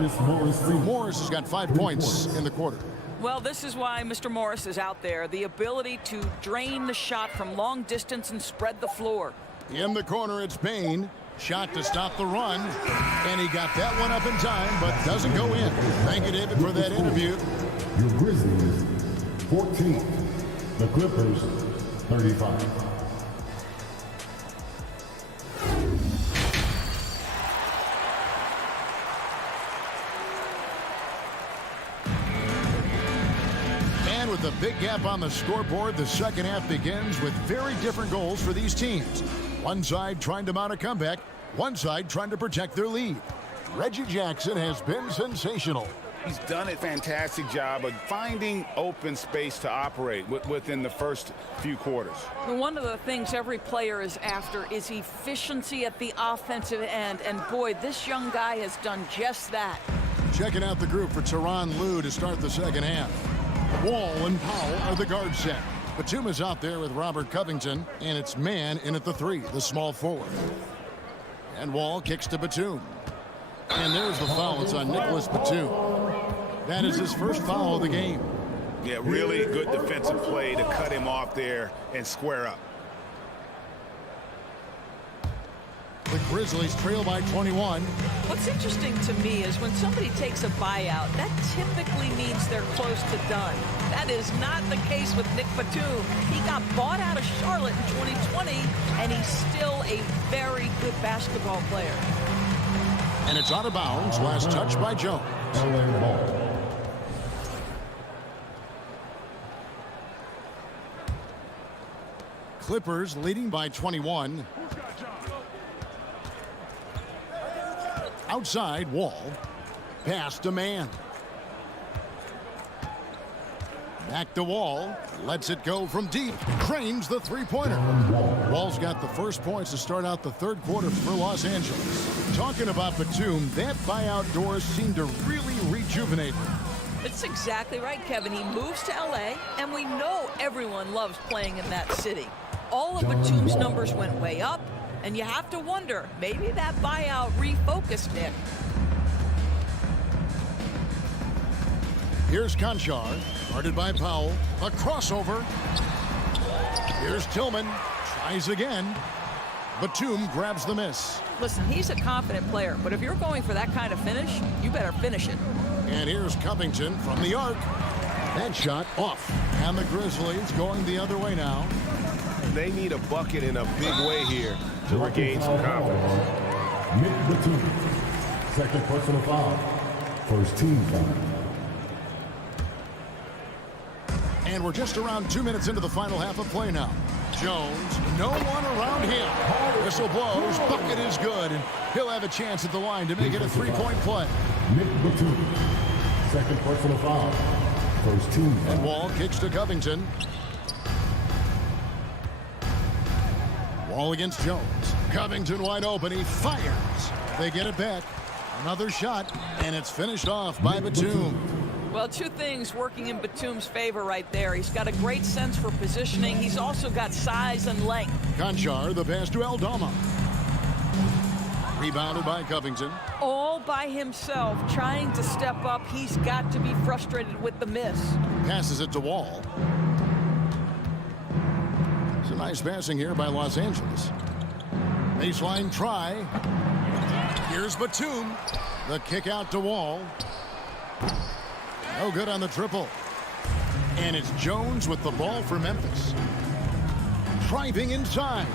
Morris has got 5 points in the quarter. Well, this is why Mr. Morris is out there. The ability to drain the shot from long distance and spread the floor. In the corner, it's Bain. Shot to stop the run. And he got that one up in time, but doesn't go in. Thank you, David, for that interview. Your Grizzlies, 14. The Clippers, 35. With a big gap on the scoreboard, the second half begins with very different goals for these teams. One side trying to mount a comeback, one side trying to protect their lead. Reggie Jackson has been sensational. He's done a fantastic job of finding open space to operate within the first few quarters. One of the things every player is after is efficiency at the offensive end, and boy, this young guy has done just that. Checking out the group for Tyronn Lue to start the second half. Wall and Powell are the guard set. Batum is out there with Robert Covington, and it's Man in at the 3, the small forward. And Wall kicks to Batum. And there's the foul. It's on Nicholas Batum. That is his first foul of the game. Yeah, really good defensive play to cut him off there and square up. The Grizzlies trail by 21. What's interesting to me is when somebody takes a buyout, that typically means they're close to done. That is not the case with Nick Batum. He got bought out of Charlotte in 2020, and he's still a very good basketball player. And it's out of bounds. Last touch by Jones. Clippers leading by 21. Outside, Wall. Pass to Man. Back to Wall. Lets it go from deep. Cranes the 3-pointer. Wall's got the first points to start out the third quarter for Los Angeles. Talking about Batum, that buyout doors seem to really rejuvenate him. That's exactly right, Kevin. He moves to L.A., and we know everyone loves playing in that city. All of Batum's numbers went way up. And you have to wonder, maybe that buyout refocused Nick. Here's Conchar, guarded by Powell. A crossover. Here's Tillman. Tries again. Batum grabs the miss. Listen, he's a confident player, but if you're going for that kind of finish, you better finish it. And here's Covington from the arc. That shot off. And the Grizzlies going the other way now. They need a bucket in a big way here to regain some confidence. Nick Batum, second personal foul, first team foul. And we're just around 2 minutes into the final half of play now. Jones, no one around him. Whistle blows, bucket is good, and he'll have a chance at the line to make it a 3-point play. Nick Batum, second personal foul, first team foul. And Wall kicks to Covington. Wall against Jones. Covington wide open. He fires. They get it back. Another shot, and it's finished off by Batum. Well, two things working in Batum's favor right there. He's got a great sense for positioning. He's also got size and length. Conchar, the pass to Aldama. Rebounded by Covington. All by himself, trying to step up. He's got to be frustrated with the miss. Passes it to Wall. Some nice passing here by Los Angeles. Baseline try. Here's Batum. The kick out to Wall. No good on the triple. And it's Jones with the ball for Memphis. driving inside.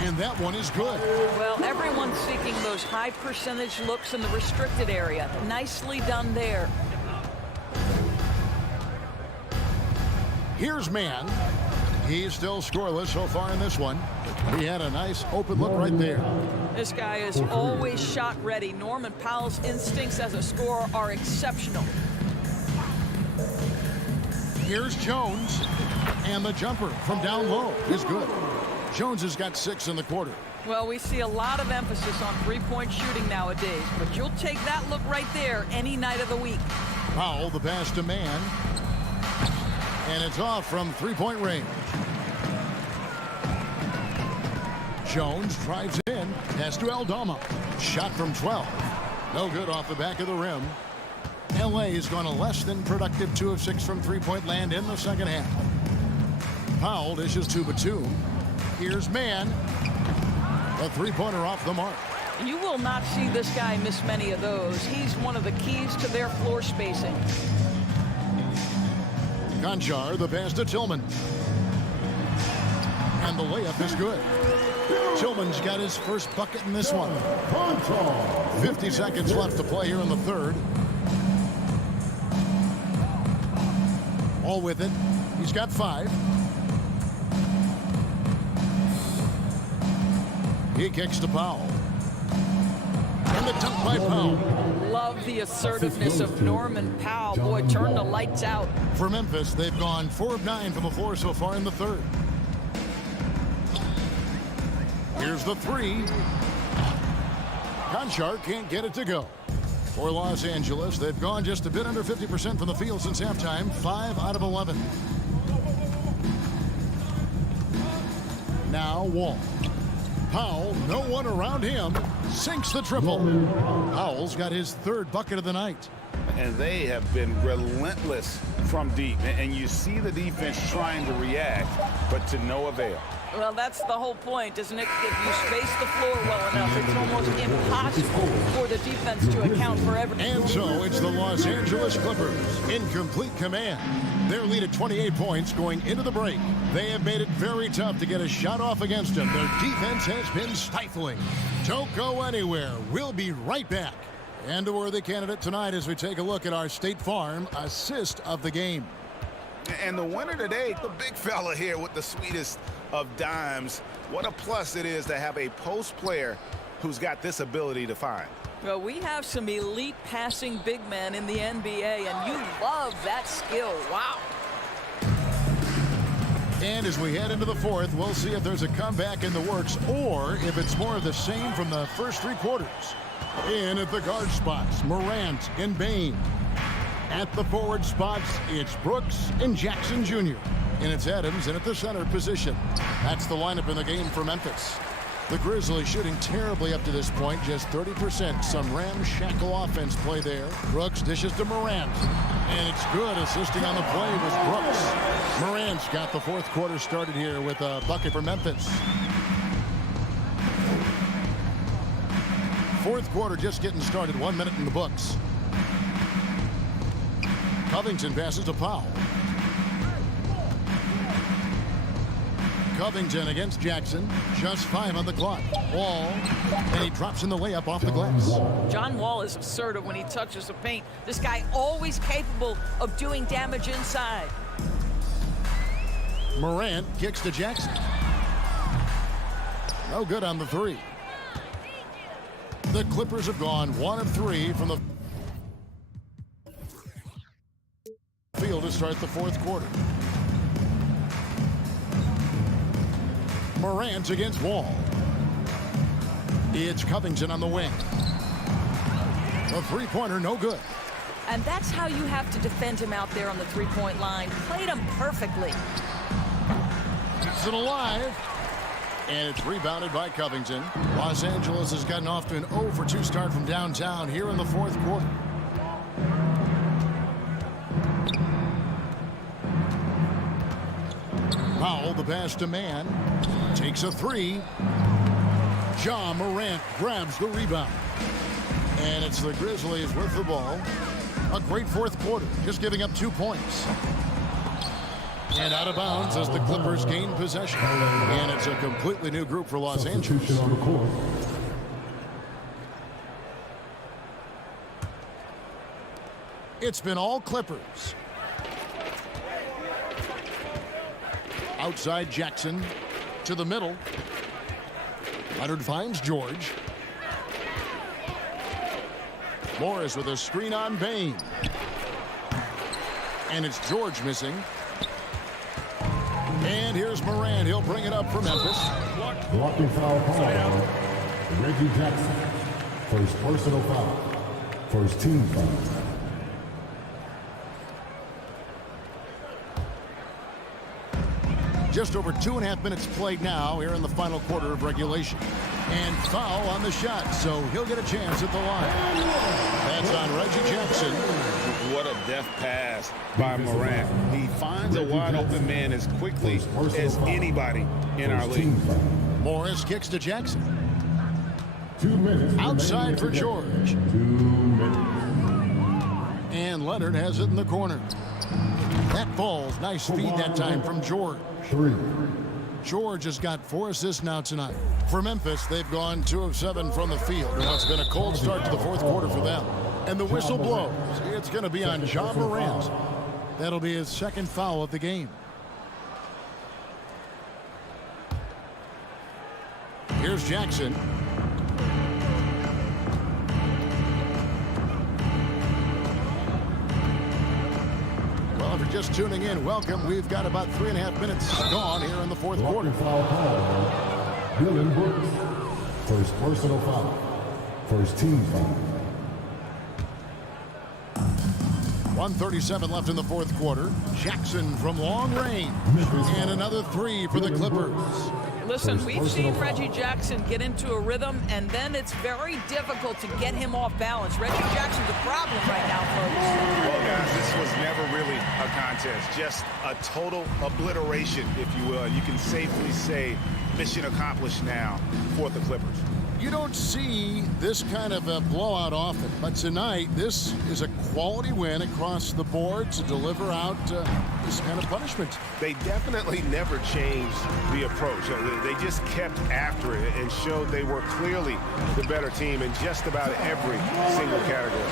And that one is good. Well, everyone's seeking those high percentage looks in the restricted area. Nicely done there. Here's Mann. He's still scoreless so far in this one. He had a nice open look right there. This guy is always shot ready. Norman Powell's instincts as a scorer are exceptional. Here's Jones. And the jumper from down low is good. Jones has got 6 in the quarter. Well, we see a lot of emphasis on three-point shooting nowadays, but you'll take that look right there any night of the week. Powell, the pass to Mann. And it's off from three-point range. Jones drives in. Pass to Aldama. Shot from 12. No good off the back of the rim. LA has gone a less than productive 2 of 6 from three-point land in the second half. Powell dishes to Batum. Here's Mann. A three-pointer off the mark. You will not see this guy miss many of those. He's one of the keys to their floor spacing. Conchar, the pass to Tillman. And the layup is good. Tillman's got his first bucket in this one. 50 seconds left to play here in the third. All with it. He's got 5. He kicks to Powell. And the dunk by Powell. Love the assertiveness of Norman Powell. Boy, turn the lights out. For Memphis, they've gone 4 of 9 from the floor so far in the third. Here's the 3. Conchar can't get it to go. For Los Angeles, they've gone just a bit under 50% from the field since halftime. 5 out of 11. Now Wall. Powell, no one around him, sinks the triple. Powell's got his 3rd bucket of the night. And they have been relentless from deep. And you see the defense trying to react, but to no avail. Well, that's the whole point, isn't it? If you space the floor well enough, it's almost impossible for the defense to account for everything. And so it's the Los Angeles Clippers in complete command. Their lead at 28 points going into the break. They have made it very tough to get a shot off against them. Their defense has been stifling. Don't go anywhere. We'll be right back. And a worthy candidate tonight as we take a look at our State Farm assist of the game. And the winner today, the big fella here with the sweetest of dimes. What a plus it is to have a post player who's got this ability to find. Well, we have some elite passing big men in the NBA, and you love that skill. Wow. And as we head into the fourth, we'll see if there's a comeback in the works or if it's more of the same from the first 3 quarters. In at the guard spots, Morant and Bain. At the forward spots, it's Brooks and Jackson Jr. And it's Adams in at the center position. That's the lineup in the game for Memphis. The Grizzlies shooting terribly up to this point, just 30%. Some ramshackle offense play there. Brooks dishes to Morant. And it's good. Assisting on the play was Brooks. Morant's got the 4th quarter started here with a bucket for Memphis. 4th quarter just getting started. 1 minute in the books. Covington passes to Powell. Covington against Jackson. Just 5 on the clock. Wall. And he drops in the layup off the glass. John Wall is assertive when he touches the paint. This guy always capable of doing damage inside. Morant kicks to Jackson. No good on the 3. The Clippers have gone 1 of 3 from the field to start the 4th quarter. Morant against Wall. It's Covington on the wing. A 3-pointer, no good. And that's how you have to defend him out there on the 3-point line. Played him perfectly. It's it alive. And it's rebounded by Covington. Los Angeles has gotten off to an 0 for 2 start from downtown here in the 4th quarter. Powell, the pass to Mann. Takes a 3. Ja Morant grabs the rebound. And it's the Grizzlies with the ball. A great 4th quarter, just giving up 2 points. And out of bounds as the Clippers gain possession. And it's a completely new group for Los Angeles. On the court. It's been all Clippers. Outside Jackson to the middle. Leonard finds George. Morris with a screen on Bain. And it's George missing. And here's Moran. He'll bring it up for Memphis. Blocking foul call. Reggie Jackson. First personal foul. First team foul. Just over 2.5 minutes played now here in the final quarter of regulation. And foul on the shot, so he'll get a chance at the line. That's on Reggie Jackson. What a deft pass by Morant. He finds a wide open man as quickly as anybody in our league. Morris kicks to Jackson. 2 minutes. Outside for George. 2 minutes. And Leonard has it in the corner. That falls. Nice feed that time from George. 3. George has got 4 assists now tonight. For Memphis, they've gone 2 of 7 from the field. And what's been a cold start to the fourth quarter for them. And the whistle blows. It's going to be on Ja Morant. That'll be his second foul of the game. Here's Jackson. Well, if you're just tuning in, welcome. We've got about 3.5 minutes gone here in the fourth quarter. Foul call. Dylan Brooks. First personal foul. First team foul. 1:37 left in the fourth quarter. Jackson from long range. And another 3 for the Clippers. Listen, we've seen Reggie Jackson get into a rhythm, and then it's very difficult to get him off balance. Reggie Jackson's a problem right now, folks. Well, guys, this was never really a contest. Just a total obliteration, if you will. You can safely say mission accomplished now for the Clippers. You don't see this kind of a blowout often, but tonight this is a quality win across the board to deliver out this kind of punishment. They definitely never changed the approach. They just kept after it and showed they were clearly the better team in just about every single category.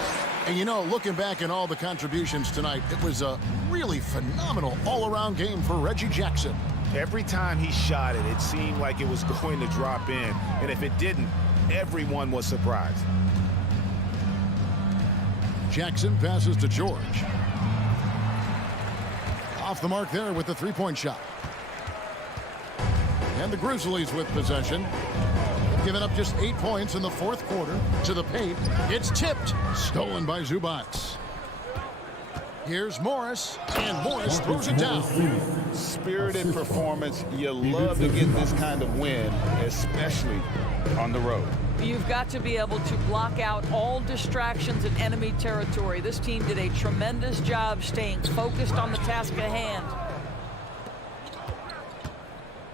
And you know, looking back at all the contributions tonight, it was a really phenomenal all-around game for Reggie Jackson. Every time he shot it, it seemed like it was going to drop in. And if it didn't, everyone was surprised. Jackson passes to George. Off the mark there with the three-point shot. And the Grizzlies with possession. Giving up just 8 points in the fourth quarter to the paint. It's tipped. Stolen by Zubats. Here's Morris, and Morris throws it down. Spirited performance. You love to get this kind of win, especially on the road. You've got to be able to block out all distractions in enemy territory. This team did a tremendous job staying focused on the task at hand.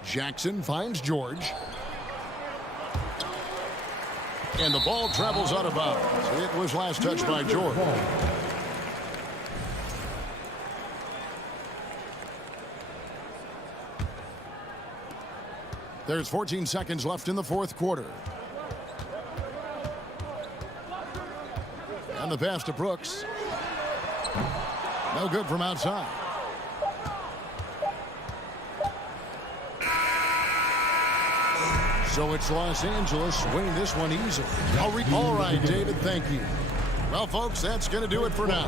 Jackson finds George. And the ball travels out of bounds. It was last touched by George. There's 14 seconds left in the fourth quarter. And the pass to Brooks. No good from outside. So it's Los Angeles winning this one easily. All right, David, thank you. Well, folks, that's going to do it for now.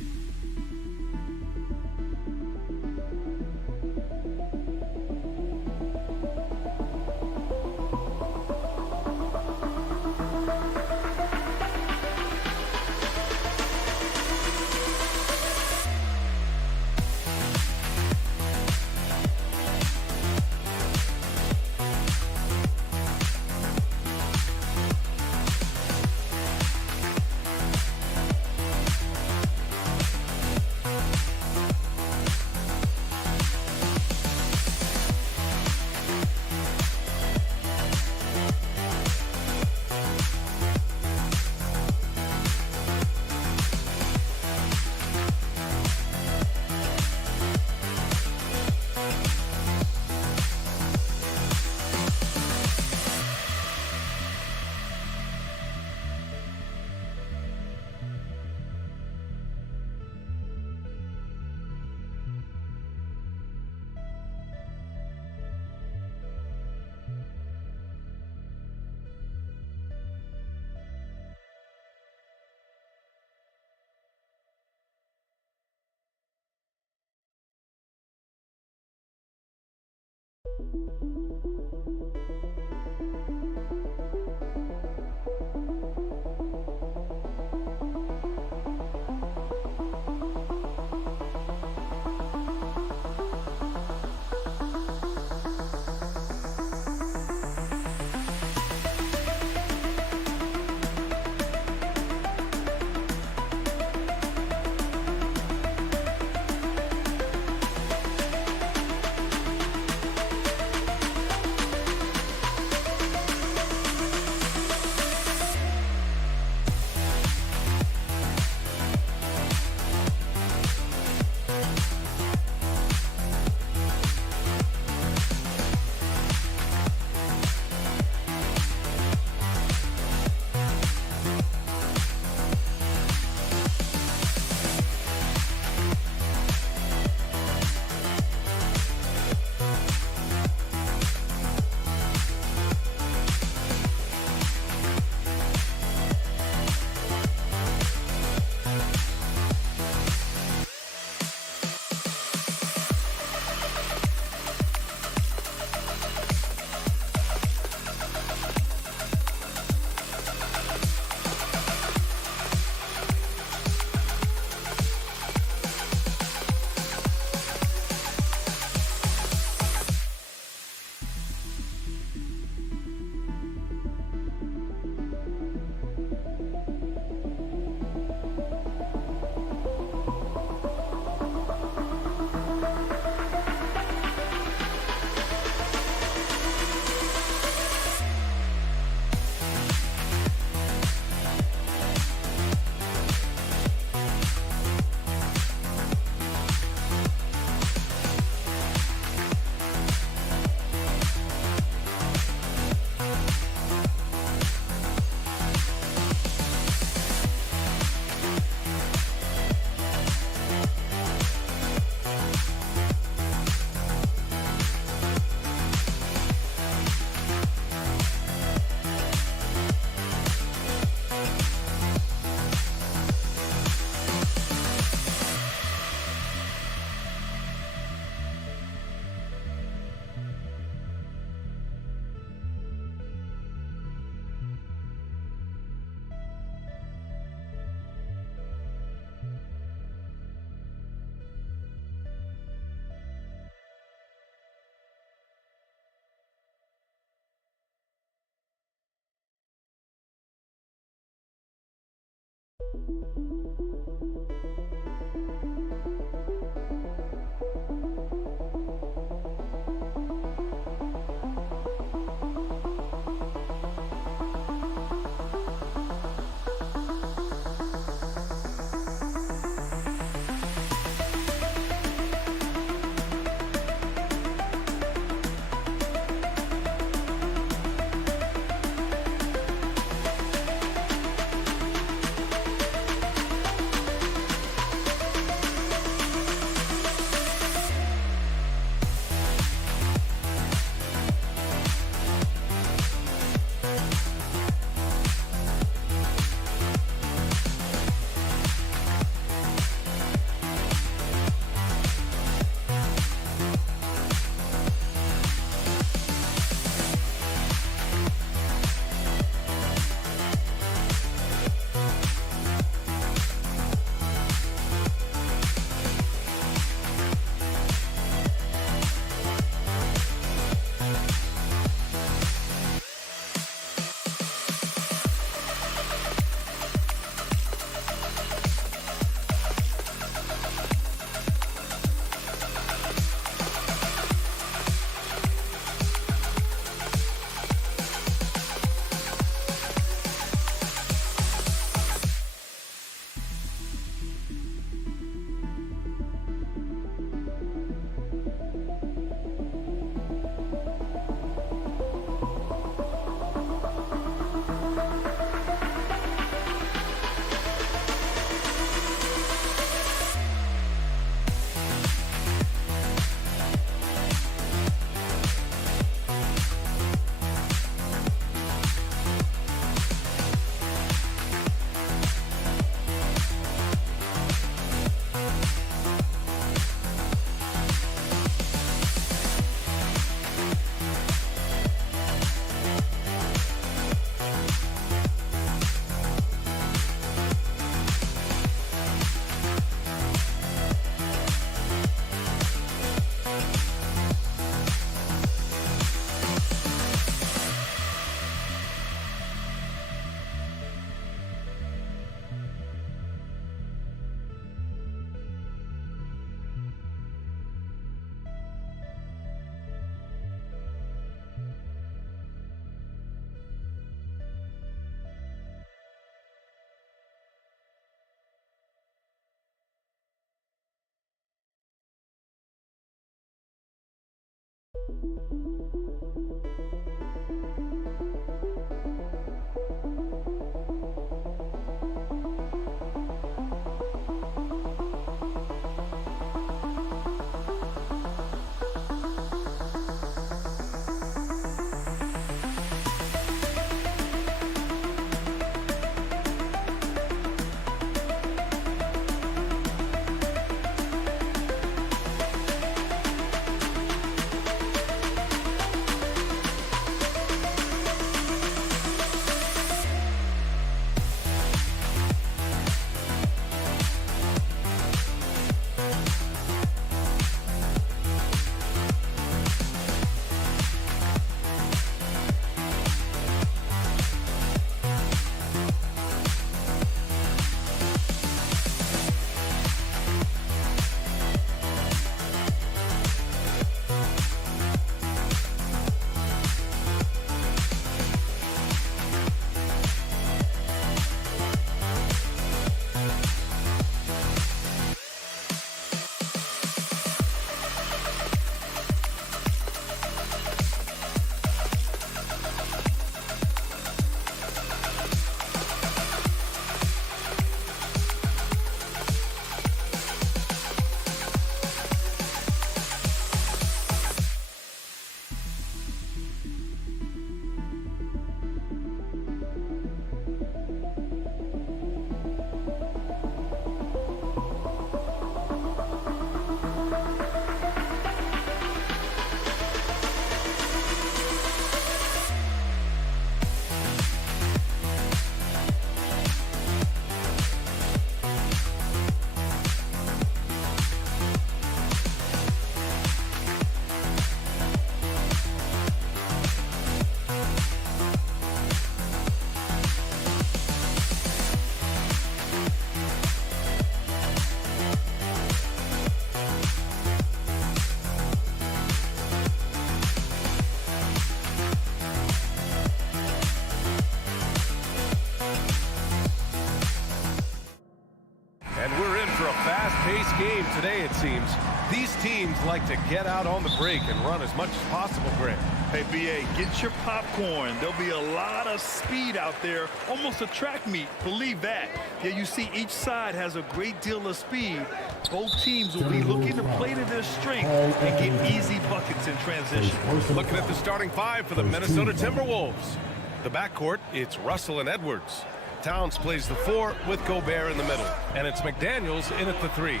game today, it seems. These teams like to get out on the break and run as much as possible, Greg. Hey, BA, get your popcorn. There'll be a lot of speed out there, almost a track meet. Believe that. Yeah, you see each side has a great deal of speed. Both teams will be looking to play to their strength and get easy buckets in transition. Looking at the starting five for the Minnesota Timberwolves. The backcourt, it's Russell and Edwards. Towns plays the 4 with Gobert in the middle. And it's McDaniels in at the 3.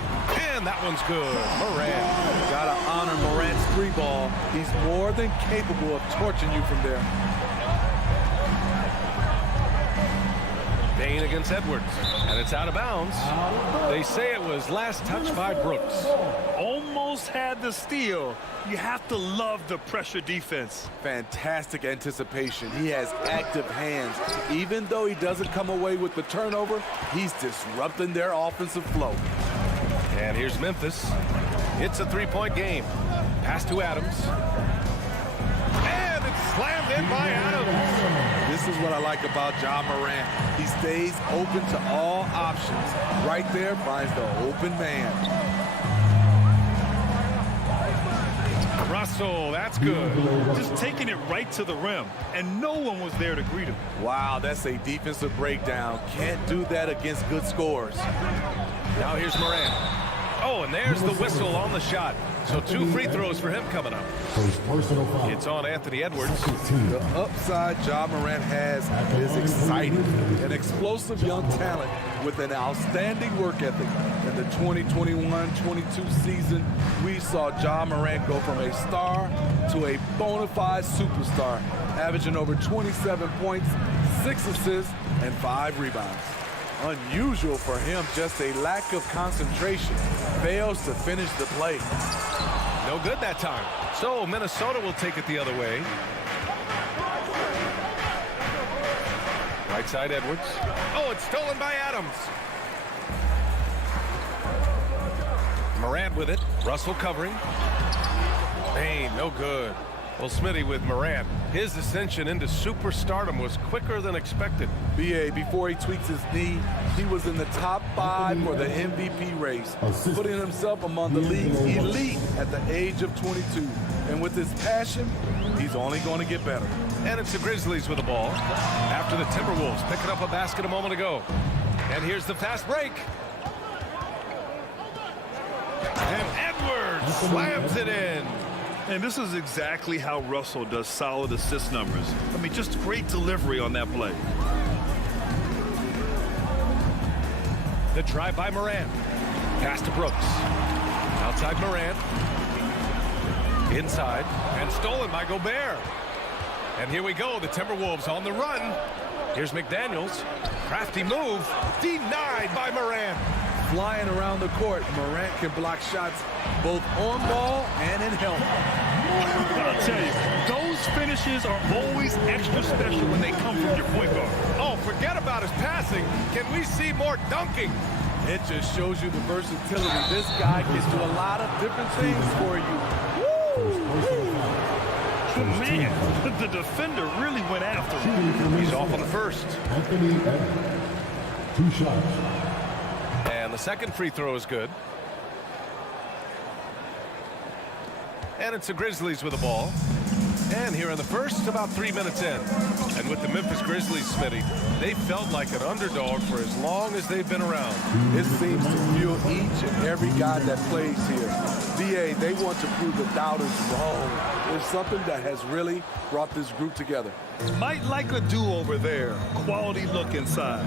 And that one's good. Morant. Gotta honor Morant's 3 ball. He's more than capable of torching you from there. Bain against Edwards. And it's out of bounds. They say it was last touched by Brooks. Almost had the steal. You have to love the pressure defense. Fantastic anticipation. He has active hands. Even though he doesn't come away with the turnover, he's disrupting their offensive flow. And here's Memphis. It's a 3-point game. Pass to Adams. And it's slammed in by Adams. This is what I like about Ja Morant. He stays open to all options. Right there finds the open man. Russell, that's good. Just taking it right to the rim, and no one was there to greet him. Wow, that's a defensive breakdown. Can't do that against good scores. Now here's Morant. Oh, and there's the whistle on the shot. So 2 free throws for him coming up. It's on Anthony Edwards. The upside Ja Morant has is exciting. An explosive young talent with an outstanding work ethic. In the 2021-22 season, we saw Ja Morant go from a star to a bona fide superstar, averaging over 27 points, 6 assists, and 5 rebounds. Unusual for him, just a lack of concentration. Fails to finish the play. No good that time. So Minnesota will take it the other way. Right side Edwards. Oh, it's stolen by Adams. Morant with it. Russell covering. Bain, no good. Well, Smitty with Morant, his ascension into superstardom was quicker than expected. BA, before he tweaks his knee, he was in the top 5 for the MVP race, putting himself among the league's elite at the age of 22. And with his passion, he's only going to get better. And it's the Grizzlies with the ball after the Timberwolves picking up a basket a moment ago. And here's the fast break. And Edwards slams it in. And this is exactly how Russell does solid assist numbers. I mean, just great delivery on that play. The drive by Morant. Pass to Brooks. Outside Morant. Inside. And stolen by Gobert. And here we go. The Timberwolves on the run. Here's McDaniels. Crafty move. Denied by Morant. Flying around the court, Morant can block shots both on ball and in help. I'll tell you, those finishes are always extra special when they come from your point guard. Oh, forget about his passing. Can we see more dunking? It just shows you the versatility. This guy can do a lot of different things for you. Man, the defender really went after him. He's off on the first. Anthony Edwards. 2 shots. And the second free throw is good. And it's the Grizzlies with the ball. And here in the first, about 3 minutes in. And with the Memphis Grizzlies, Smitty, they felt like an underdog for as long as they've been around. It seems to fuel each and every guy that plays here. DA, they want to prove the doubters wrong. There's something that has really brought this group together. Might like a do-over there. Quality look inside.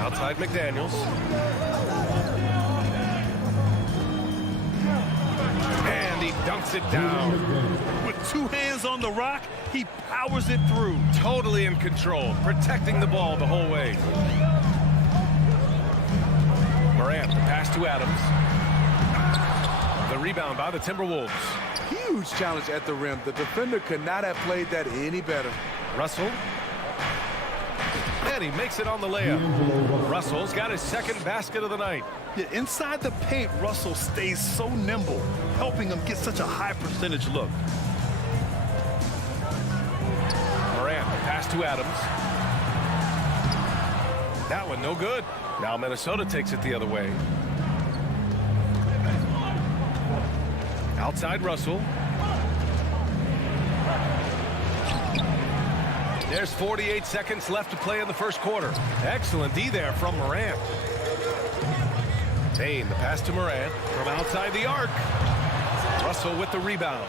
Outside McDaniels. And he dunks it down. With 2 hands on the rock, he powers it through. Totally in control, protecting the ball the whole way. Morant, the pass to Adams. The rebound by the Timberwolves. Huge challenge at the rim. The defender could not have played that any better. Russell. And he makes it on the layup. Russell's got his second basket of the night. Yeah, inside the paint, Russell stays so nimble, helping him get such a high percentage look. Morant, pass to Adams. That one no good. Now Minnesota takes it the other way. Outside Russell. There's 48 seconds left to play in the first quarter. Excellent D there from Morant. Bane, the pass to Morant from outside the arc. Russell with the rebound.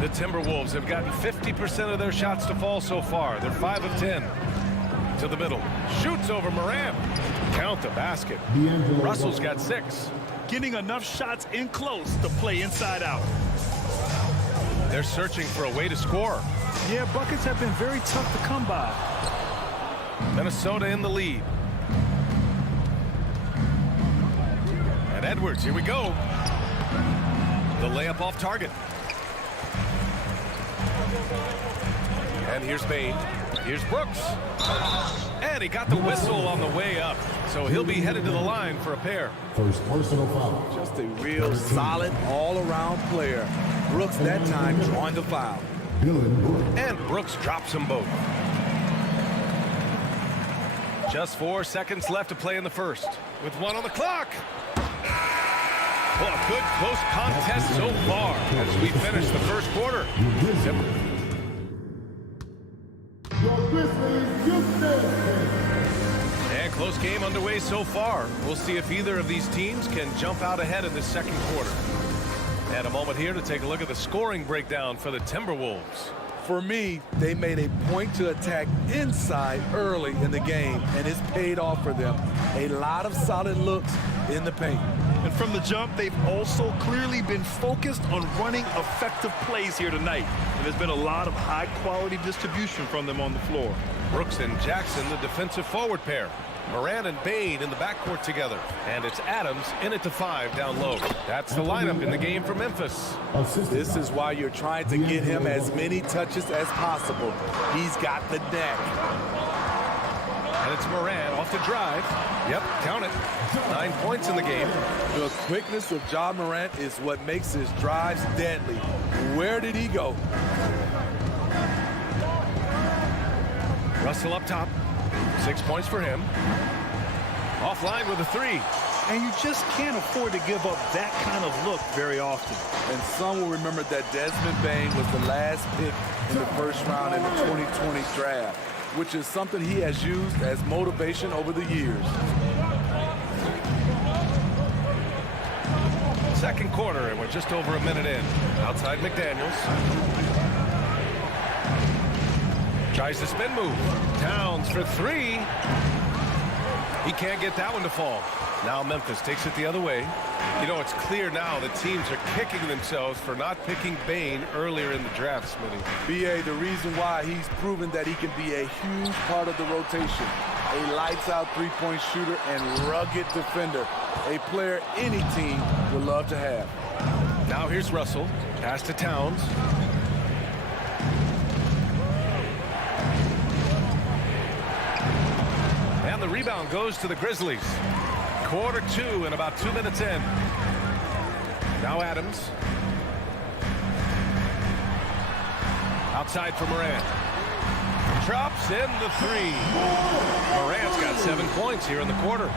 The Timberwolves have gotten 50% of their shots to fall so far. They're 5 of 10. To the middle. Shoots over Morant. Count the basket. Russell's got 6. Getting enough shots in close to play inside out. They're searching for a way to score. Yeah, buckets have been very tough to come by. Minnesota in the lead. And Edwards, here we go. The layup off target. And here's Bane. Here's Brooks. And he got the whistle on the way up. So he'll be headed to the line for a pair. First personal foul. Just a real solid all-around player. Brooks that time drawing the foul. And Brooks drops them both. Just 4 seconds left to play in the first. With 1 on the clock. Well, a good close contest so far as we finish the first quarter. And close game underway so far. We'll see if either of these teams can jump out ahead in the second quarter. And a moment here to take a look at the scoring breakdown for the Timberwolves. For me, they made a point to attack inside early in the game, and it's paid off for them. A lot of solid looks in the paint. And from the jump, they've also clearly been focused on running effective plays here tonight. And there's been a lot of high-quality distribution from them on the floor. Brooks and Jackson, the defensive forward pair. Morant and Bane in the backcourt together. And it's Adams in at the 5 down low. That's the lineup in the game for Memphis. This is why you're trying to get him as many touches as possible. He's got the neck. And it's Morant off the drive. Yep, count it. 9 points in the game. The quickness of Ja Morant is what makes his drives deadly. Where did he go? Russell up top. 6 points for him. Offline with a 3. And you just can't afford to give up that kind of look very often. And some will remember that Desmond Bane was the last pick in the first round in the 2020 draft, which is something he has used as motivation over the years. Second quarter, and we're just over a minute in. Outside McDaniels. Tries the spin move. Towns for 3. He can't get that one to fall. Now Memphis takes it the other way. You know, it's clear now that teams are kicking themselves for not picking Bane earlier in the draft, Smitty. B.A., the reason why he's proven that he can be a huge part of the rotation. A lights-out three-point shooter and rugged defender. A player any team would love to have. Now here's Russell. Pass to Towns. And the rebound goes to the Grizzlies. Quarter 2 and about 2 minutes in. Now Adams. Outside for Morant. Drops in the 3. Morant's got 7 points here in the quarter.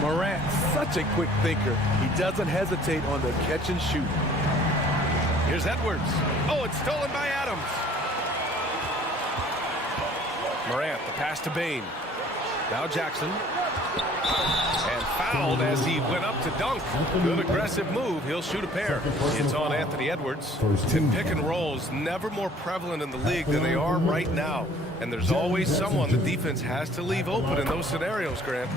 Morant, such a quick thinker. He doesn't hesitate on the catch and shoot. Here's Edwards. Oh, it's stolen by Adams. Morant, the pass to Bane. Now Jackson. And fouled as he went up to dunk. Good aggressive move. He'll shoot a pair. It's on Anthony Edwards. Pick and rolls never more prevalent in the league than they are right now. And there's always someone the defense has to leave open in those scenarios, Grant.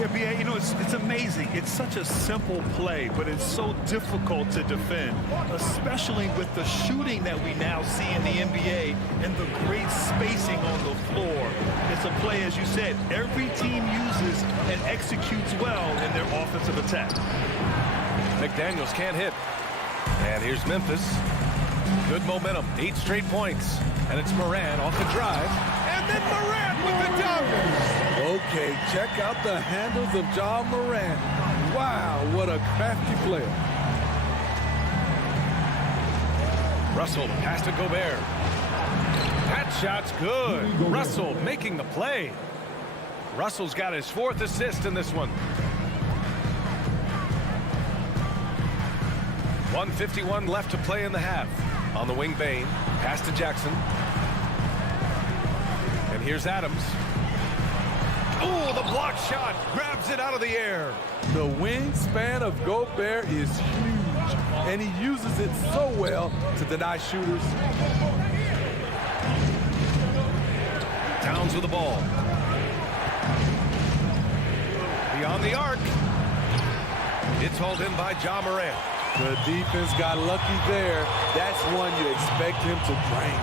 Yeah, B.A., you know, it's amazing. It's such a simple play, but it's so difficult to defend, especially with the shooting that we now see in the NBA and the great spacing on the floor. It's a play, as you said, every team uses and executes well in their offensive attack. McDaniels can't hit. And here's Memphis. Good momentum, 8 straight points. And it's Morant off the drive. And then Morant with the dunk. Okay, check out the handles of Ja Morant. Wow, what a crafty player. Russell, pass to Gobert. That shot's good. Russell making the play. Russell's got his 4th assist in this one. 1:51 left to play in the half. On the wing, Bain. Pass to Jackson. And here's Adams. Oh, the block shot. Grabs it out of the air. The wingspan of Gobert is huge, and he uses it so well to deny shooters. Towns with the ball. Beyond the arc. It's hauled in by Ja Morant. The defense got lucky there. That's one you expect him to drain.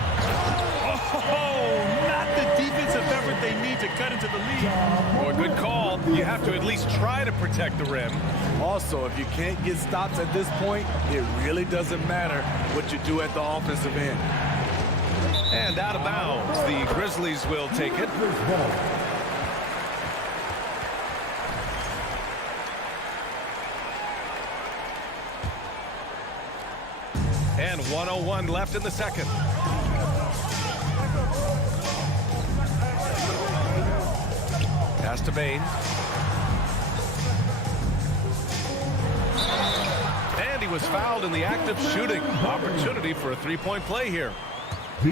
Oh, not the defensive effort they need to cut into the lead. Boy, good call. You have to at least try to protect the rim. Also, if you can't get stops at this point, it really doesn't matter what you do at the offensive end. And out of bounds. The Grizzlies will take it. And 1:01 left in the second. Pass to Bain. And he was fouled in the act of shooting. Opportunity for a three-point play here.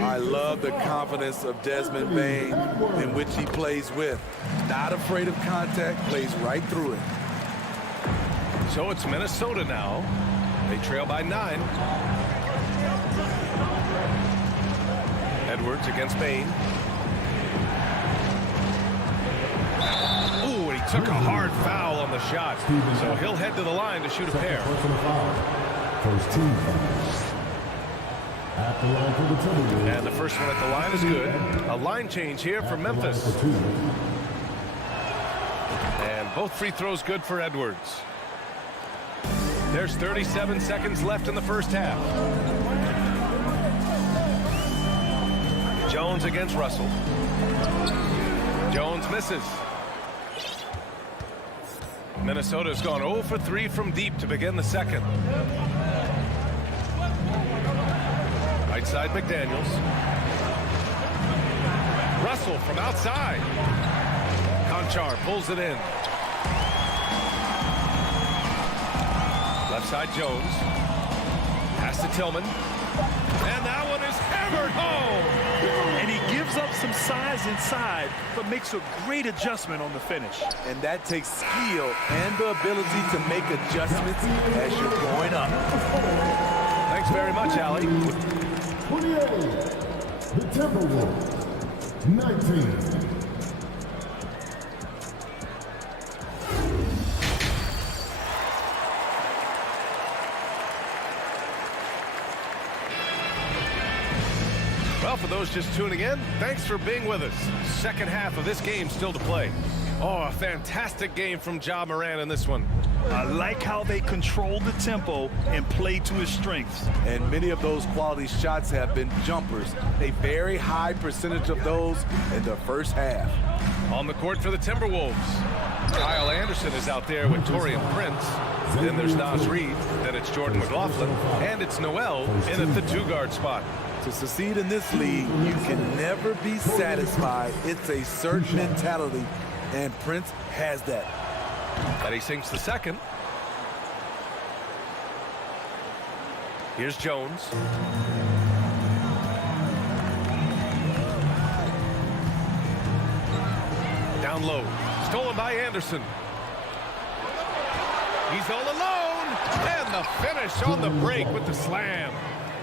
I love the confidence of Desmond Bain in which he plays with. Not afraid of contact, plays right through it. So it's Minnesota now. They trail by 9. Edwards against Bain. Ooh, and he took a hard foul on the shot. So he'll head to the line to shoot a pair. First team foul. At the line for the Timberwolves. And the first one at the line is good. A line change here for Memphis. And both free throws good for Edwards. There's 37 seconds left in the first half. Jones against Russell. Jones misses. Minnesota's gone 0 for 3 from deep to begin the second. Right side, McDaniels. Russell from outside. Conchar pulls it in. Left side, Jones. Pass to Tillman. And that one is hammered home. And he gives up some size inside, but makes a great adjustment on the finish. And that takes skill and the ability to make adjustments as you're going up. Thanks very much, Allie. 28. The Timberwolves. 19. Well, for those just tuning in, thanks for being with us. Second half of this game still to play. Oh, a fantastic game from Ja Morant in this one. I like how they control the tempo and play to his strengths. And many of those quality shots have been jumpers. A very high percentage of those in the first half. On the court for the Timberwolves, Kyle Anderson is out there with Taurean Prince. Then there's Naz Reid. Then it's Jordan McLaughlin. And it's Noel in at the 2-guard spot. To succeed in this league, you can never be satisfied. It's a certain mentality, and Prince has that. And he sinks the second. Here's Jones. Down low. Stolen by Anderson. He's all alone. And the finish on the break with the slam.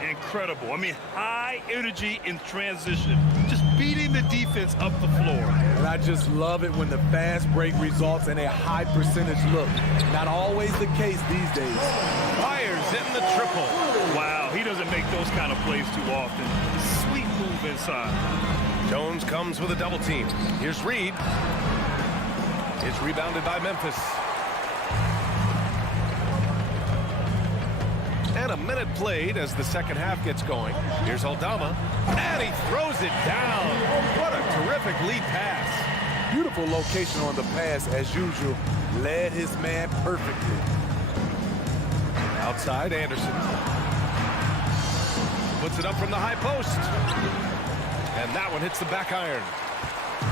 Incredible. I mean, high energy in transition. Just beating the defense up the floor. And I just love it when the fast break results in a high percentage look. Not always the case these days. Fires in the triple. Wow, he doesn't make those kind of plays too often. Sweet move inside. Jones comes with a double team. Here's Reid. It's rebounded by Memphis. And a minute played as the second half gets going. Here's Aldama. And he throws it down. What a terrific lead pass. Beautiful location on the pass as usual. Led his man perfectly. Outside, Anderson. Puts it up from the high post. And that one hits the back iron.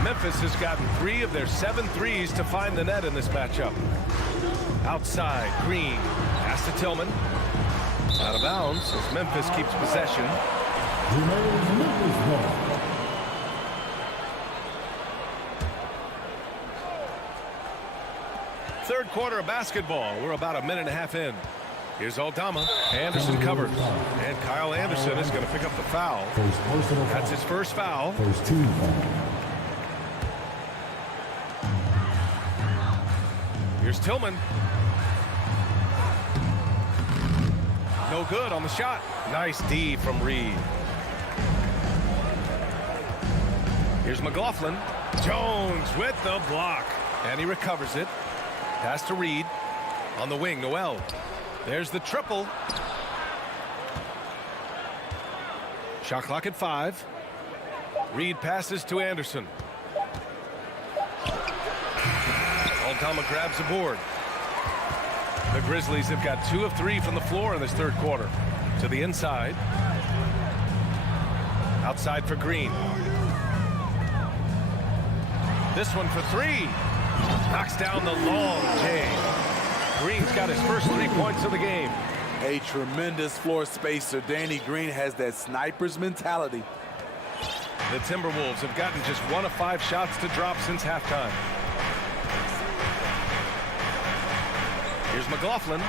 Memphis has gotten 3 of their 7 threes to find the net in this matchup. Outside, Green. Pass to Tillman. Out of bounds as Memphis keeps possession. Third quarter of basketball. We're about a minute and a half in. Here's Aldama. Anderson covers. And Kyle Anderson is going to pick up the foul. That's his first foul. First team foul. Here's Tillman. No good on the shot. Nice D from Reed. Here's McLaughlin. Jones with the block. And he recovers it. Pass to Reed. On the wing, Noel. There's the triple. Shot clock at 5. Reed passes to Anderson. Aldama grabs the board. The Grizzlies have got 2 of 3 from the floor in this third quarter. To the inside. Outside for Green. This one for 3. Knocks down the long J. Green's got his first 3 points of the game. A tremendous floor spacer. Danny Green has that sniper's mentality. The Timberwolves have gotten just 1 of 5 shots to drop since halftime. Here's McLaughlin.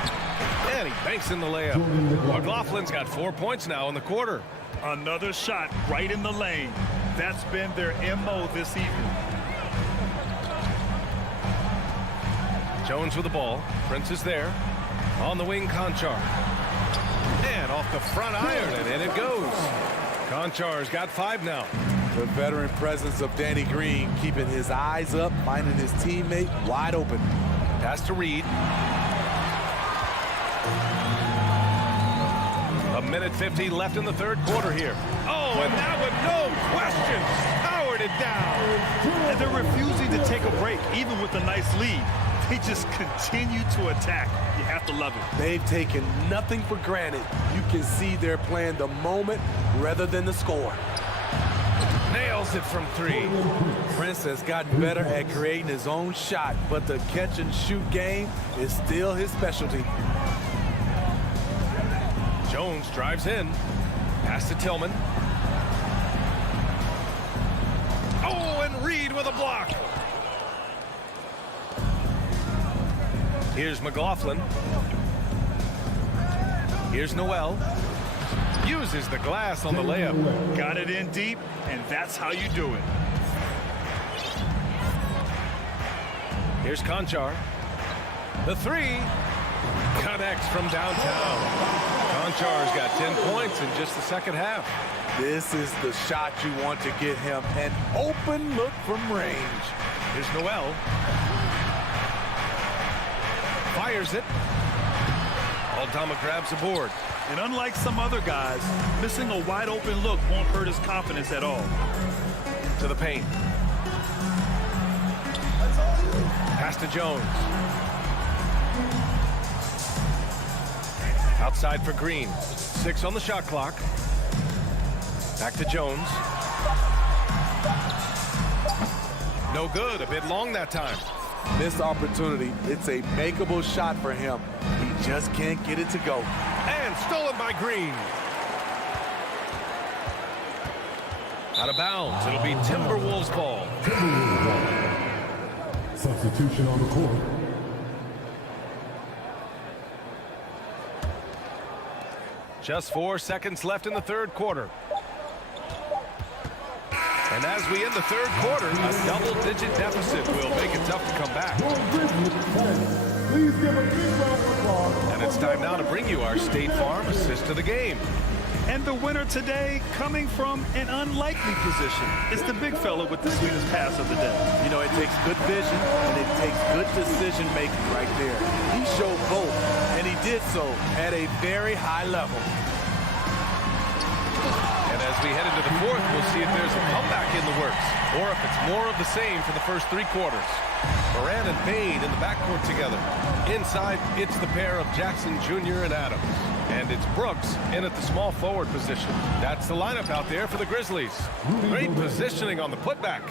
And he banks in the layup. McLaughlin's got 4 points now in the quarter. Another shot right in the lane. That's been their MO this evening. Jones with the ball. Prince is there. On the wing, Conchar. And off the front iron, and in it goes. Conchar's got 5 now. The veteran presence of Danny Green keeping his eyes up, finding his teammate wide open. Pass to Reed. A minute 50 left in the third quarter here. Oh, and that one, no question, powered it down. And they're refusing to take a break, even with a nice lead. They just continue to attack. You have to love it. They've taken nothing for granted. You can see they're playing the moment rather than the score. Nails it from 3. Prince has gotten better at creating his own shot, but the catch and shoot game is still his specialty. Jones drives in. Pass to Tillman. Oh, and Reed with a block. Here's McLaughlin. Here's Noel. Uses the glass on the layup. Got it in deep, and that's how you do it. Here's Conchar. The 3 connects from downtown. Conchar's got 10 points in just the second half. This is the shot you want to get him. An open look from range. Here's Noel. Fires it. Aldama grabs the board. And unlike some other guys, missing a wide open look won't hurt his confidence at all. To the paint. Pass to Jones. Outside for Green. 6 on the shot clock. Back to Jones. No good. A bit long that time. Missed opportunity. It's a makeable shot for him. He just can't get it to go. And stolen by Green. Out of bounds. It'll be Timberwolves ball. Substitution on the court. Just 4 seconds left in the third quarter. And as we end the third quarter, a double-digit deficit will make it tough to come back. Please give a big round of applause. And it's time now to bring you our State Farm assist to the game. And the winner today coming from an unlikely position is the big fella with the sweetest pass of the day. You know, it takes good vision and it takes good decision making right there. He showed both, and he did so at a very high level. And as we head into the fourth, we'll see if there's a comeback in the works, or if it's more of the same for the first 3 quarters. Moran and Bade in the backcourt together. Inside, it's the pair of Jackson Jr. and Adams. And it's Brooks in at the small forward position. That's the lineup out there for the Grizzlies. Great positioning on the putback.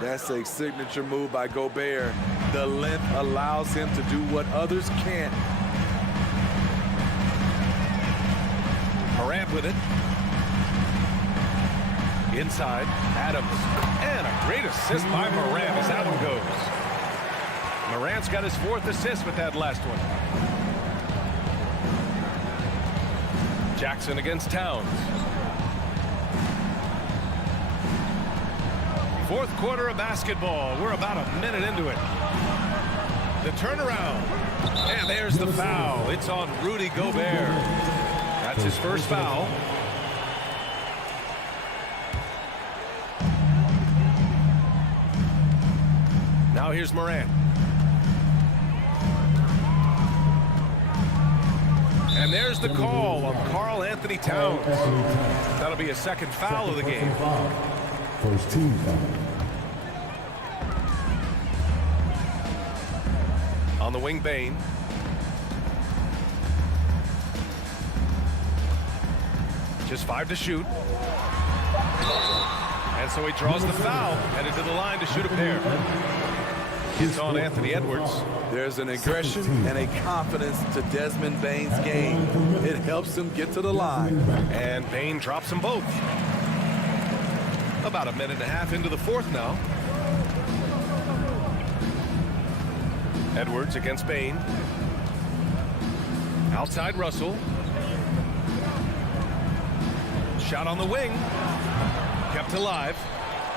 That's a signature move by Gobert. The length allows him to do what others can't. Morant with it. Inside, Adams. And a great assist by Morant as Adam goes. Morant's got his 4th assist with that last one. Jackson against Towns. 4th quarter of basketball. We're about a minute into it. The turnaround. And there's the foul. It's on Rudy Gobert. That's his first foul. Now here's Morant. And there's the call on Karl Anthony Towns. That'll be a second foul of the game. First team foul. On the wing, Bane. Just 5 to shoot. And so he draws the foul, headed to the line to shoot a pair. It's on Anthony Edwards. There's an aggression and a confidence to Desmond Bane's game. It helps him get to the line. And Bane drops them both. About a minute and a half into the 4th now. Edwards against Bane. Outside Russell. Shot on the wing. Kept alive.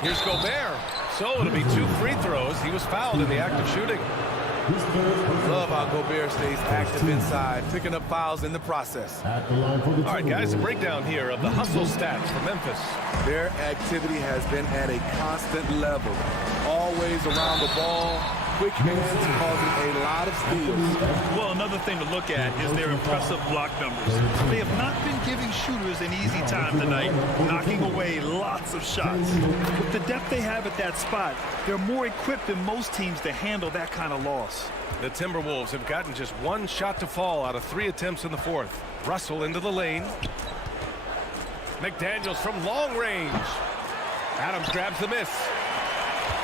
Here's Gobert. So it'll be 2 free throws. He was fouled in the act of shooting. Love how Gobert stays active inside, picking up fouls in the process. All right, guys, a breakdown here of the hustle stats for Memphis. Their activity has been at a constant level. Always around the ball. Quick hands causing a lot of steals. Well, another thing to look at is their impressive block numbers. They have not been giving shooters an easy time tonight, knocking away lots of shots. With the depth they have at that spot, they're more equipped than most teams to handle that kind of loss. The Timberwolves have gotten just 1 shot to fall out of 3 attempts in the 4th. Russell into the lane. McDaniels from long range. Adams grabs the miss.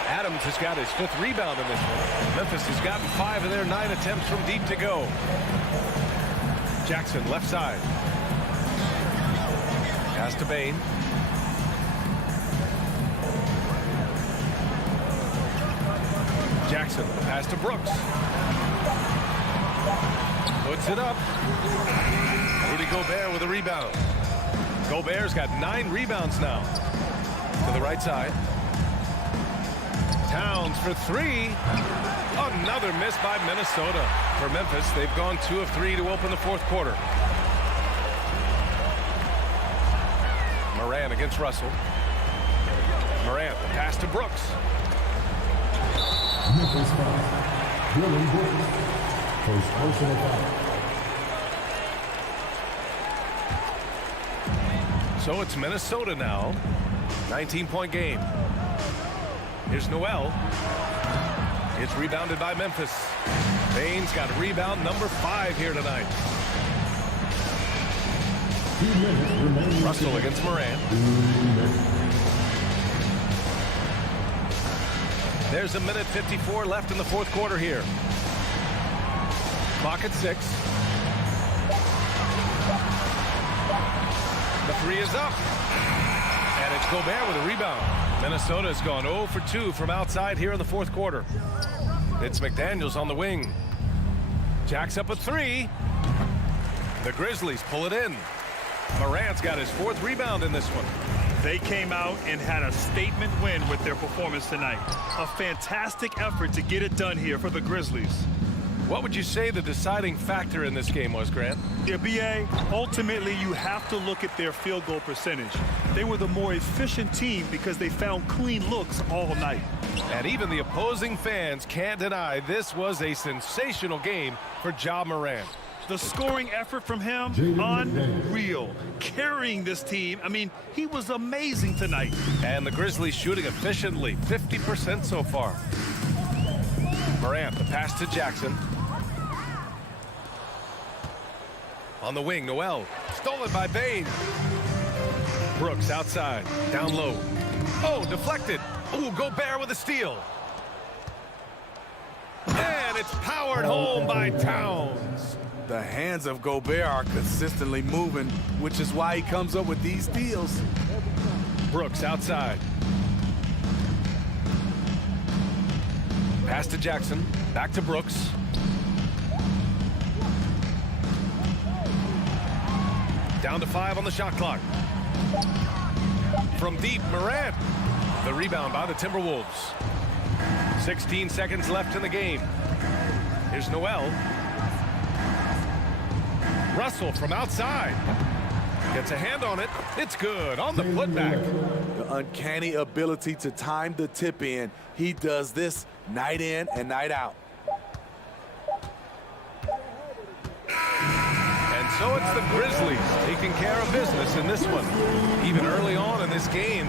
Adams has got his 5th rebound in this one. Memphis has gotten 5 of their 9 attempts from deep to go. Jackson left side. Pass to Bane. Jackson, pass to Brooks. Puts it up. Rudy Gobert with a rebound. Gobert's got 9 rebounds now. To the right side. Towns for 3. Another miss by Minnesota. For Memphis, they've gone 2 of 3 to open the 4th quarter. Morant against Russell. Morant, the pass to Brooks. Memphis foul. Dylan Brooks. First personal foul. So it's Minnesota now. 19-point game. Here's Noel. It's rebounded by Memphis. Bane's got rebound number 5 here tonight. Russell against Morant. There's a minute 54 left in the 4th quarter here. Clock at 6. The 3 is up. And it's Gobert with a rebound. Minnesota has gone 0 for 2 from outside here in the 4th quarter. It's McDaniels on the wing. Jacks up a 3. The Grizzlies pull it in. Morant's got his 4th rebound in this one. They came out and had a statement win with their performance tonight. A fantastic effort to get it done here for the Grizzlies. What would you say the deciding factor in this game was, Grant? Yeah, BA, ultimately you have to look at their field goal percentage. They were the more efficient team because they found clean looks all night. And even the opposing fans can't deny this was a sensational game for Ja Morant. The scoring effort from him, unreal. Carrying this team, I mean, he was amazing tonight. And the Grizzlies shooting efficiently, 50% so far. Morant, the pass to Jackson. On the wing, Noel. Stolen by Bain. Brooks outside. Down low. Oh, deflected. Oh, Gobert with a steal. And it's powered home by Towns. The hands of Gobert are consistently moving, which is why he comes up with these steals. Brooks outside. Pass to Jackson. Back to Brooks. Down to 5 on the shot clock. From deep, Morant. The rebound by the Timberwolves. 16 seconds left in the game. Here's Noel. Russell from outside. Gets a hand on it. It's good on the putback. The uncanny ability to time the tip in. He does this night in and night out. And so it's the Grizzlies taking care of business in this one. Even early on in this game,